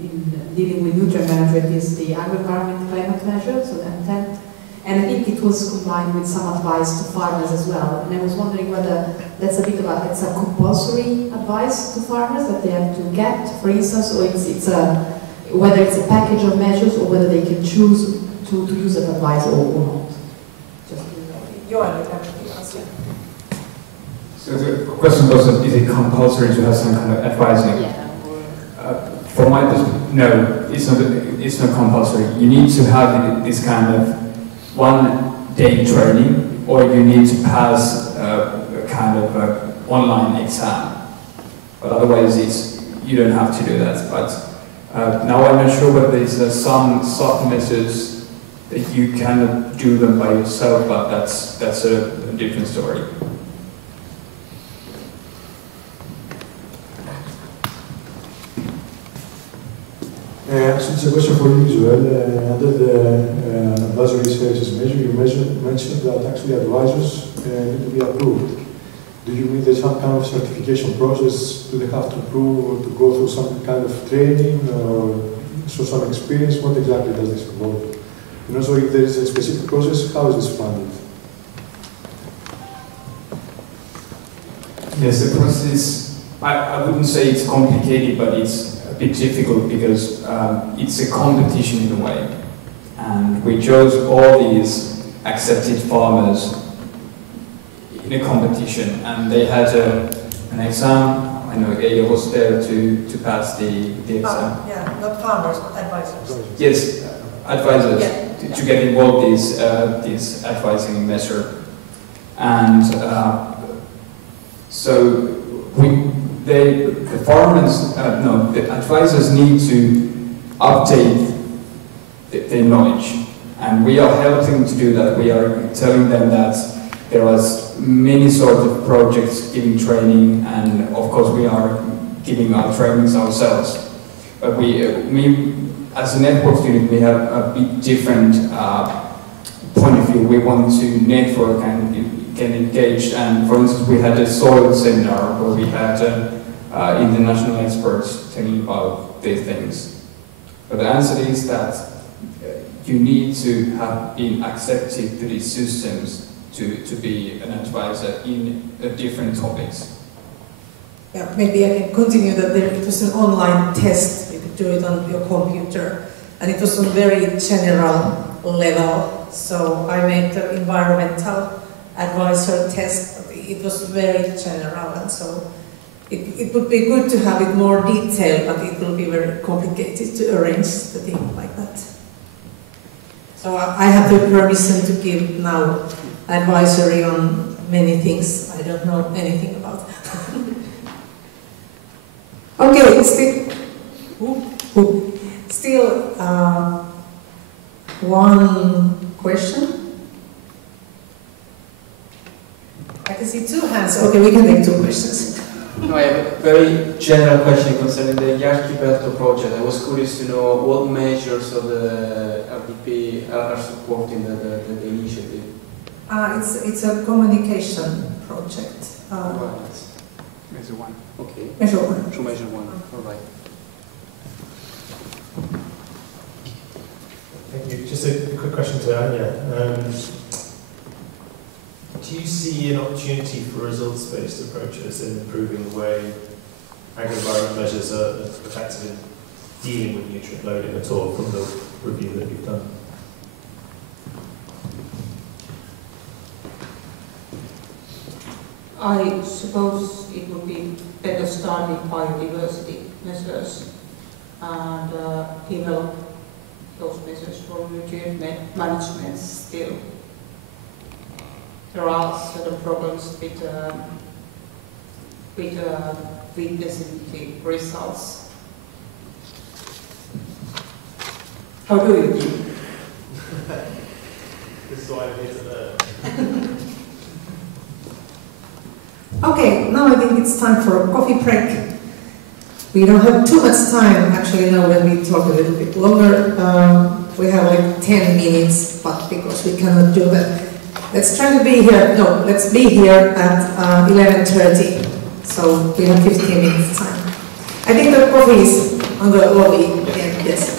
dealing with nutrient management is the agri-environmental climate measure, so the intent. And I think it was combined with some advice to farmers as well. And I was wondering whether that's a bit of it's a compulsory advice to farmers that they have to get, for instance, or whether it's a package of measures or whether they can choose to use that advice or not. So the question was, is it compulsory to have some kind of advising? Yeah. From my perspective, no, it's not compulsory. You need to have this kind of one-day training, or you need to pass a kind of online exam. But otherwise, you don't have to do that. But now I'm not sure whether there's some soft methods that you cannot do them by yourself, but that's a different story. So it's a question for you, Joel. Under the advisory services measure, you mentioned that actually advisors need to be approved. Do you mean there's some kind of certification process? Do they have to prove or to go through some kind of training or show some experience? What exactly does this involve? And also, if there is a specific process, how is this funded? Yes, the process, I wouldn't say it's complicated, but it's a bit difficult because it's a competition in a way. And we chose all these accepted farmers in a competition, and they had an exam. I know Eija was there to pass the exam. Yeah, not farmers, but advisors. Yes, advisors, yeah. to get involved in this advising measure. And so the farmers, the advisors need to update their knowledge, and we are helping to do that. We are telling them that there are many sorts of projects giving training, and of course we are giving our trainings ourselves. But we as a network unit, we have a bit different point of view. We want to network and get engaged, and for instance we had a soil seminar where we had international experts telling about these things. But the answer is that you need to have been accepted to these systems to be an advisor in different topics. Yeah, maybe I can continue that it was an online test. You could do it on your computer, and it was on very general level. So I made the environmental advisor test. It was very general, and so it would be good to have it more detailed, but it will be very complicated to arrange the thing like that. So I have the permission to give now advisory on many things I don't know anything about. Okay, still one question. I can see two hands. Okay, we can take two questions. No, I have a very general question concerning the Eija Hagelberg project. I was curious to know what measures of the RDP are supporting the initiative. It's a communication project. Measure one. Okay. Measure one. To measure one. All right. Thank you. Just a quick question to Anja. Do you see an opportunity for results-based approaches in improving the way agri-environment measures are effective in dealing with nutrient loading at all from the review that you've done? I suppose it would be better starting biodiversity measures and develop those measures for nutrient management still. There are certain problems with witnessing the results. How do you do? This is why I'm here to learn. Okay, now I think it's time for a coffee break. We don't have too much time actually now when we talk a little bit longer. We have like 10 minutes, but because we cannot do that, let's try to be here. No, let's be here at 11:30. So we have 15 minutes time. I think the coffee is on the lobby again. Yes.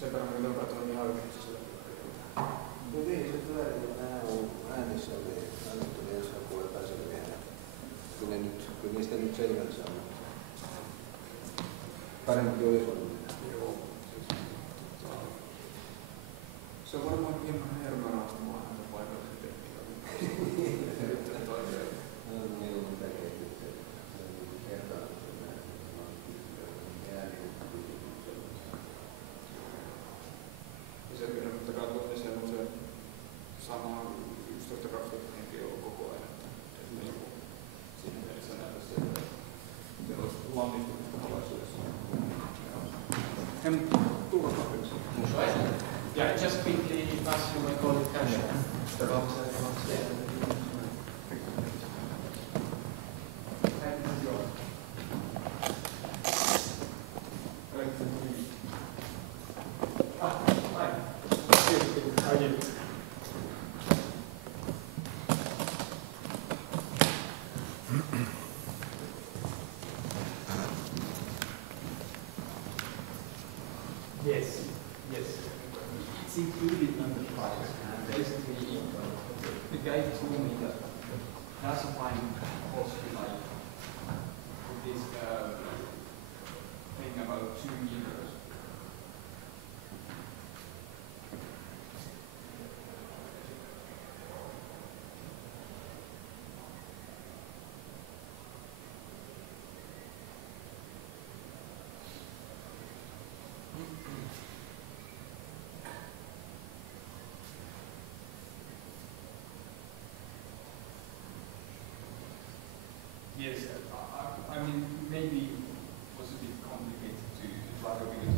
Sen verran me nopeasti on ihan oikein sillä. No niin, se tulee, kun nämä on äänissä oli jossain puolella pääselviä. Kyllä niistä nyt selvän saa. Parempi olisi ollut. Joo. Se on varmaan hieman hermonaastamaan häntä paikallisen tekniikan. No niin, on mitä kehitystä. Kertaa. Ja sen verran, mutta katsotaan, että siellä on se sama 11-12 henkeä ollut koko ajan. Siinä mielessä näyttäisi, että se olisi lannistunut alaisuudessa. Yeah, just quickly pass you my colleague Kasia about Yes, yes. It's included in the price. Basically, the guy told me that that's a fine cost like this thing about 2 euros. Yes, I mean, maybe it was a bit complicated to travel because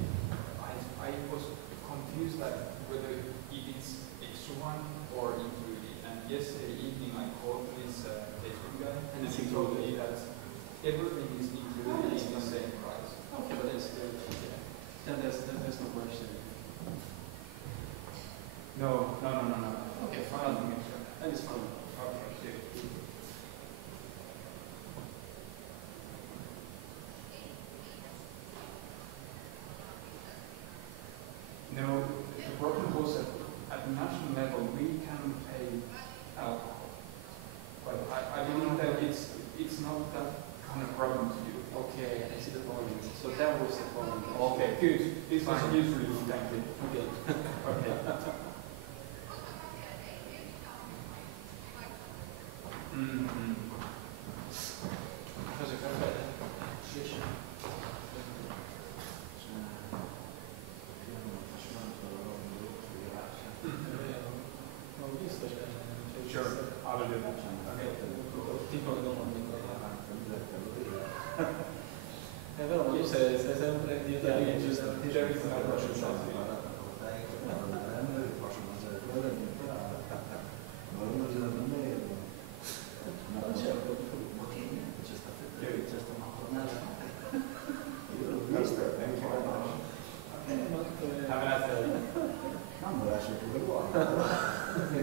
I was confused like whether it is extra one or included. And yesterday evening I called this catering guy and he told me that everything is included in the same price. Okay, but that's good. Yeah. Then there's no question. No. Okay, fine. That is fine. Okay, good. No, the problem was that at the national level we can pay alcohol, but I believe that it's not that kind of problem to you. Okay, I see the point. So that was the point. Okay, good. This was useful. Thank you. Okay. Okay. Mm-hmm. Sure, I will do that. È vero, ma tu sei sempre di giusto.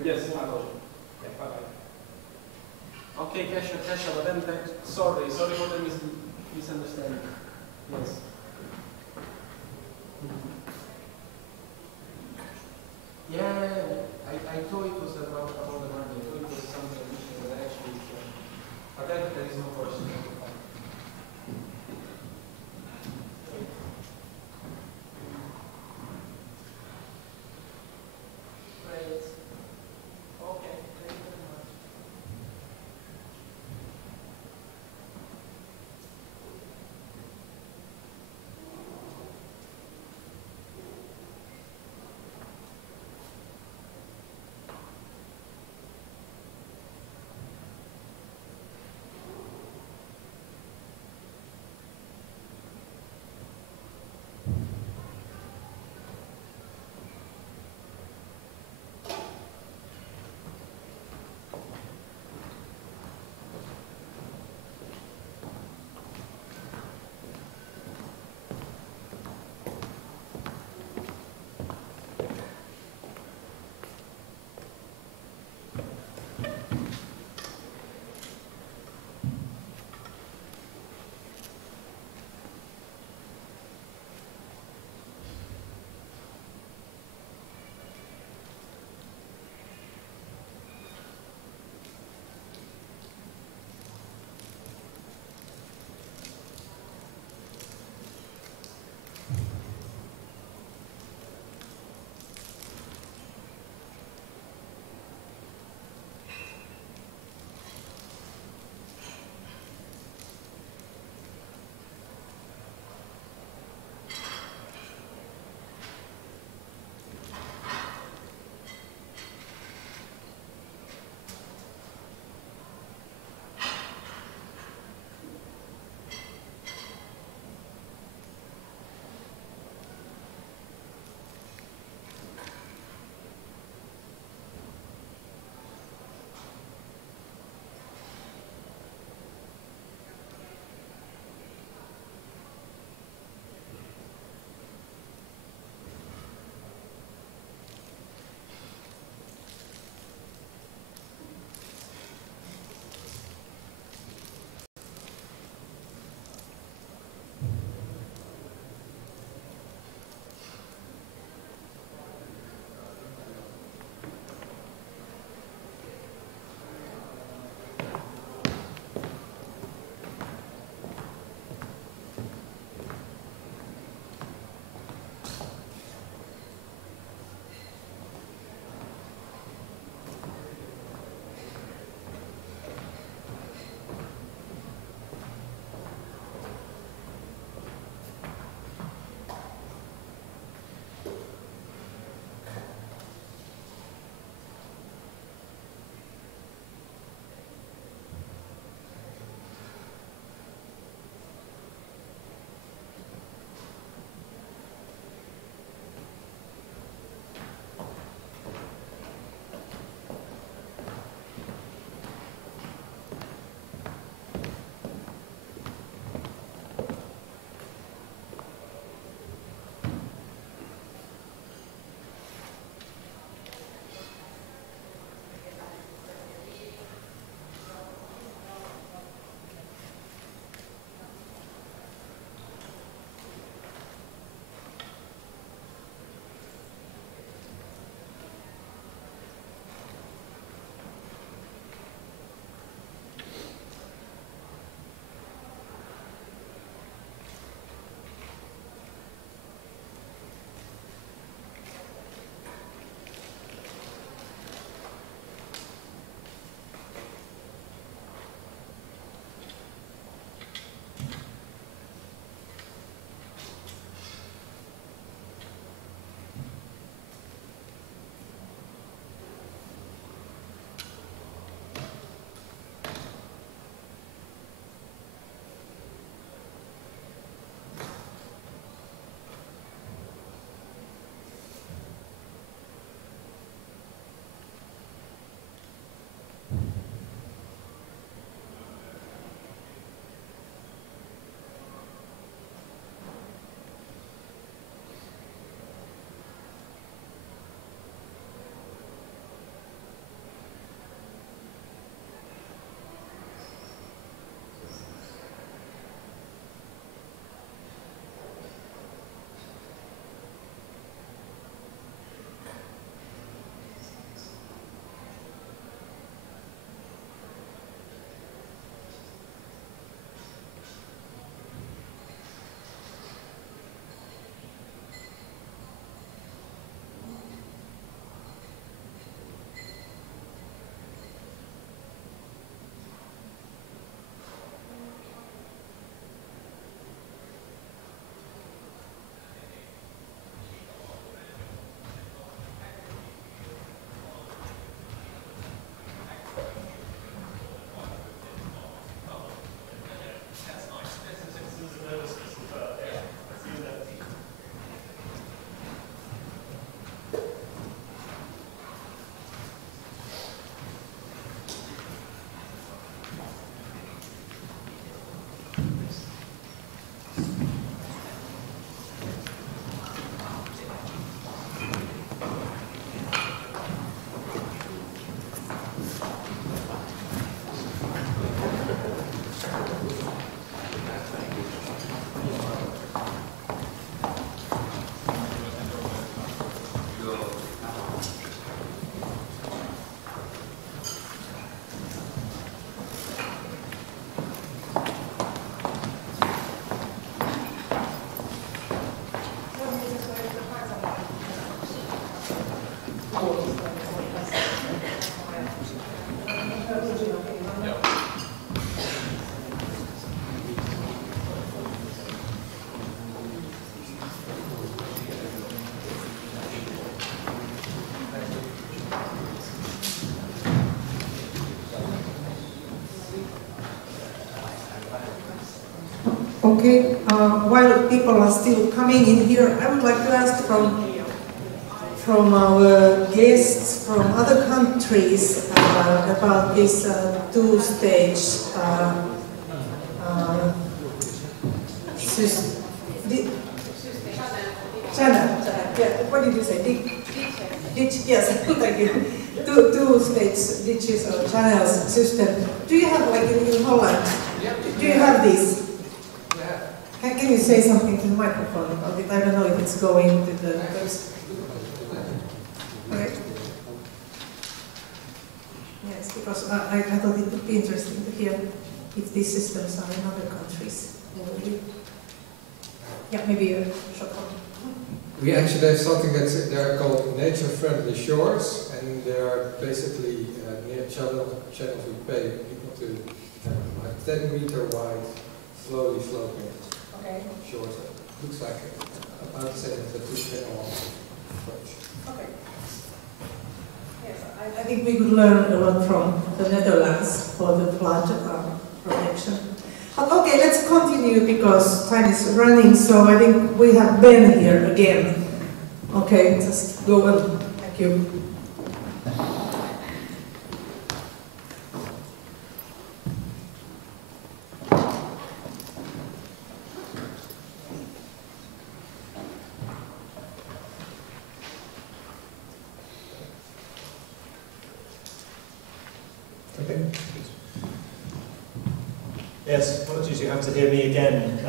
Yes, my pleasure. Yeah, bye-bye. Okay, Kasia, but then sorry for the misunderstanding. Yes. Yeah, I thought it was about the money. I thought it was something additional, but actually it's but then there is no question. Great. Okay, thank you very much. Okay, while people are still coming in here, I would like to ask from our guests from other countries about this two-stage channel. Yeah, what did you say? Ditch, yes, thank you. Two-stage ditches or channels system. Do you have, like in Holland, do you have this? Can you say something to the microphone about it? I don't know if it's going to the... Okay. Yes, because I thought it would be interesting to hear if these systems are in other countries. Yeah, maybe a short one. We actually have something that's they're called nature-friendly shores, and they are basically near channels we pay people to like 10-meter wide, slowly sloping. Okay. Short. Looks like about the same as the two-channel approach. Okay. Yes, I think we could learn a lot from the Netherlands for the flood protection. But okay, let's continue because time is running. So I think we have Ben here again. Okay, just go on. Thank you. Yes, apologies, you have to hear me again.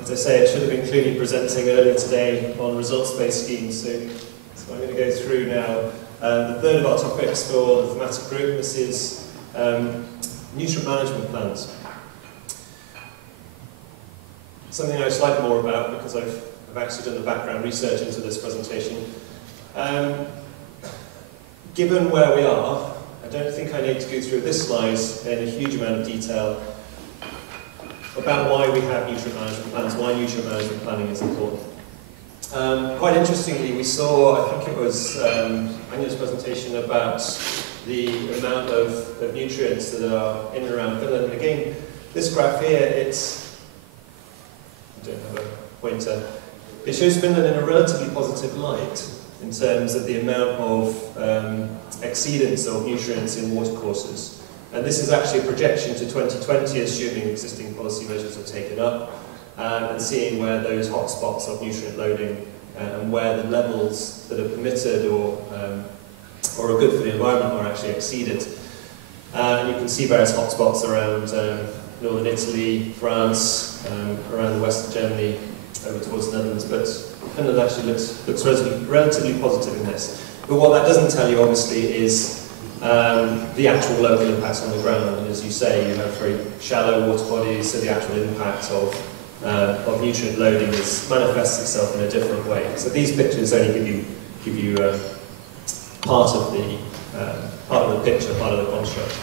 As I say, I should have been clearly presenting earlier today on results-based schemes, so I'm going to go through now the third of our topics for the thematic group. This is nutrient management plans. Something I know slightly more about because I've actually done the background research into this presentation. Given where we are, I don't think I need to go through this slide in a huge amount of detail about why we have nutrient management plans, why nutrient management planning is important. Quite interestingly, we saw, I think it was Anja's presentation about the amount of nutrients that are in and around Finland. And again, this graph here, I don't have a pointer, it shows Finland in a relatively positive light in terms of the amount of exceedance of nutrients in watercourses. And this is actually a projection to 2020, assuming existing policy measures are taken up, and seeing where those hotspots of nutrient loading and where the levels that are permitted or are good for the environment are actually exceeded. And you can see various hotspots around northern Italy, France, around the west of Germany, over towards the Netherlands, but Finland actually looks relatively positive in this. But what that doesn't tell you, obviously, is the actual local impacts on the ground. And as you say, you have very shallow water bodies, so the actual impact of nutrient loading manifests itself in a different way. So these pictures only give you part of the picture, part of the construct.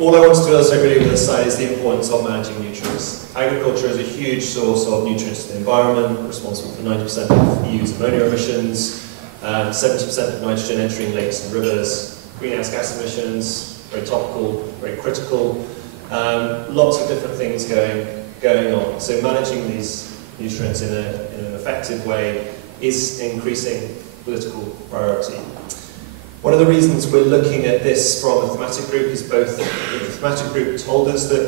All I wanted to illustrate really with this slide is the importance of managing nutrients. Agriculture is a huge source of nutrients to the environment, responsible for 90% of the EU's ammonia emissions, 70% of nitrogen entering lakes and rivers, greenhouse gas emissions, very topical, very critical, lots of different things going on. So managing these nutrients in an effective way is increasing political priority. One of the reasons we're looking at this from a thematic group is both the thematic group told us that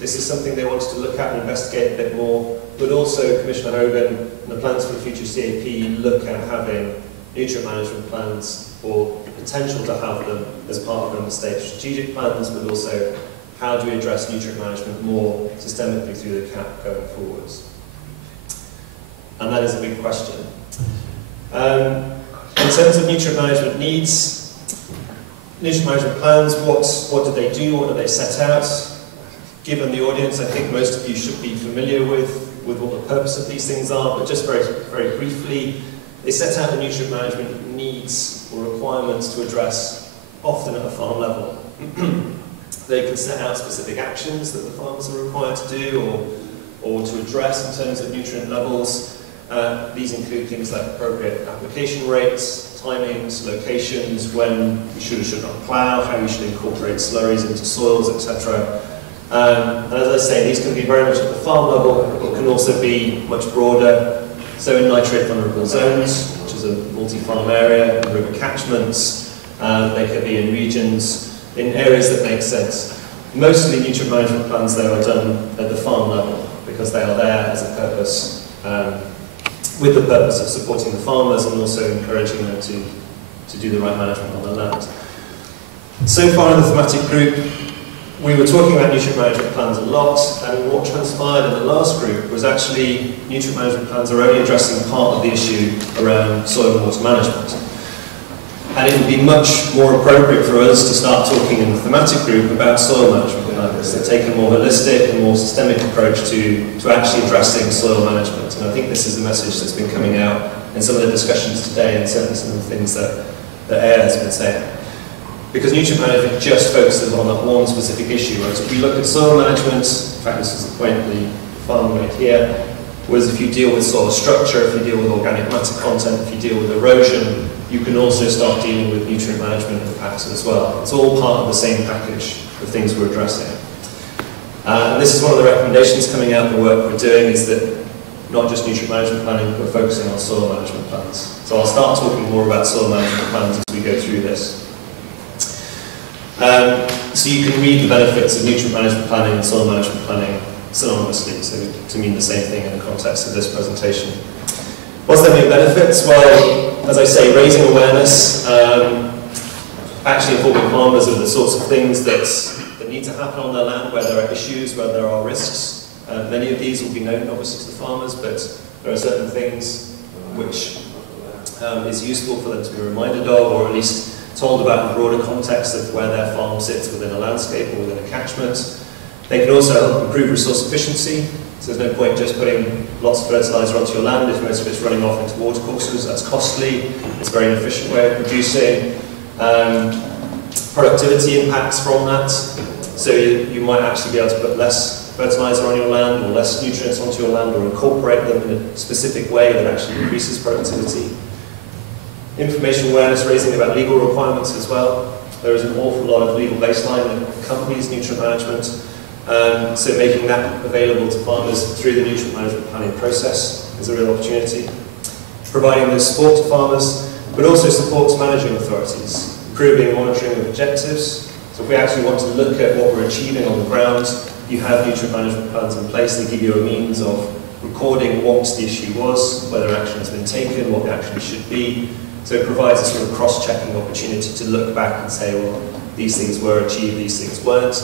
this is something they wanted to look at and investigate a bit more, but also Commissioner Hogan and the plans for the future CAP look at having nutrient management plans, or the potential to have them as part of member state strategic plans, but also how do we address nutrient management more systemically through the CAP going forwards. And that is a big question. In terms of nutrient management needs, nutrient management plans, what do they do, what do they set out? Given the audience, I think most of you should be familiar with what the purpose of these things are, but just very, very briefly, they set out the nutrient management needs or requirements to address, often at a farm level. They can set out specific actions that the farmers are required to do or to address in terms of nutrient levels. These include things like appropriate application rates, timings, locations, when we should or should not plough, how we should incorporate slurries into soils, etc. And as I say, these can be very much at the farm level, but can also be much broader. So in nitrate vulnerable zones, which is a multi-farm area, in river catchments, they could be in regions, in areas that make sense. Mostly nutrient management plans, though, are done at the farm level because they are there as a purpose, with the purpose of supporting the farmers and also encouraging them to do the right management on the land. So far in the thematic group, we were talking about nutrient management plans a lot, and what transpired in the last group was actually nutrient management plans are only addressing part of the issue around soil and water management. And it would be much more appropriate for us to start talking in the thematic group about soil management plans, so take a more holistic and more systemic approach to actually addressing soil management. And I think this is a message that's been coming out in some of the discussions today, and certainly some of the things that Eija has been saying. Because nutrient management just focuses on that one specific issue, whereas if we look at soil management, in fact this is the point the farm made here, was if you deal with soil structure, if you deal with organic matter content, if you deal with erosion, you can also start dealing with nutrient management impacts as well. It's all part of the same package of things we're addressing. And this is one of the recommendations coming out of the work we're doing, is that not just nutrient management planning, but focusing on soil management plans. So I'll start talking more about soil management plans as we go through this. So you can read the benefits of nutrient management planning and soil management planning synonymously, so to mean the same thing in the context of this presentation. What's their main benefits? Well, as I say, raising awareness, actually informing farmers of the sorts of things that need to happen on their land, where there are issues, where there are risks. Many of these will be known, obviously, to the farmers, but there are certain things which is useful for them to be reminded of, or at least told about in the broader context of where their farm sits within a landscape or within a catchment. They can also help improve resource efficiency. So there's no point just putting lots of fertiliser onto your land if most of it's running off into watercourses. That's costly. It's a very inefficient way of producing. Productivity impacts from that. So you might actually be able to put less fertiliser on your land or less nutrients onto your land, or incorporate them in a specific way that actually increases productivity. Information awareness, raising about legal requirements as well. There is an awful lot of legal baseline that accompanies nutrient management, so making that available to farmers through the nutrient management planning process is a real opportunity. Providing those support to farmers, but also support to managing authorities, improving monitoring of objectives. So if we actually want to look at what we're achieving on the ground, you have nutrient management plans in place that give you a means of recording what the issue was, whether action has been taken, what the action should be. So it provides a sort of cross-checking opportunity to look back and say, well, these things were achieved, these things weren't.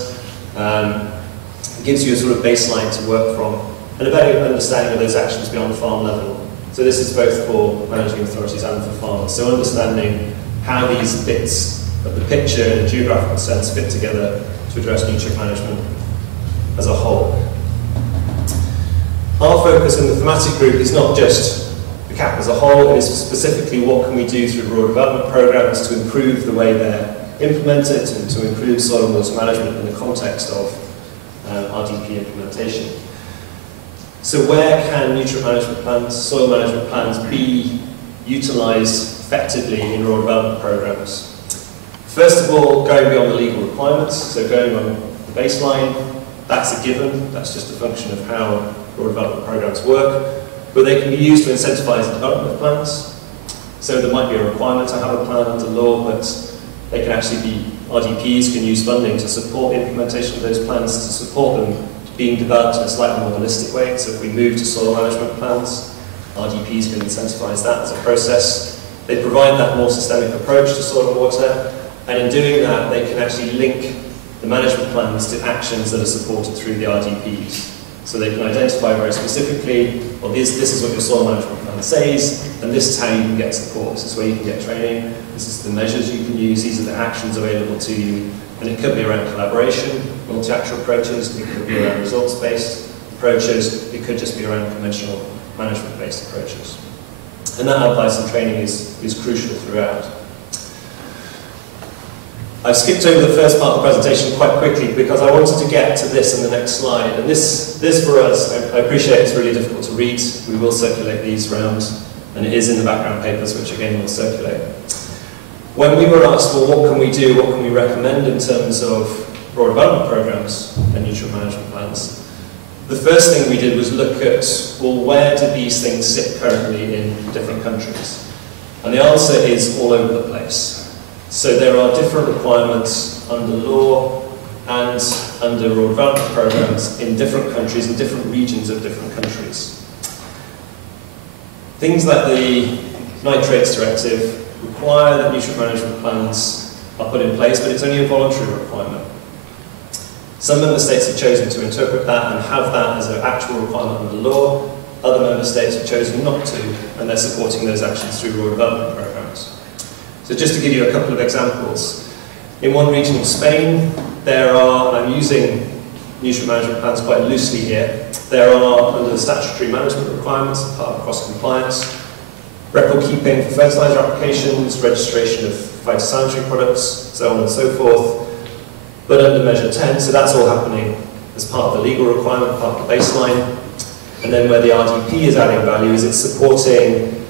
It gives you a sort of baseline to work from, and a better understanding of those actions beyond the farm level. So this is both for managing authorities and for farmers. So understanding how these bits of the picture in a geographical sense fit together to address nutrient management as a whole. Our focus in the thematic group is not just the CAP as a whole, it is specifically what can we do through rural development programs to improve the way they're implemented and to improve soil and water management in the context of RDP implementation. So where can nutrient management plans, soil management plans be utilised effectively in rural development programs? First of all, going beyond the legal requirements, so going on the baseline, that's a given, that's just a function of how rural development programs work. But they can be used to incentivise the development of plans. So there might be a requirement to have a plan under law, but they can actually be, RDPs can use funding to support the implementation of those plans, to support them being developed in a slightly more holistic way. So if we move to soil management plans, RDPs can incentivise that as a process. They provide that more systemic approach to soil and water, and in doing that, they can actually link the management plans to actions that are supported through the RDPs. So they can identify very specifically, well, this is what your soil management plan says, and this is how you can get support. This is where you can get training, this is the measures you can use, these are the actions available to you. And it could be around collaboration, multi-actor approaches, it could be around results-based approaches, it could just be around conventional management-based approaches. And that advice and training is crucial throughout. I've skipped over the first part of the presentation quite quickly because I wanted to get to this in the next slide. And this for us, I appreciate it's really difficult to read. We will circulate these around, and it is in the background papers, which again will circulate. When we were asked, well, what can we do, what can we recommend in terms of rural development programs and nutrient management plans, the first thing we did was look at, well, where do these things sit currently in different countries? And the answer is all over the place. So there are different requirements under law and under rural development programs in different countries and different regions of different countries. Things like the Nitrates Directive require that nutrient management plans are put in place, but it's only a voluntary requirement. Some member states have chosen to interpret that and have that as an actual requirement under law. Other member states have chosen not to, and they're supporting those actions through rural development programs. So just to give you a couple of examples, in one region of Spain, there are, I'm using nutrient management plans quite loosely here, there are, under the statutory management requirements, part of cross-compliance, record keeping for fertiliser applications, registration of phytosanitary products, so on and so forth. But under Measure 10, so that's all happening as part of the legal requirement, part of the baseline. And then where the RDP is adding value is it's supporting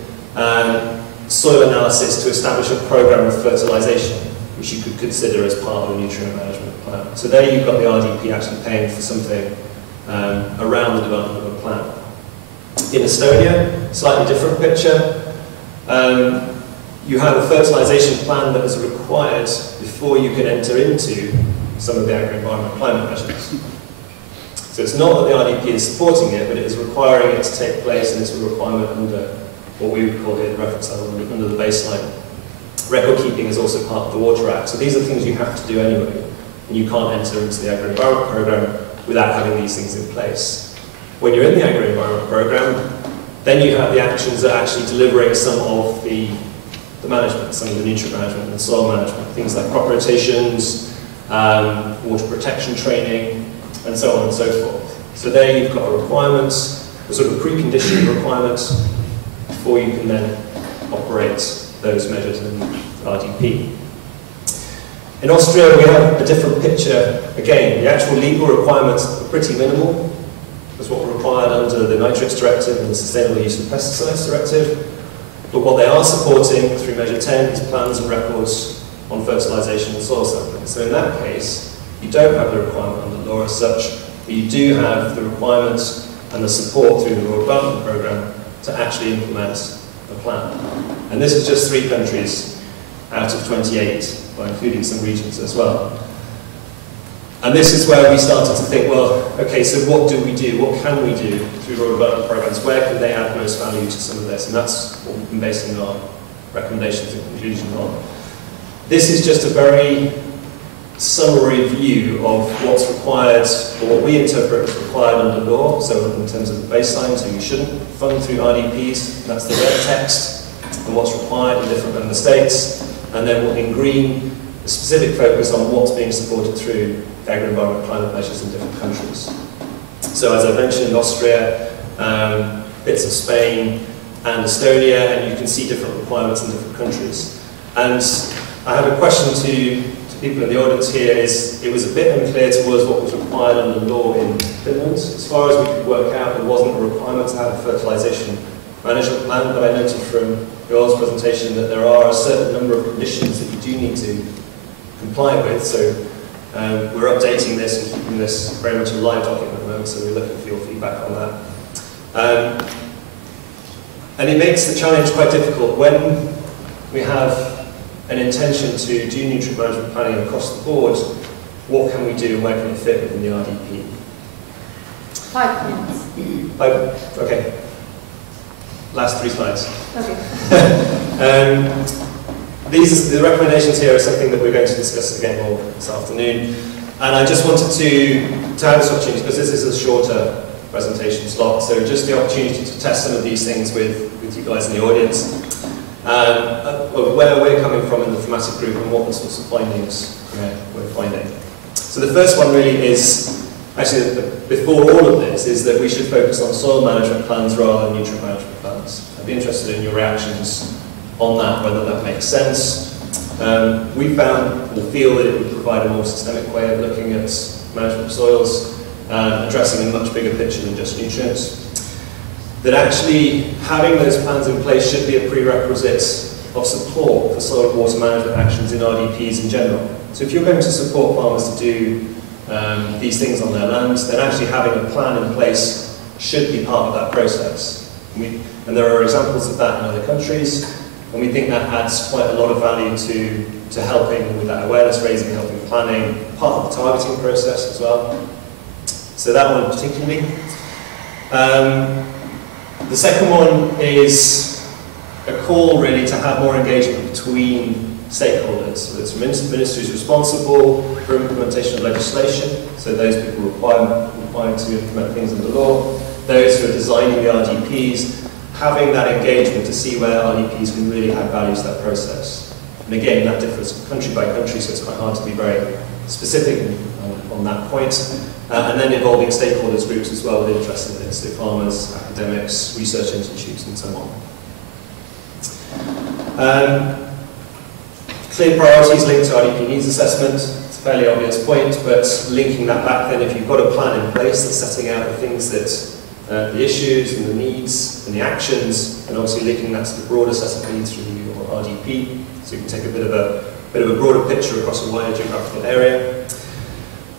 soil analysis to establish a program of fertilisation, which you could consider as part of a nutrient management plan. So there you've got the RDP actually paying for something around the development of a plan. In Estonia, slightly different picture. You have a fertilisation plan that is required before you can enter into some of the agri-environment climate measures. So it's not that the RDP is supporting it, but it is requiring it to take place, and it's a requirement under what we would call here the reference level, under the baseline. Record keeping is also part of the Water Act. So these are things you have to do anyway, and you can't enter into the agri-environment programme without having these things in place. When you're in the agri-environment programme, then you have the actions that are actually delivering some of the management, some of the nutrient management and soil management, things like crop rotations, water protection training, and so on and so forth. So there you've got a requirement, a sort of preconditioning requirement, before you can then operate those measures in RDP. In Austria, we have a different picture. Again, the actual legal requirements are pretty minimal. That's what were required under the Nitrates Directive and the Sustainable Use of Pesticides Directive. But what they are supporting through Measure 10 is plans and records on fertilisation and soil sampling. So in that case, you don't have the requirement under law as such, but you do have the requirements and the support through the Rural Development Programme to actually implement the plan. And this is just 3 countries out of 28, by including some regions as well. And this is where we started to think, well, okay, so what do we do? What can we do through rural development programs? Where can they add most value to some of this? And that's what we've been basing our recommendations and conclusions on. This is just a very summary view of what's required, or what we interpret as required under law, so in terms of the baseline, so you shouldn't fund through RDPs, that's the red text, and what's required in different member states, and then in green, the specific focus on what's being supported through agri-environment climate measures in different countries. So as I mentioned, Austria, bits of Spain, and Estonia, and you can see different requirements in different countries. And I have a question to people in the audience here is, it was a bit unclear to us what was required under law in Finland. As far as we could work out, there wasn't a requirement to have a fertilisation management plan, but I noted from Joel's presentation that there are a certain number of conditions that you do need to comply with. So we're updating this and keeping this very much a live document at the moment, so we're looking for your feedback on that. And it makes the challenge quite difficult when we have an intention to do nutrient management planning across the board. What can we do and where can it fit within the RDP? 5 minutes. Okay. Last 3 slides. Okay. The recommendations here are something that we're going to discuss again more this afternoon. And I just wanted to have this opportunity, because this is a shorter presentation slot, so just the opportunity to test some of these things with you guys in the audience. Of where we're coming from in the thematic group and what the sorts of findings we're finding. So the first one really is actually, before all of this, is that we should focus on soil management plans rather than nutrient management plans. I'd be interested in your reactions on that, whether that makes sense. We found or feel that it would provide a more systemic way of looking at management of soils, addressing a much bigger picture than just nutrients. That actually having those plans in place should be a prerequisite of support for soil and water management actions in RDPs in general. So if you're going to support farmers to do these things on their lands, then actually having a plan in place should be part of that process. And there are examples of that in other countries, and we think that adds quite a lot of value to helping with that awareness raising, helping planning, part of the targeting process as well. So that one particularly. The second one is a call really to have more engagement between stakeholders. So it's ministries responsible for implementation of legislation, so those people required to implement things in the law, those who are designing the RDPs, having that engagement to see where RDPs can really add value to that process. And again, that differs country by country, so it's quite hard to be very specific on that point. And then involving stakeholders groups as well with interest in this, so farmers, academics, research institutes and so on. Clear priorities linked to RDP needs assessment. It's a fairly obvious point, but linking that back then, if you've got a plan in place that's setting out the things that, the issues and the needs and the actions, and obviously linking that to the broader set of needs review or RDP, so you can take a bit of a broader picture across a wider geographical area.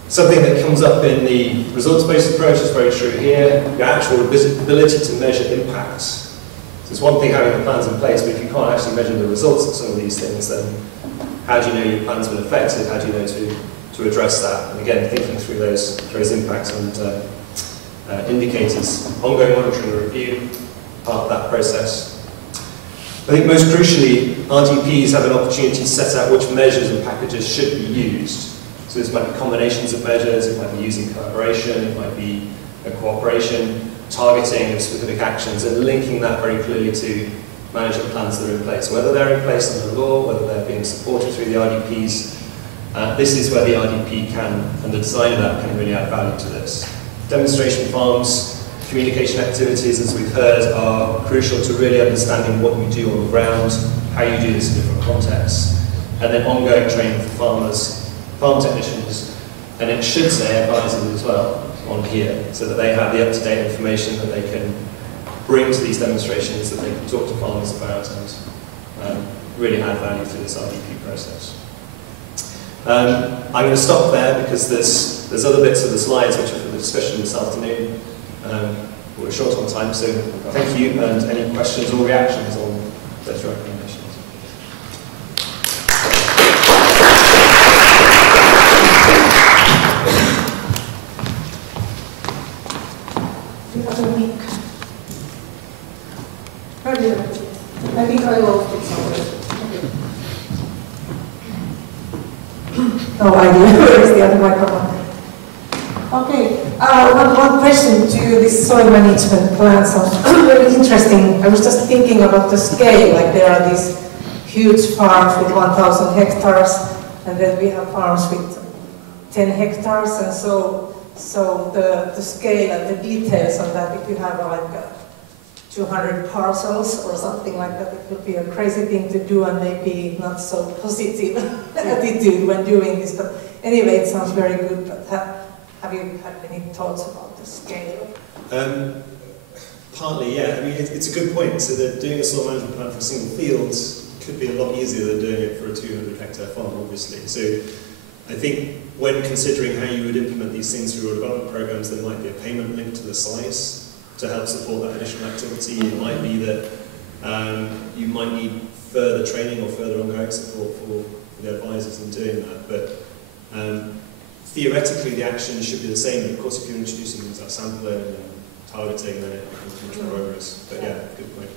Something that comes up in the results-based approach is very true here, your actual ability to measure impacts. So it's one thing having the plans in place, but if you can't actually measure the results of some of these things, then how do you know your plan's been effective? How do you know to address that? And again, thinking through those impacts and indicators. Ongoing monitoring and review, part of that process. I think most crucially, RDPs have an opportunity to set out which measures and packages should be used. So this might be combinations of measures, it might be using collaboration, it might be a cooperation, targeting of specific actions, and linking that very clearly to management plans that are in place. Whether they're in place under law, whether they're being supported through the RDPs, this is where the RDP can, and the design of that can really add value to this. Demonstration farms, communication activities, as we've heard, are crucial to really understanding what you do on the ground, how you do this in different contexts, and then ongoing training for farmers, farm technicians, and it should say advisors as well on here, so that they have the up-to-date information that they can bring to these demonstrations, that they can talk to farmers about and really add value to this RDP process. I'm going to stop there because there's other bits of the slides which are for the discussion this afternoon. We're short on time, so thank you, and any questions or reactions on those recommendations? I think I lost it somewhere. No idea where is the other microphone. Okay, one question to this soil management plan sounds very interesting. I was just thinking about the scale, like there are these huge farms with 1,000 hectares, and then we have farms with 10 hectares, and so the scale and the details on that, if you have like 200 parcels or something like that, it would be a crazy thing to do and maybe not so positive attitude when doing this. But anyway, it sounds very good. But have you had any thoughts about the scale? Partly, yeah. I mean, it's a good point. So that doing a soil management plan for a single field could be a lot easier than doing it for a 200-hectare farm, obviously. So I think when considering how you would implement these things through your development programs, there might be a payment linked to the size to help support that additional activity. It might be that you might need further training or further ongoing support for the advisors in doing that. But theoretically, the actions should be the same. But of course, if you're introducing things like sampling and targeting, then it becomes much more onerous. But yeah, good point.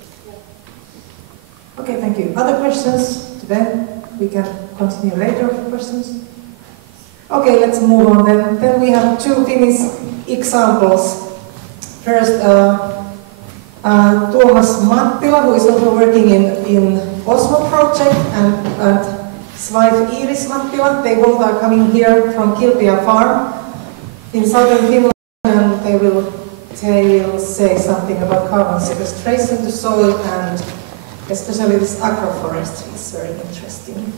Okay, thank you. Other questions to Ben? We can continue later with questions. Okay, let's move on then. Then we have two Finnish examples. First, Tuomas Mattila, who is also working in Osmo project, and Svaif Iris Mattila. They both are coming here from Kilpia Farm. in southern Finland they will say something about carbon sequestration to soil, and especially this agroforestry is very interesting.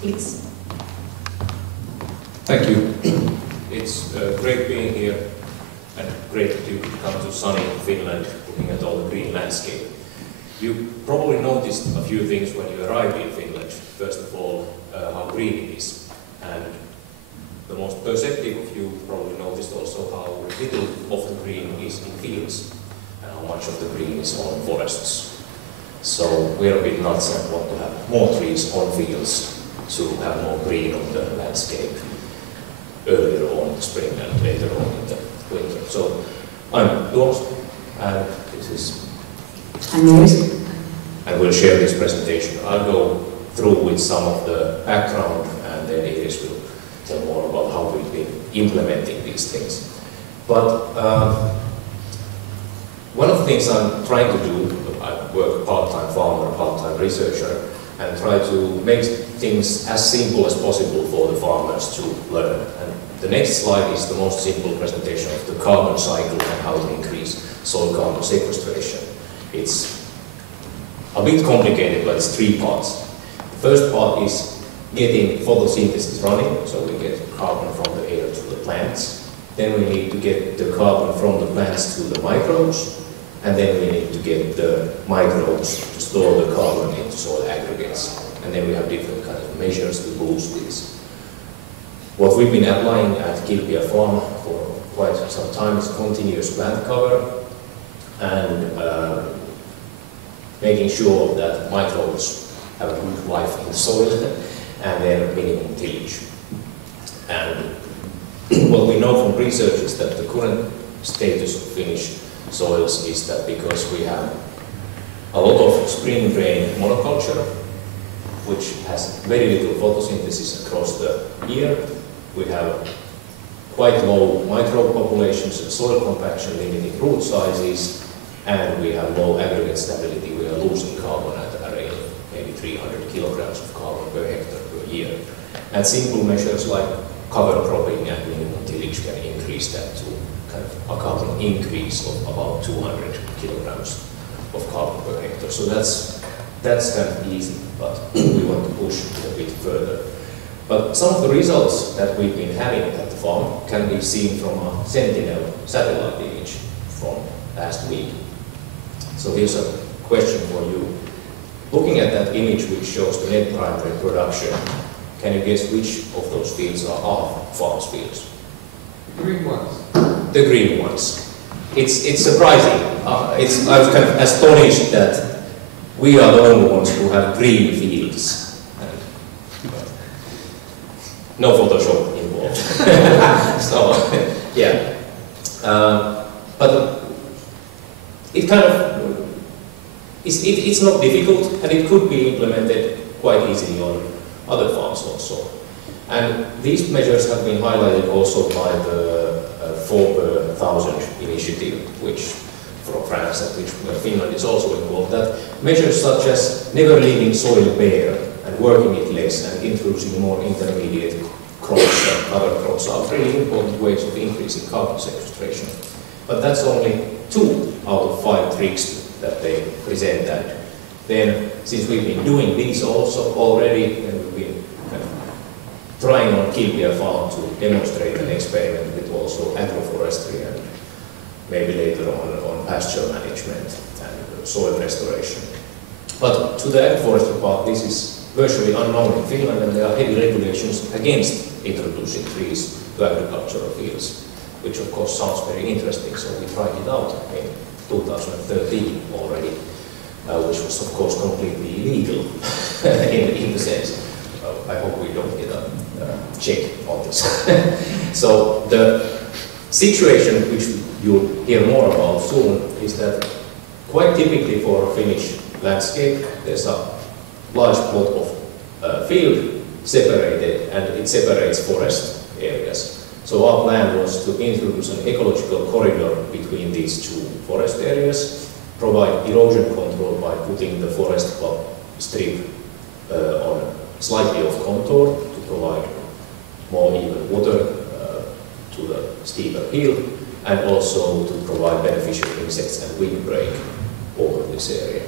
Please. Thank you. It's great being here and great that you could come to sunny Finland looking at all the green landscape. You probably noticed a few things when you arrived in Finland. First of all, how green it is. And the most perceptive of you probably noticed also how little of the green is in fields and how much of the green is on forests. So we're a bit nuts and want to have more trees on fields to have more green on the landscape earlier on in the spring and later on in the winter. So I'm Tuomas, and this is and we'll share this presentation. I'll go through with some of the background, and then Iris will tell more about how we've been implementing these things. But one of the things I'm trying to do, I work part-time farmer, part-time researcher, and try to make things as simple as possible for the farmers to learn. And the next slide is the most simple presentation of the carbon cycle and how to increase soil carbon sequestration. It's a bit complicated, but it's three parts. The first part is getting photosynthesis running, so we get carbon from the air to the plants. Then we need to get the carbon from the plants to the microbes, and then we need to get the microbes to store the carbon into soil aggregates. And then we have different kinds of measures to boost this. What we've been applying at Kilpia Farm for quite some time is continuous plant cover and making sure that microbes have a good life in the soil and then minimum tillage. And what we know from research is that the current status of Finnish soils is that because we have a lot of spring grain monoculture, which has very little photosynthesis across the year, we have quite low microbe populations and soil compaction limiting root sizes, and we have low aggregate stability. We are losing carbon at a rate of maybe 300 kilograms of carbon per hectare per year. And simple measures like cover cropping and minimum tillage can increase that to kind of a carbon increase of about 200 kilograms of carbon per hectare. So that's kind of easy, but we want to push it a bit further. But some of the results that we've been having at the farm can be seen from a Sentinel satellite image from last week. So here's a question for you. Looking at that image which shows the net primary production, can you guess which of those fields are our farm's fields? The green ones. The green ones. It's surprising. I was kind of astonished that we are the only ones who have green fields. No Photoshop involved. So, yeah. But it kind of, it's not difficult, and it could be implemented quite easily on other farms also. And these measures have been highlighted also by the 4 per 1,000 initiative, which from France and which Finland is also involved, that measures such as never leaving soil bare and working it less and introducing more intermediate crops and other crops are really important ways of increasing carbon sequestration. But that's only 2 out of 5 tricks that they present. And then, since we've been doing these also already, and we've been kind of trying on Kilpia Farm to demonstrate and experiment with also agroforestry and maybe later on pasture management and soil restoration. But to the agroforestry part, this is virtually unknown in Finland, and there are heavy regulations against introducing trees to agricultural fields, which of course sounds very interesting, so we tried it out in 2013 already, which was of course completely illegal in the sense. I hope we don't get a check on this. So the situation which you'll hear more about soon is that quite typically for a Finnish landscape, there's a large plot of field separated, and it separates forest areas. So our plan was to introduce an ecological corridor between these 2 forest areas, provide erosion control by putting the forest strip on slightly off contour to provide more even water to the steeper hill, and also to provide beneficial insects and windbreak over this area.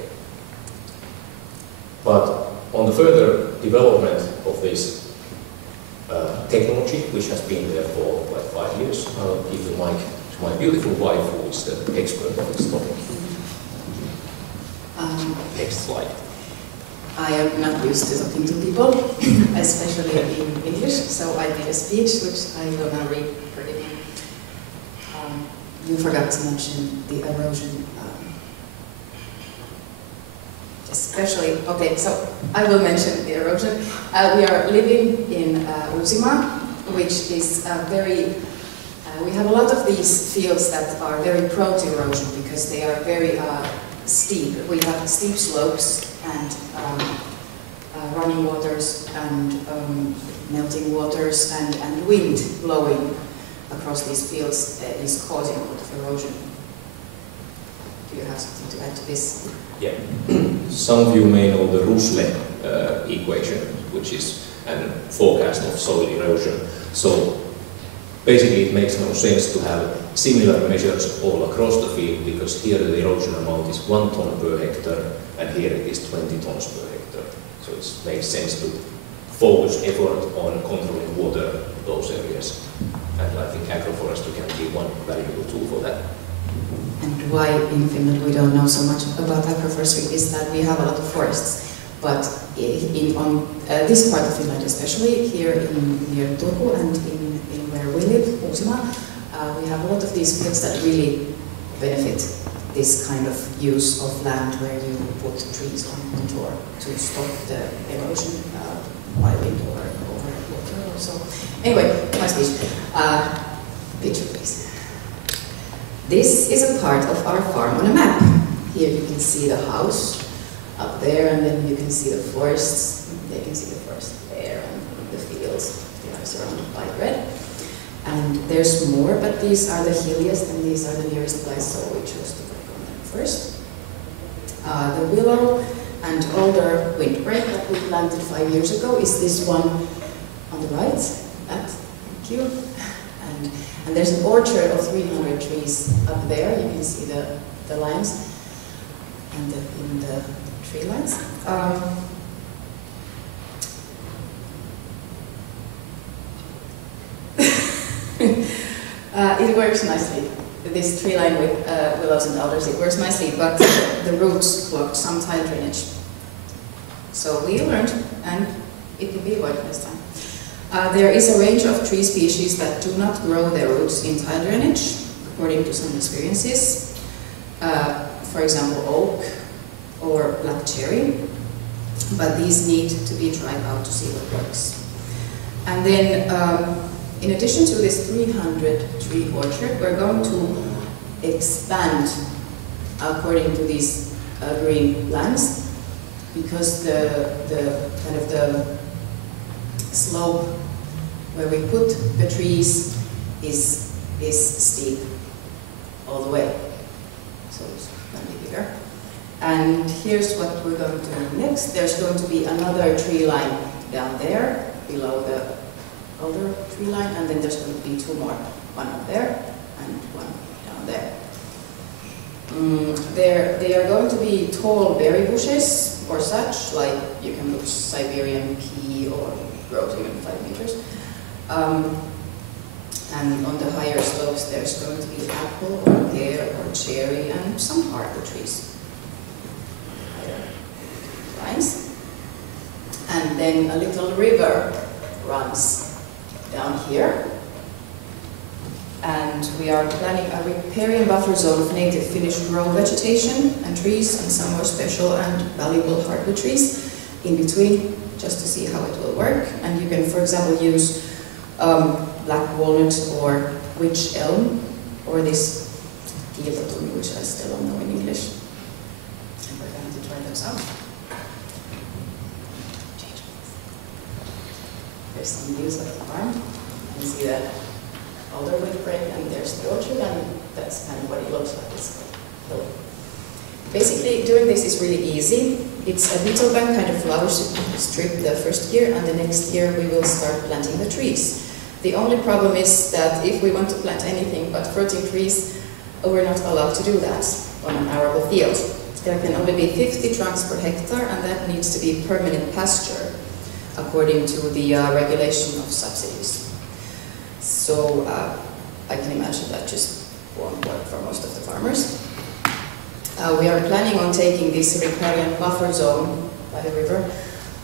But on the further development of this technology, which has been there for like 5 years, I'll give the mic to my beautiful wife, who is the expert on this topic. Next slide. I am not used to talking to people, especially in English, so I made a speech which I will now read for you. You forgot to mention the erosion. Especially, okay, so I will mention the erosion. We are living in Uusimaa, which is very, we have a lot of these fields that are very prone to erosion because they are very steep. We have steep slopes and running waters and melting waters and wind blowing across these fields is causing a lot of erosion. Do you have something to add to this? Yeah. Some of you may know the Rusle equation, which is a forecast of soil erosion. So basically it makes no sense to have similar measures all across the field, because here the erosion amount is 1 ton per hectare and here it is 20 tons per hectare. So it makes sense to focus effort on controlling water in those areas. And I think agroforestry can be one valuable tool for that. And why in Finland we don't know so much about agroforestry is that we have a lot of forests. But on this part of Finland, especially here near Turku and in where we live, Uusimaa, we have a lot of these fields that really benefit this kind of use of land where you put trees on contour to stop the erosion by wind or water or so. Anyway, my speech. Picture please. This is a part of our farm on a map. Here you can see the house up there, and then you can see the forests. They can see the forest there, and the fields. They are surrounded by red. And there's more, but these are the hilliest, and these are the nearest place, so we chose to work on them first. The willow and older windbreak that we planted 5 years ago is this one on the right. Thank you. And there's an orchard of 300 trees up there. You can see the lines and in the tree lines. It works nicely. This tree line with willows and alders, it works nicely, but the roots blocked some tile drainage. So we learned, and it can be avoided this time. There is a range of tree species that do not grow their roots in tile drainage, according to some experiences. For example, oak or black cherry, but these need to be tried out to see what works. And then, in addition to this 300 tree orchard, we're going to expand according to these green lands, because the slope where we put the trees is steep all the way, so it's going to be bigger. And here's what we're going to do next. There's going to be another tree line down there below the older tree line, and then there's going to be 2 more, one up there and one down there. They are going to be tall berry bushes or such, like you can put Siberian pea or grows even 5 meters. And on the higher slopes there's going to be apple or pear or cherry and some hardwood trees. Higher lines. And then a little river runs down here. And we are planning a riparian buffer zone of native Finnish grown vegetation and trees and some more special and valuable hardwood trees in between, just to see how it will work. And you can, for example, use black walnut or witch elm, or this kiiltotumi, which I still don't know in English. And we're going to try those out. There's some views of the farm. You can see that older windbreak, and there's the orchard, and that's kind of what it looks like. It's hilly. Basically, doing this is really easy. It's a beetle bank kind of flower strip the first year, and the next year we will start planting the trees. The only problem is that if we want to plant anything but fruiting trees, we're not allowed to do that on an arable field. There can only be 50 trunks per hectare, and that needs to be permanent pasture according to the regulation of subsidies. So I can imagine that just won't work for most of the farmers. We are planning on taking this riparian buffer zone by the river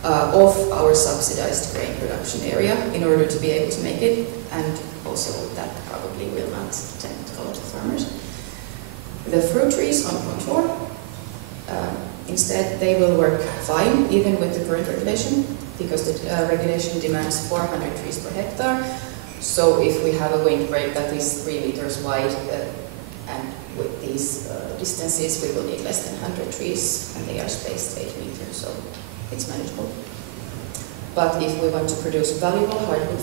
off our subsidized grain production area in order to be able to make it, and also that probably will not tempt a lot of farmers. The fruit trees on contour, instead they will work fine even with the current regulation, because the regulation demands 400 trees per hectare. So if we have a windbreak that is 3 meters wide, and with these distances we will need less than 100 trees, and they are spaced 8 meters, so it's manageable. But if we want to produce valuable hardwood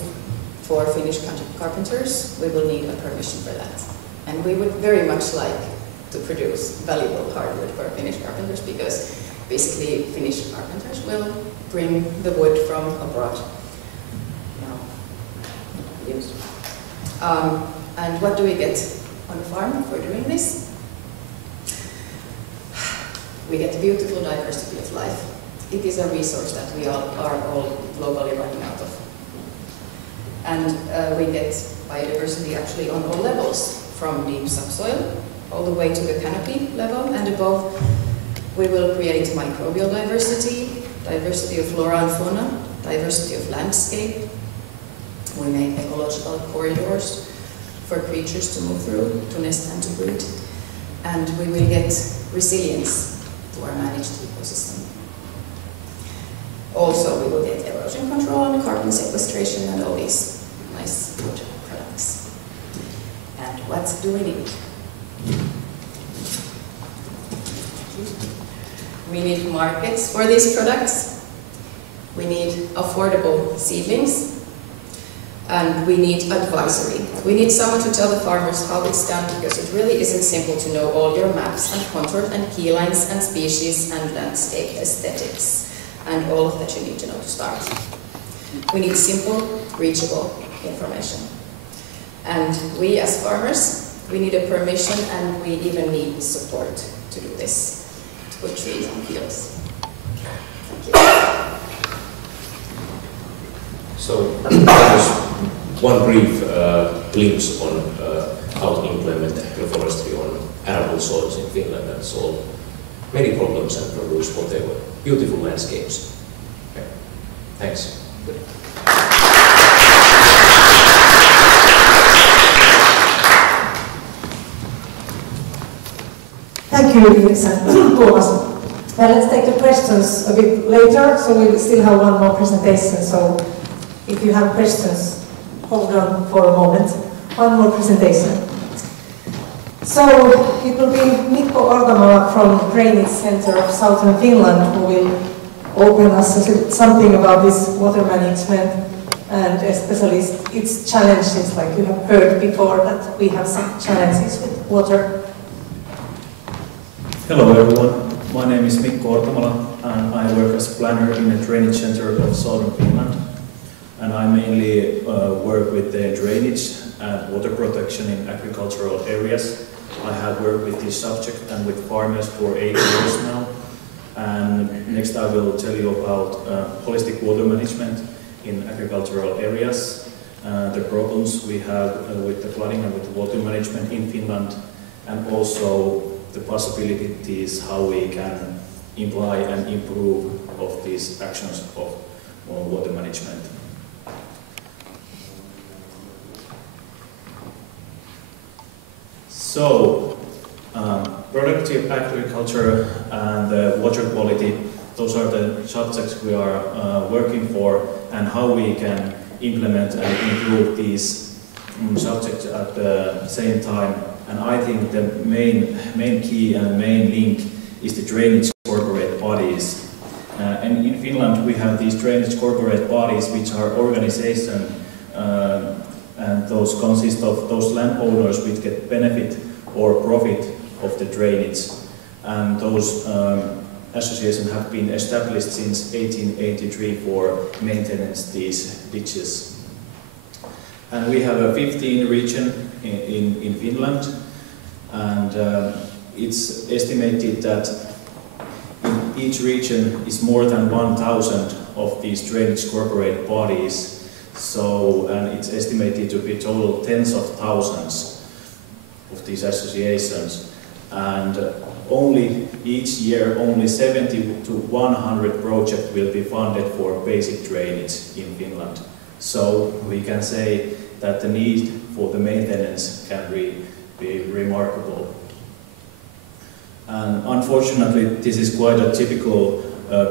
for Finnish carpenters, we will need a permission for that. And we would very much like to produce valuable hardwood for Finnish carpenters, because basically Finnish carpenters will bring the wood from abroad. Used. And what do we get on the farm for doing this? We get beautiful diversity of life. It is a resource that we are all globally running out of. And we get biodiversity actually on all levels, from deep subsoil all the way to the canopy level, and above we will create microbial diversity, diversity of flora and fauna, diversity of landscape. We make ecological corridors for creatures to move through, to nest and to breed. And we will get resilience to our managed ecosystem. Also, we will get erosion control and carbon sequestration and all these nice wood products. And what do we need? We need markets for these products. We need affordable seedlings. And we need advisory. We need someone to tell the farmers how it's done, because it really isn't simple to know all your maps and contours and key lines and species and landscape aesthetics and all of that you need to know to start. We need simple, reachable information. And we as farmers, we need a permission, and we even need support to do this, to put trees on fields. Thank you. So that was one brief glimpse on how to implement agroforestry on arable soils in Finland and solve many problems and produce whatever beautiful landscapes. Okay. Thanks. Good. Thank you, Iris and Thomas. Let's take the questions a bit later, so we still have one more presentation. So if you have questions, hold on for a moment. One more presentation. So it will be Mikko Ortamala from Drainage Center of Southern Finland who will open us something about this water management, and especially its challenges, like you have heard before that we have some challenges with water. Hello everyone, my name is Mikko Ortamala and I work as a planner in the Drainage Center of Southern Finland. And I mainly work with the drainage and water protection in agricultural areas. I have worked with this subject and with farmers for 8 years now. And next I will tell you about holistic water management in agricultural areas, the problems we have with the flooding and with the water management in Finland, and also the possibilities how we can imply and improve of these actions of water management. So, productive agriculture and water quality, those are the subjects we are working for, and how we can implement and improve these subjects at the same time. And I think the main key and main link is the drainage corporate bodies. And in Finland we have these drainage corporate bodies, which are organizations, and those consist of those landowners which get benefit or profit of the drainage. And those associations have been established since 1883 for maintenance these ditches. And we have a 15 region in Finland, and it's estimated that in each region is more than 1,000 of these drainage corporate bodies. So, and it's estimated to be total tens of thousands of these associations. And only each year, only 70 to 100 projects will be funded for basic drainage in Finland. So we can say that the need for the maintenance can be remarkable. And unfortunately, this is quite a typical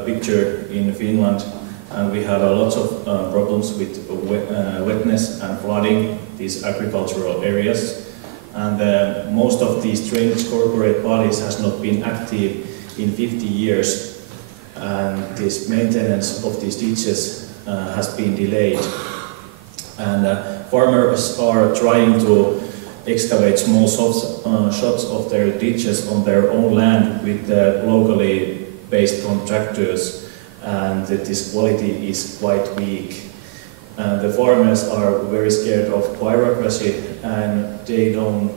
picture in Finland, and we have a lot of problems with wetness and flooding these agricultural areas. And most of these drainage corporate bodies has not been active in 50 years, and this maintenance of these ditches has been delayed. And farmers are trying to excavate small shots of their ditches on their own land with locally based contractors, and this quality is quite weak. The farmers are very scared of bureaucracy, and they don't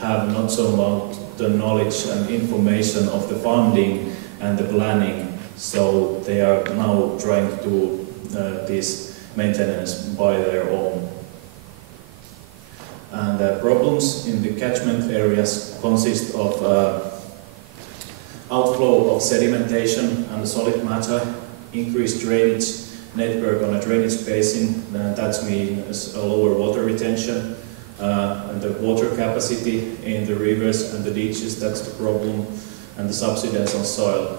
have not so much the knowledge and information of the funding and the planning, so they are now trying to do this maintenance by their own. And the problems in the catchment areas consist of outflow of sedimentation and solid matter, increased drainage network on a drainage basin, that means a lower water retention, and the water capacity in the rivers and the ditches, that's the problem, and the subsidence on soil.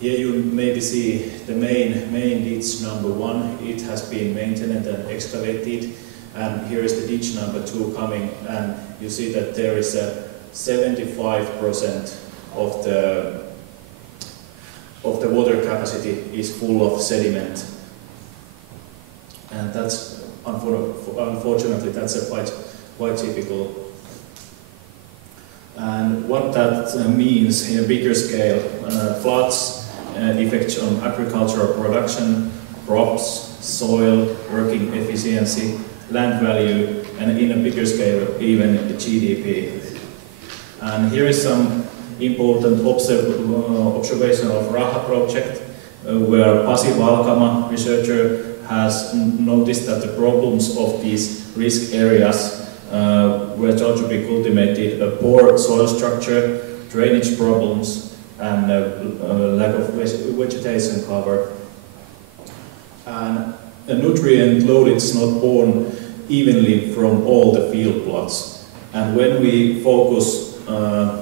Here you maybe see the main ditch number 1, it has been maintained and excavated, and here is the ditch number 2 coming, and you see that there is a 75% of the water capacity is full of sediment, and that's unfortunately that's a quite typical. And what that means in a bigger scale, floods, effects on agricultural production, crops, soil, working efficiency, land value, and in a bigger scale even GDP. And here is some important observation of Raha project, where Pasi Valkama, researcher, has noticed that the problems of these risk areas were thought to be cultivated a poor soil structure, drainage problems, and lack of vegetation cover. And a nutrient load is not borne evenly from all the field plots. And when we focus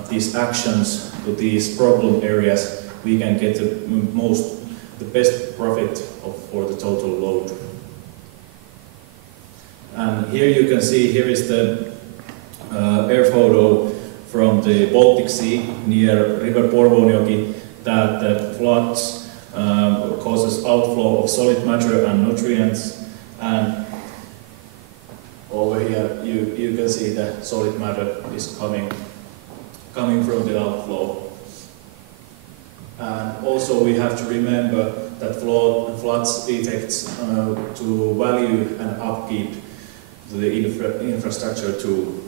these actions to these problem areas, we can get the best profit for the total load. And here you can see, here is the air photo from the Baltic Sea near River Porvonjoki, that the floods causes outflow of solid matter and nutrients, and over here you can see the solid matter is coming from the outflow. And also we have to remember that floods affects to value and upkeep the infrastructure too.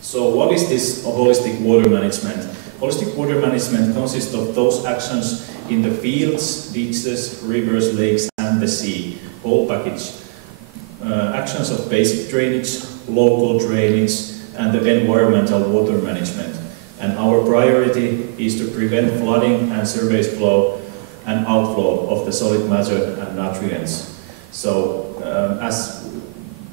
So what is this holistic water management? Holistic water management consists of those actions in the fields, ditches, rivers, lakes and the sea, whole package. Actions of basic drainage, local drainage and the environmental water management. And our priority is to prevent flooding and surface flow and outflow of the solid matter and nutrients. So, as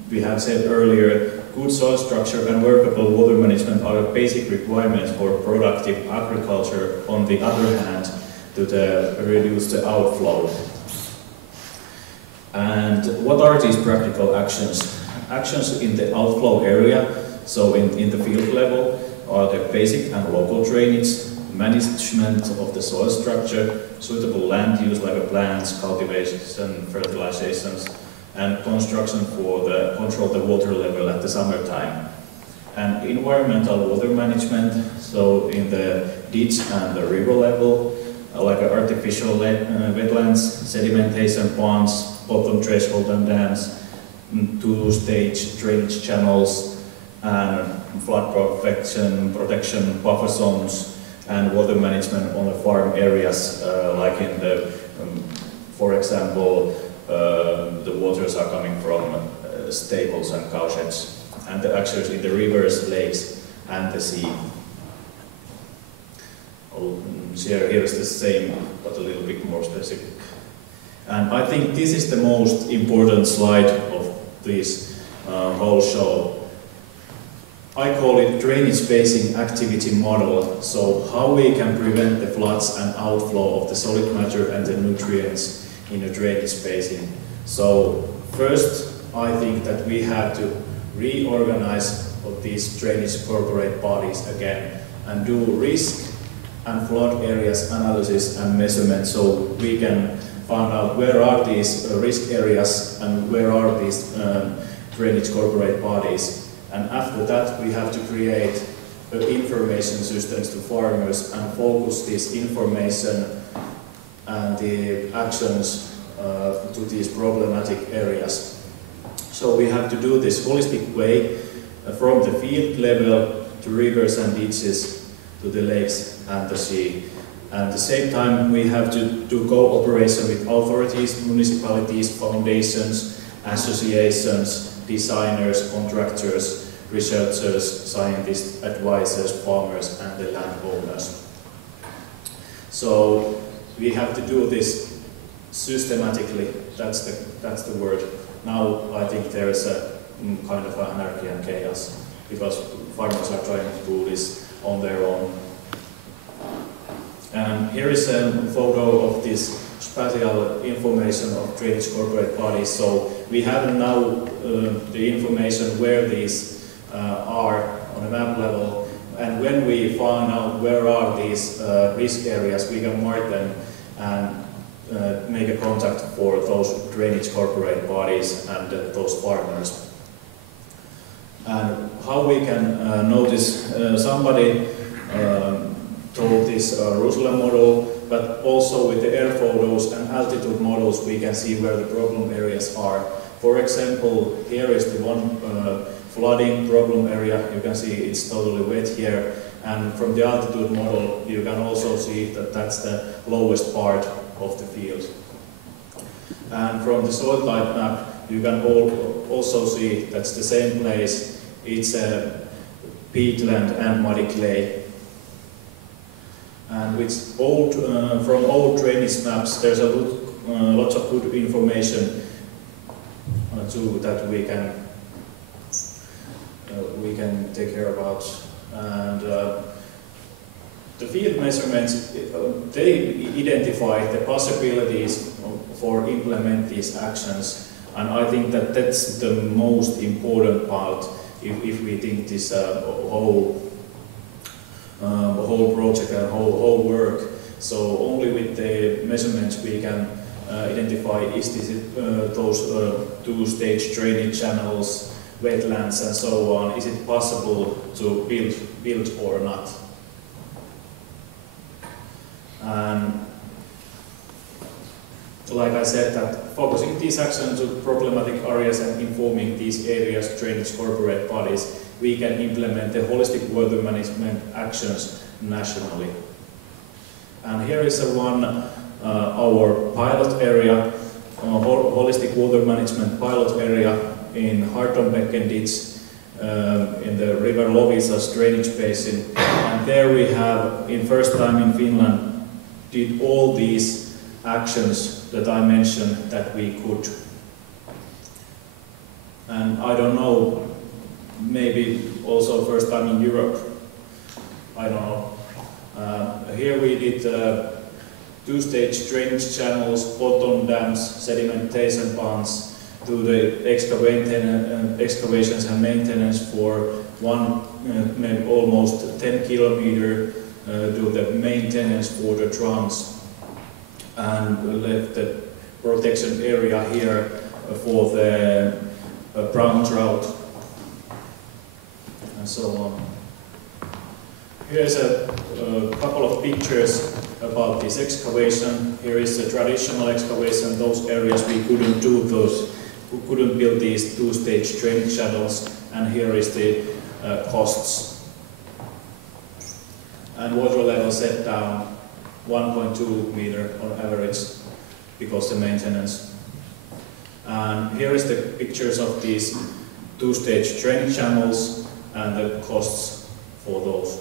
we have said earlier, good soil structure and workable water management are the basic requirements for productive agriculture. On the other hand, to reduce the outflow. And what are these practical actions? Actions in the outflow area, so in the field level, are the basic and local drainage, management of the soil structure, suitable land use like plants, cultivation, fertilizations, and construction for the control the water level at the summertime. And environmental water management, so in the ditch and the river level, like artificial wetlands, sedimentation ponds, bottom threshold and dams, two-stage drainage channels, and flood protection buffer zones, and water management on the farm areas, like in the, for example, the waters are coming from stables and cowsheds, and the actions in the rivers, lakes, and the sea. Here is the same, but a little bit more specific. And I think this is the most important slide of this whole show. I call it drainage basin activity model. So how we can prevent the floods and outflow of the solid matter and the nutrients in a drainage basin. So first, I think that we have to reorganize these drainage corporate bodies again and do risk and flood areas analysis and measurement, so we can find out where are these risk areas and where are these drainage corporate bodies. And after that, we have to create information systems to farmers and focus this information and the actions to these problematic areas. So we have to do this holistic way from the field level to rivers and ditches to the lakes and the sea. And at the same time, we have to do cooperation with authorities, municipalities, foundations, associations, designers, contractors, researchers, scientists, advisors, farmers, and the landowners. So we have to do this systematically. That's the word. Now I think there is a kind of anarchy and chaos because farmers are trying to do this on their own. And here is a photo of this spatial information of drainage corporate bodies. So we have now the information where these are on a map level, and when we find out where are these risk areas, we can mark them and make a contact for those drainage corporate bodies and those partners. And how we can notice, somebody told this Rusla model, but also with the air photos and altitude models we can see where the problem areas are. For example, here is the one flooding problem area. You can see it's totally wet here, and from the altitude model you can also see that that's the lowest part of the field. And from the soil type map you can also see that's the same place. It's a peatland and muddy clay. And with from old drainage maps, there's a lots of good information too that we can take care about. And the field measurements, they identify the possibilities for implement these actions, and I think that that's the most important part if we think this whole project and whole work. So only with the measurements we can identify is this those two-stage drainage channels, wetlands and so on. Is it possible to build or not? And like I said, that focusing these actions to problematic areas and informing these areas drainage corporate bodies, we can implement the holistic water management actions nationally. And here is our pilot area, holistic water management pilot area in Hartonbecken ditch in the river Lovisa's drainage basin. And there we have, in first time in Finland, did all these actions that I mentioned that we could. And I don't know, maybe also first time in Europe, I don't know. Here we did two-stage drainage channels, bottom dams, sedimentation ponds, do the excavations and maintenance for maybe almost 10 kilometer, do the maintenance for the drums, and left the protection area here for the brown trout and so on. Here's a couple of pictures about this excavation. Here is the traditional excavation, those areas we couldn't do those, we couldn't build these two-stage drainage channels, and here is the costs. And water level set down 1.2 meter on average because the maintenance. And here is the pictures of these two-stage drainage channels and the costs for those.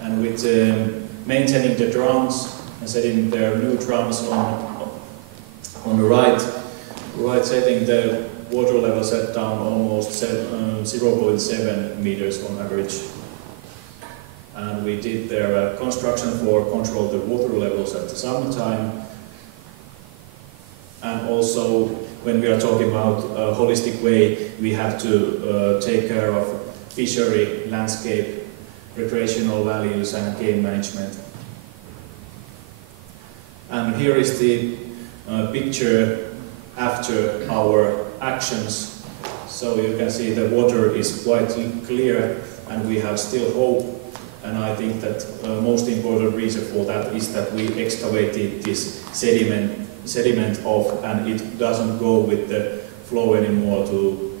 And with maintaining the drums and setting their new drums on the right setting, the water level set down almost 0.7 meters on average. And we did their construction for control the water levels at the summertime. And also, when we are talking about a holistic way, we have to take care of fishery, landscape, recreational values and game management. And here is the picture after our actions. So you can see the water is quite clear and we have still hope. And I think that most important reason for that is that we excavated this sediment off and it doesn't go with the flow anymore to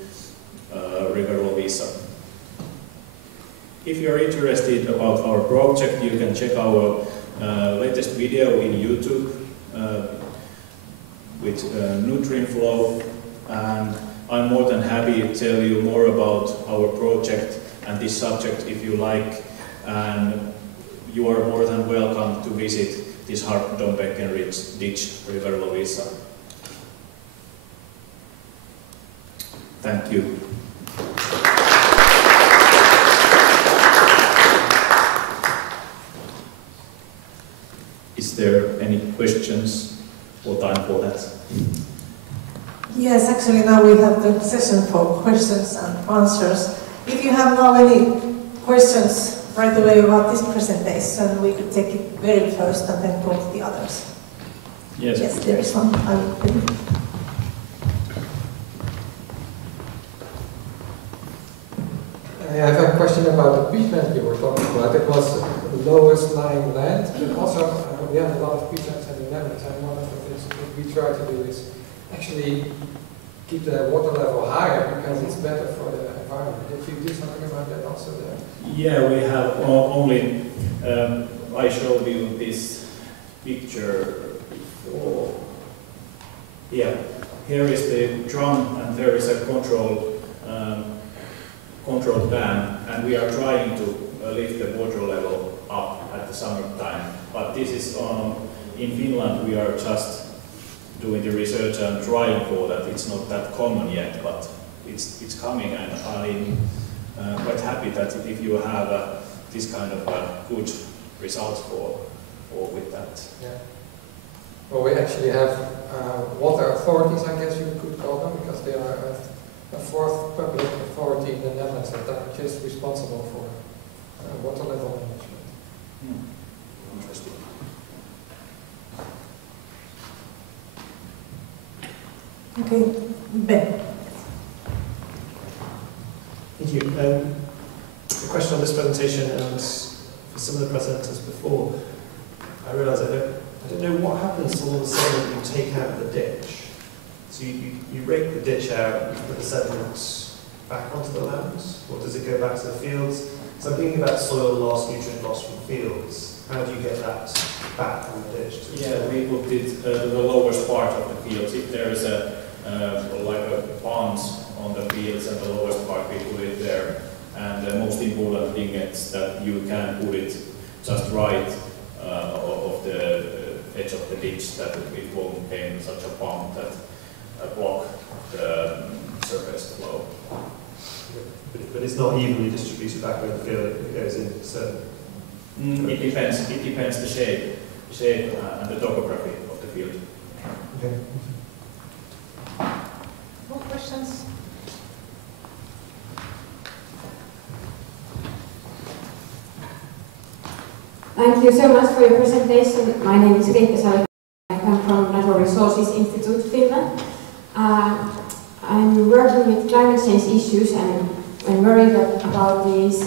River Loviisa. If you are interested about our project, you can check our latest video in YouTube with nutrient flow, and I'm more than happy to tell you more about our project and this subject if you like, and you are more than welcome to visit this Harpendonbecken ditch, River Loviisa. Thank you. Is there any questions or time for that? Yes, actually now we have the session for questions and answers. If you have now any questions right away about this presentation, we could take it very first and then go to the others. Yes. Yes, there is one. I have a question about the peatland you were talking about. It was the lowest lying land, but also we have a lot of peatlands in the Netherlands, and one of the things that we try to do is actually keep the water level higher because it's better for the environment. Did you do something about that also there? Yeah, we have only, I showed you this picture before. Yeah, here is the drum and there is a control dam, and we are trying to lift the water level up at the summertime. But this is in Finland, we are just doing the research and trying for that. It's not that common yet, but it's coming, and I'm quite happy that if you have this kind of good results with that. Yeah. Well, we actually have water authorities, I guess you could call them, because they are a fourth public authority in the Netherlands that are just responsible for water level management. Interesting. Okay, Ben. Thank you. A question on this presentation and for some of the presenters before. I realise I don't know what happens to all the sediment you take out of the ditch. So you rake the ditch out, you put the sediment back onto the lands, or does it go back to the fields? So I'm thinking about soil loss, nutrient loss from fields. How do you get that back from the ditch? Yeah, we put it the lowest part of the fields. If there is like a pond on the fields and the lowest part, we put it there. And the most important thing is that you can put it just right of the edge of the ditch, that it won't become such a pump that block the surface flow. But it's not evenly distributed back over the field, it goes in certain... It depends the shape and the topography of the field. Okay. More questions? Thank you so much for your presentation. My name is Eija Hagelberg. I come from Natural Resources Institute, Finland. I'm working with climate change issues and worried about these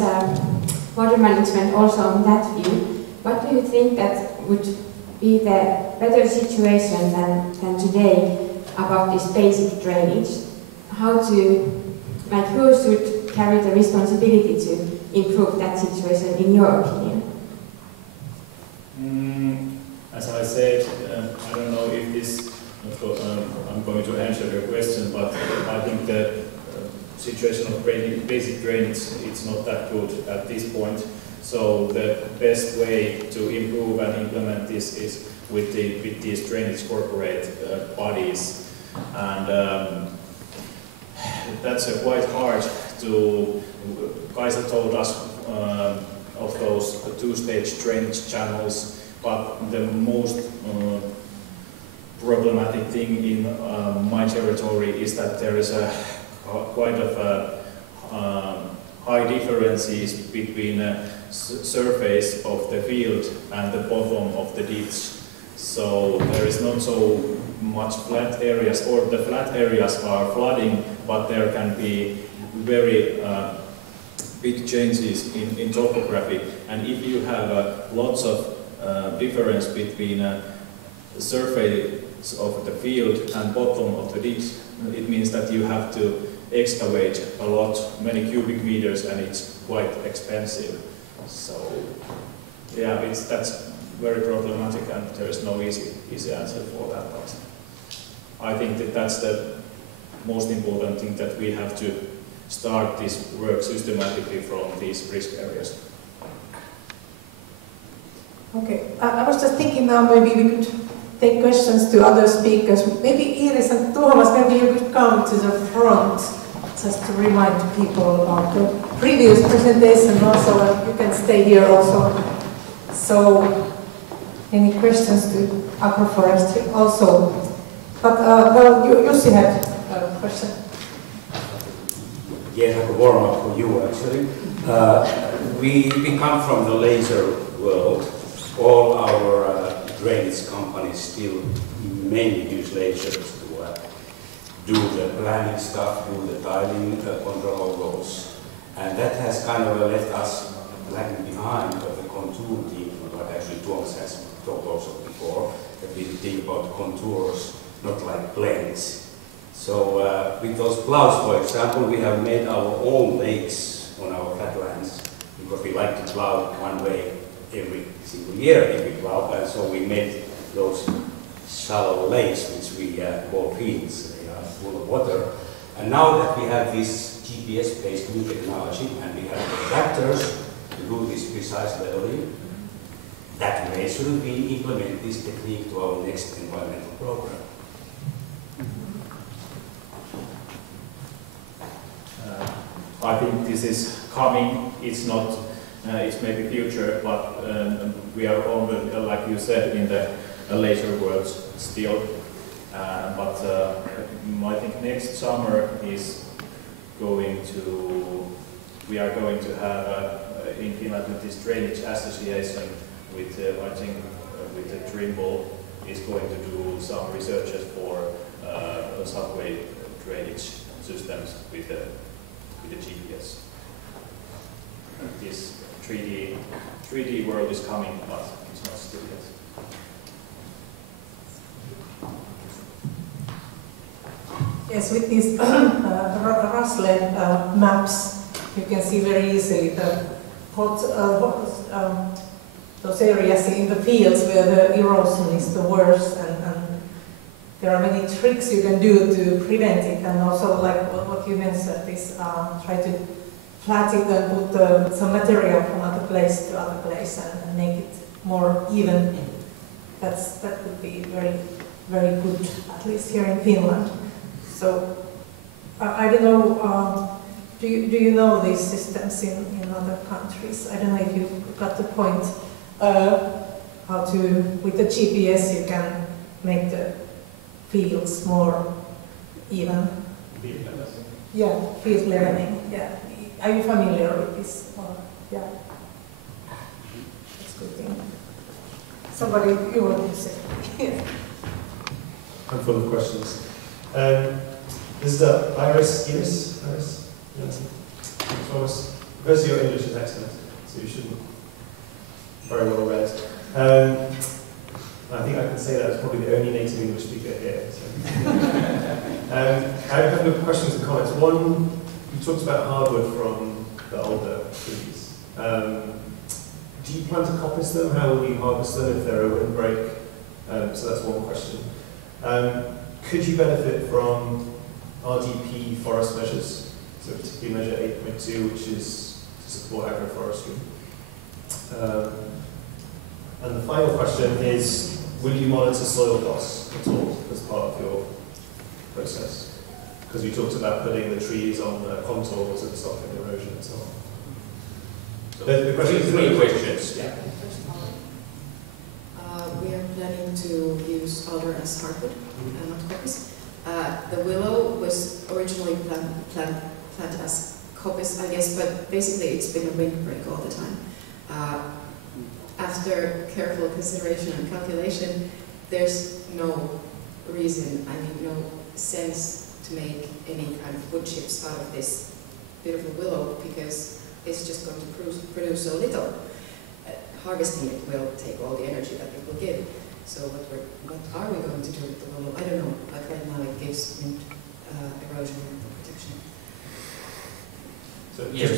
water management also on that view. What do you think that would be the better situation than today about this basic drainage? How to, like, who should carry the responsibility to improve that situation in your opinion? As I said, I don't know if this, I'm going to answer your question, but I think the situation of basic drainage, it's not that good at this point. So the best way to improve and implement this is with these drainage corporate bodies. And that's quite hard to, Kaisa told us of those two-stage drainage channels, but the most problematic thing in my territory is that there is a quite of high differences between the surface of the field and the bottom of the ditch. So there is not so much flat areas, or the flat areas are flooding, but there can be very big changes in topography. And if you have lots of difference between the surface of the field and bottom of the ditch, it means that you have to excavate a lot, many cubic meters, and it's quite expensive. So yeah, that's very problematic, and there is no easy answer for that. But I think that that's the most important thing, that we have to start this work systematically from these risk areas. Okay, I was just thinking now maybe we could take questions to other speakers. Maybe Iris and Tuomas, maybe you could come to the front just to remind people about the previous presentation also, and you can stay here also. So, any questions to agroforestry also? But, well, Jussi had a question. Yes, like a warm-up for you, actually. We come from the laser world. All our drainage companies still mainly use lasers to do the planning stuff, do the tiling, control all those. And that has kind of left us lagging behind of the contour team, what actually Tuomas has talked also before, that we think about contours, not like planes. So with those plows, for example, we have made our own lakes on our flatlands, because we like to plow one way every single year if we plow, and so we made those shallow lakes, which we call fields. They are full of water. And now that we have this GPS-based new technology, and we have the tractors to do this precise leveling, that way should we implement this technique to our next environmental program. I think this is coming. It's not. It's maybe future, but we are on the, like you said, in the laser world still. But I think next summer is going to. We are going to have in Finland with this drainage association with I think with the Trimble is going to do some researches for subway drainage systems with the GPS. This 3D world is coming, but it's not still yet. Yes, with these RAS-led maps, you can see very easily those areas in the fields where the erosion is the worst, and there are many tricks you can do to prevent it, and also like what you mentioned is try to flat it and put some material from other place to other place and make it more even. That would be very, very good, at least here in Finland. So I don't know, do you know these systems in other countries? I don't know if you got the point, how to, with the GPS you can make the fields more even. Yeah, field leveling, yeah. Are you familiar with this? Yeah. That's a good thing. Somebody, you want to say? I'm full of questions. This is Iris. Thomas, first your English is excellent. So so you shouldn't. Very well read. I think I can say that as probably the only native English speaker here. So. I have a couple of questions and comments. One, you talked about hardwood from the older trees. Do you plan to coppice them? How will you harvest them if they're a windbreak? So that's one question. Could you benefit from RDP forest measures? So particularly measure 8.2, which is to support agroforestry. And the final question is, will you monitor soil loss at all as part of your process? Because you talked about putting the trees on contours and stopping erosion and so on. So the question is three questions. Yeah. We are planning to use alder as hardwood, not coppice. The willow was originally planted as coppice, I guess, but basically it's been a windbreak all the time. After careful consideration and calculation, there's no reason, no sense to make any kind of wood chips out of this beautiful willow because it's just going to produce so little. Harvesting it will take all the energy that it will give. So what are we going to do with the willow? I don't know, but right now it gives wind erosion protection. So, yes,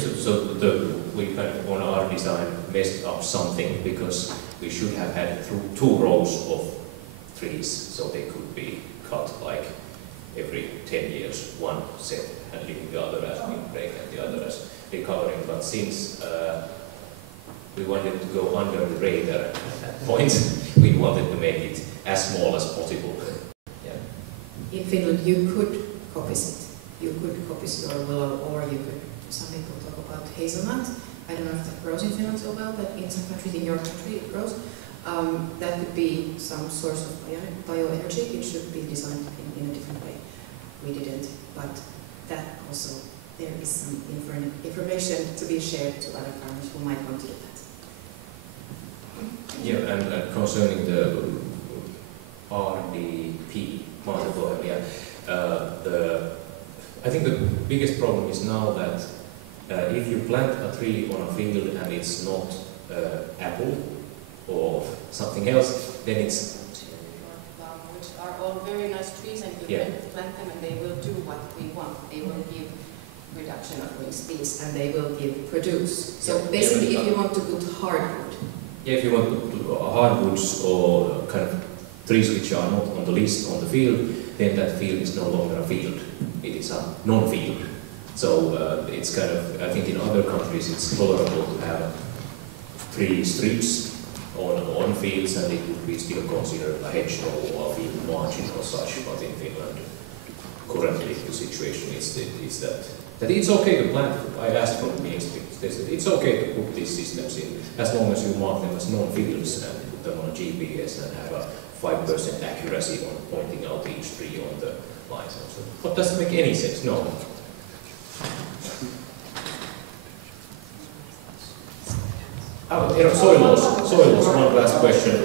we kind of on our design messed up something because we should have had two rows of trees so they could be cut like every 10 years, one set and leaving the other as windbreak and the other as recovering. But since we wanted to go under the radar at that point, we wanted to make it as small as possible. Yeah. In Finland, you could coppice it. You could coppice your willow, or you could. Some people talk about hazelnut. I don't know if that grows in Finland so well, but in some countries, in your country, it grows. That could be some source of bioenergy. It should be designed in a different way. We didn't, but that also, there is some information to be shared to other farmers who might want to do that. Yeah, and concerning the RDP, I think the biggest problem is now that if you plant a tree on a field and it's not apple or something else, then it's... Which are all very nice trees, and you can plant them and they will do what we want. They will give reduction of wind speeds and they will give produce. So basically, if you want to put hardwood. Yeah, if you want to put hardwoods or kind of trees which are not on the list on the field, then that field is no longer a field. It is a non-field. So it's kind of, I think in other countries it's tolerable to have 3 streets on fields and it would be still considered a hedgerow or a field margin or such, but in Finland currently the situation is that it's okay to plant. I asked from the ministry, they said it's okay to put these systems in as long as you mark them as non-fields and put them on a GPS and have a 5% accuracy on pointing out each tree on the lines. So, but does it make any sense? No. Soil loss, one last question.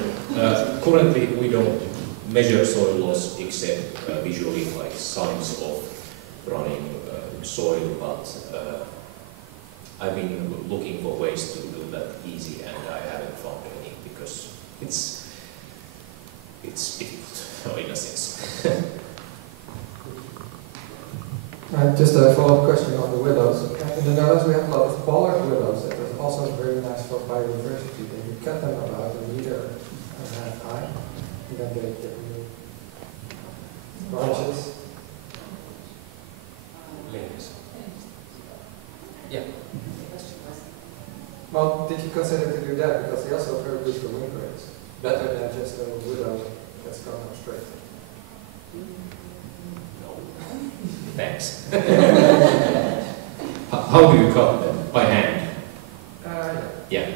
Currently we don't measure soil loss except visually, like signs of running soil, but I've been looking for ways to do that easy and I haven't found any because it's difficult in a sense. Just a follow-up question on the willows. In the Netherlands we have a lot of bollard willows that are also very nice for biodiversity. Then you cut them about 1.5 meters high and then they get new branches. Yeah. Well, did you consider to do that? Because they also are very good for windbreaks. Better than just a willow that's gone up straight. No. Thanks. How do you cut them? By hand? Yeah.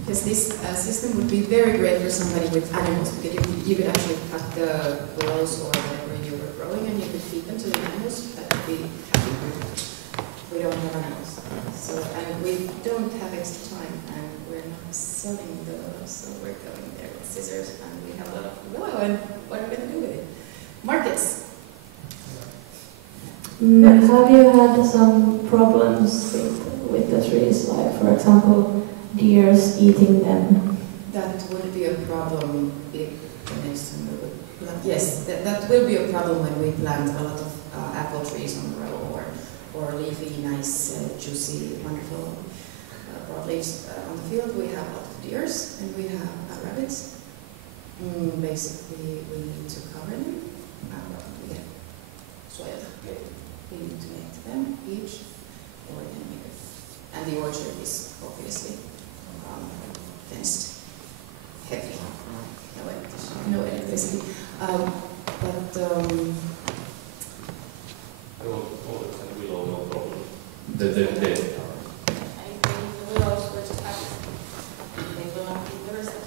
Because this system would be very great for somebody with animals, because you could actually cut the willows or whatever you were growing and you could feed them to the animals. That would be happy. We don't have animals. So, and we don't have extra time and we're not selling the willows, so we're going there with scissors and we have a lot of willow and what are we going to do with it? Markets. Have you had some problems with the trees, like for example, deers eating them? That would be a problem if the next time we would plant. Yes, that will be a problem when we plant a lot of apple trees on the row or leafy, nice, juicy, wonderful broadleaves on the field. We have a lot of deers and we have rabbits. Basically, we need to cover them. We have soil. We need to make them each, or then make it. And the orchard is obviously fenced, heavy. No electricity. Willow, no problem. The I think the willows were just happy. They will not eat the rest of it.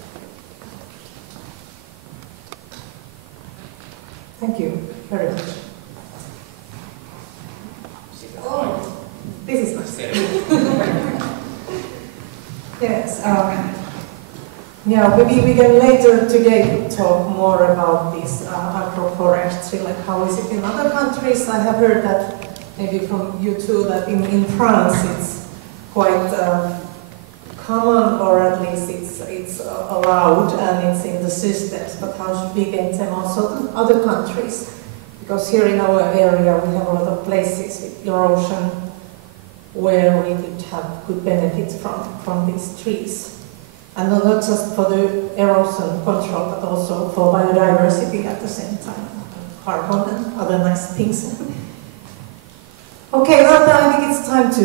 Thank you very much. Oh, this is nice. Yes. Yeah, maybe we can later today talk more about this agroforestry, like how is it in other countries. I have heard that maybe from you too, that in France it's quite common, or at least it's allowed and it's in the systems, but how should we get them also to other countries? Because here in our area we have a lot of places with erosion where we could have good benefits from these trees. And not just for the erosion control, but also for biodiversity at the same time, carbon and other nice things. Okay, now I think it's time to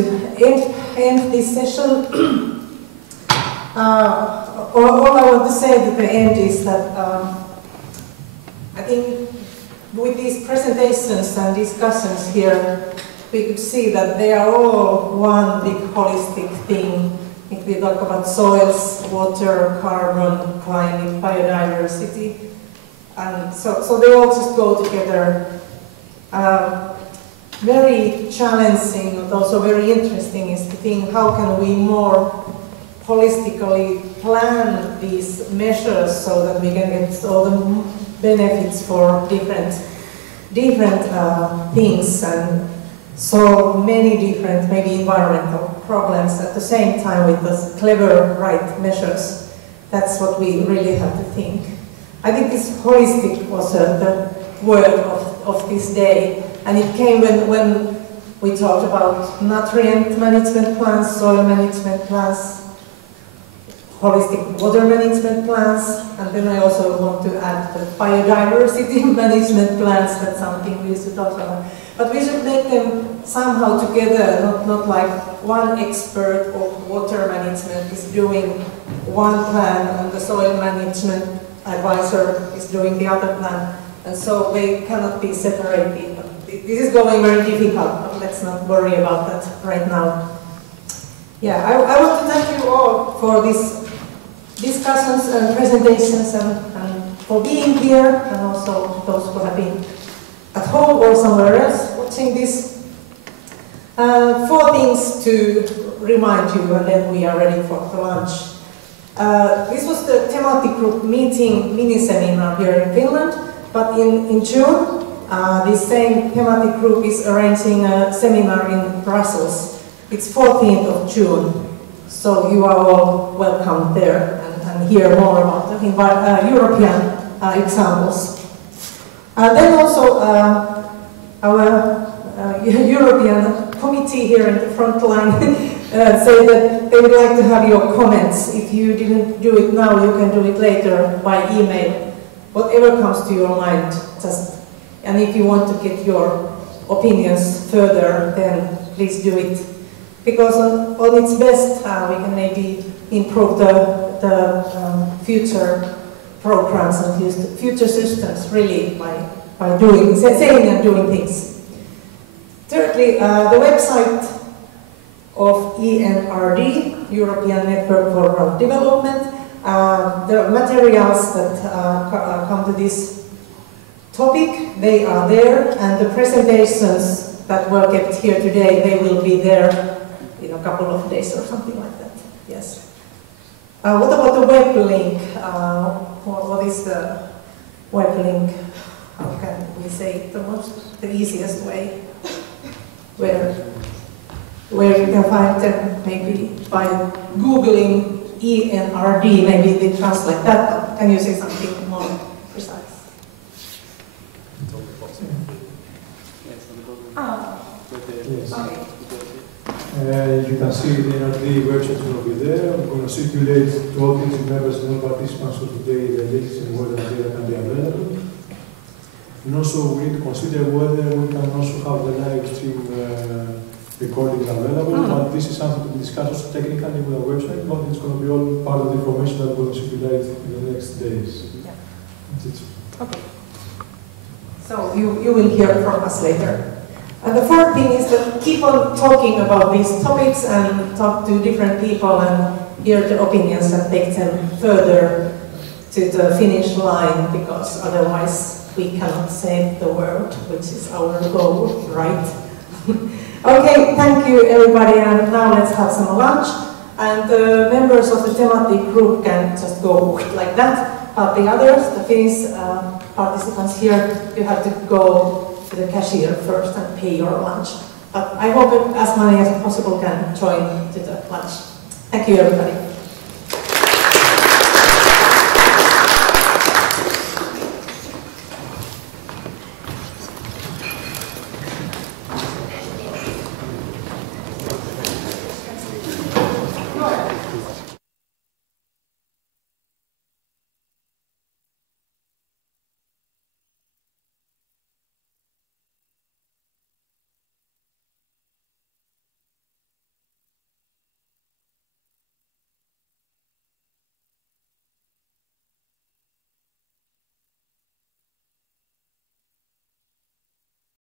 end this session. All I want to say at the end is that I think with these presentations and discussions here, we could see that they are all one big holistic thing. If we talk about soils, water, carbon, climate, biodiversity, and so they all just go together. Very challenging, but also very interesting is to think how can we more holistically plan these measures so that we can get all the benefits for different things and solve many different, maybe environmental problems at the same time with those clever, right measures. That's what we really have to think. I think this holistic was the word of this day, and it came when we talked about nutrient management plans, soil management plans, holistic water management plans, and then I also want to add the biodiversity management plans. That's something we used to talk about. But we should make them somehow together, not like one expert of water management is doing one plan and the soil management advisor is doing the other plan. And so they cannot be separated. This is going very difficult, but let's not worry about that right now. Yeah, I want to thank you all for these discussions and presentations and for being here, and also those who have been at home or somewhere else watching this. 4 things to remind you, and then we are ready for the lunch. This was the thematic group meeting mini-seminar here in Finland, but in June, this same thematic group is arranging a seminar in Brussels. It's 14th of June, so you are all welcome there and hear more about the European examples. Then also our European committee here in the front line say that they would like to have your comments. If you didn't do it now, you can do it later by email. Whatever comes to your mind, and if you want to get your opinions further, then please do it. Because on its best, we can maybe improve the future programs and future systems really by saying and doing things. Thirdly, the website of ENRD, European Network for Rural Development, the materials that come to this topic, they are there, and the presentations that were kept here today, they will be there in a couple of days or something like that. Yes. What about the web link? What is the web link? How can we say it the easiest way? where you can find them maybe by Googling ENRD, maybe they translate that, but can you say something more precise? Yes. You can see the ENRD website will be there. We're going to circulate to all committee members and all participants of today the links and where the data can be available. And also we need to consider whether we can also have the live stream recording available, but this is something to be discussed also technically with our website, but it's going to be all part of the information that we're going to circulate in the next days. Yeah. That's it. Okay. So you will hear from us later. And the fourth thing is that keep on talking about these topics and talk to different people and hear the opinions and take them further to the finish line, because otherwise we cannot save the world, which is our goal, right? Okay, thank you everybody, and now let's have some lunch. And the members of the thematic group can just go like that, but the others, the Finnish participants here, you have to go to the cashier first and pay your lunch. But I hope that as many as possible can join to the lunch. Thank you everybody.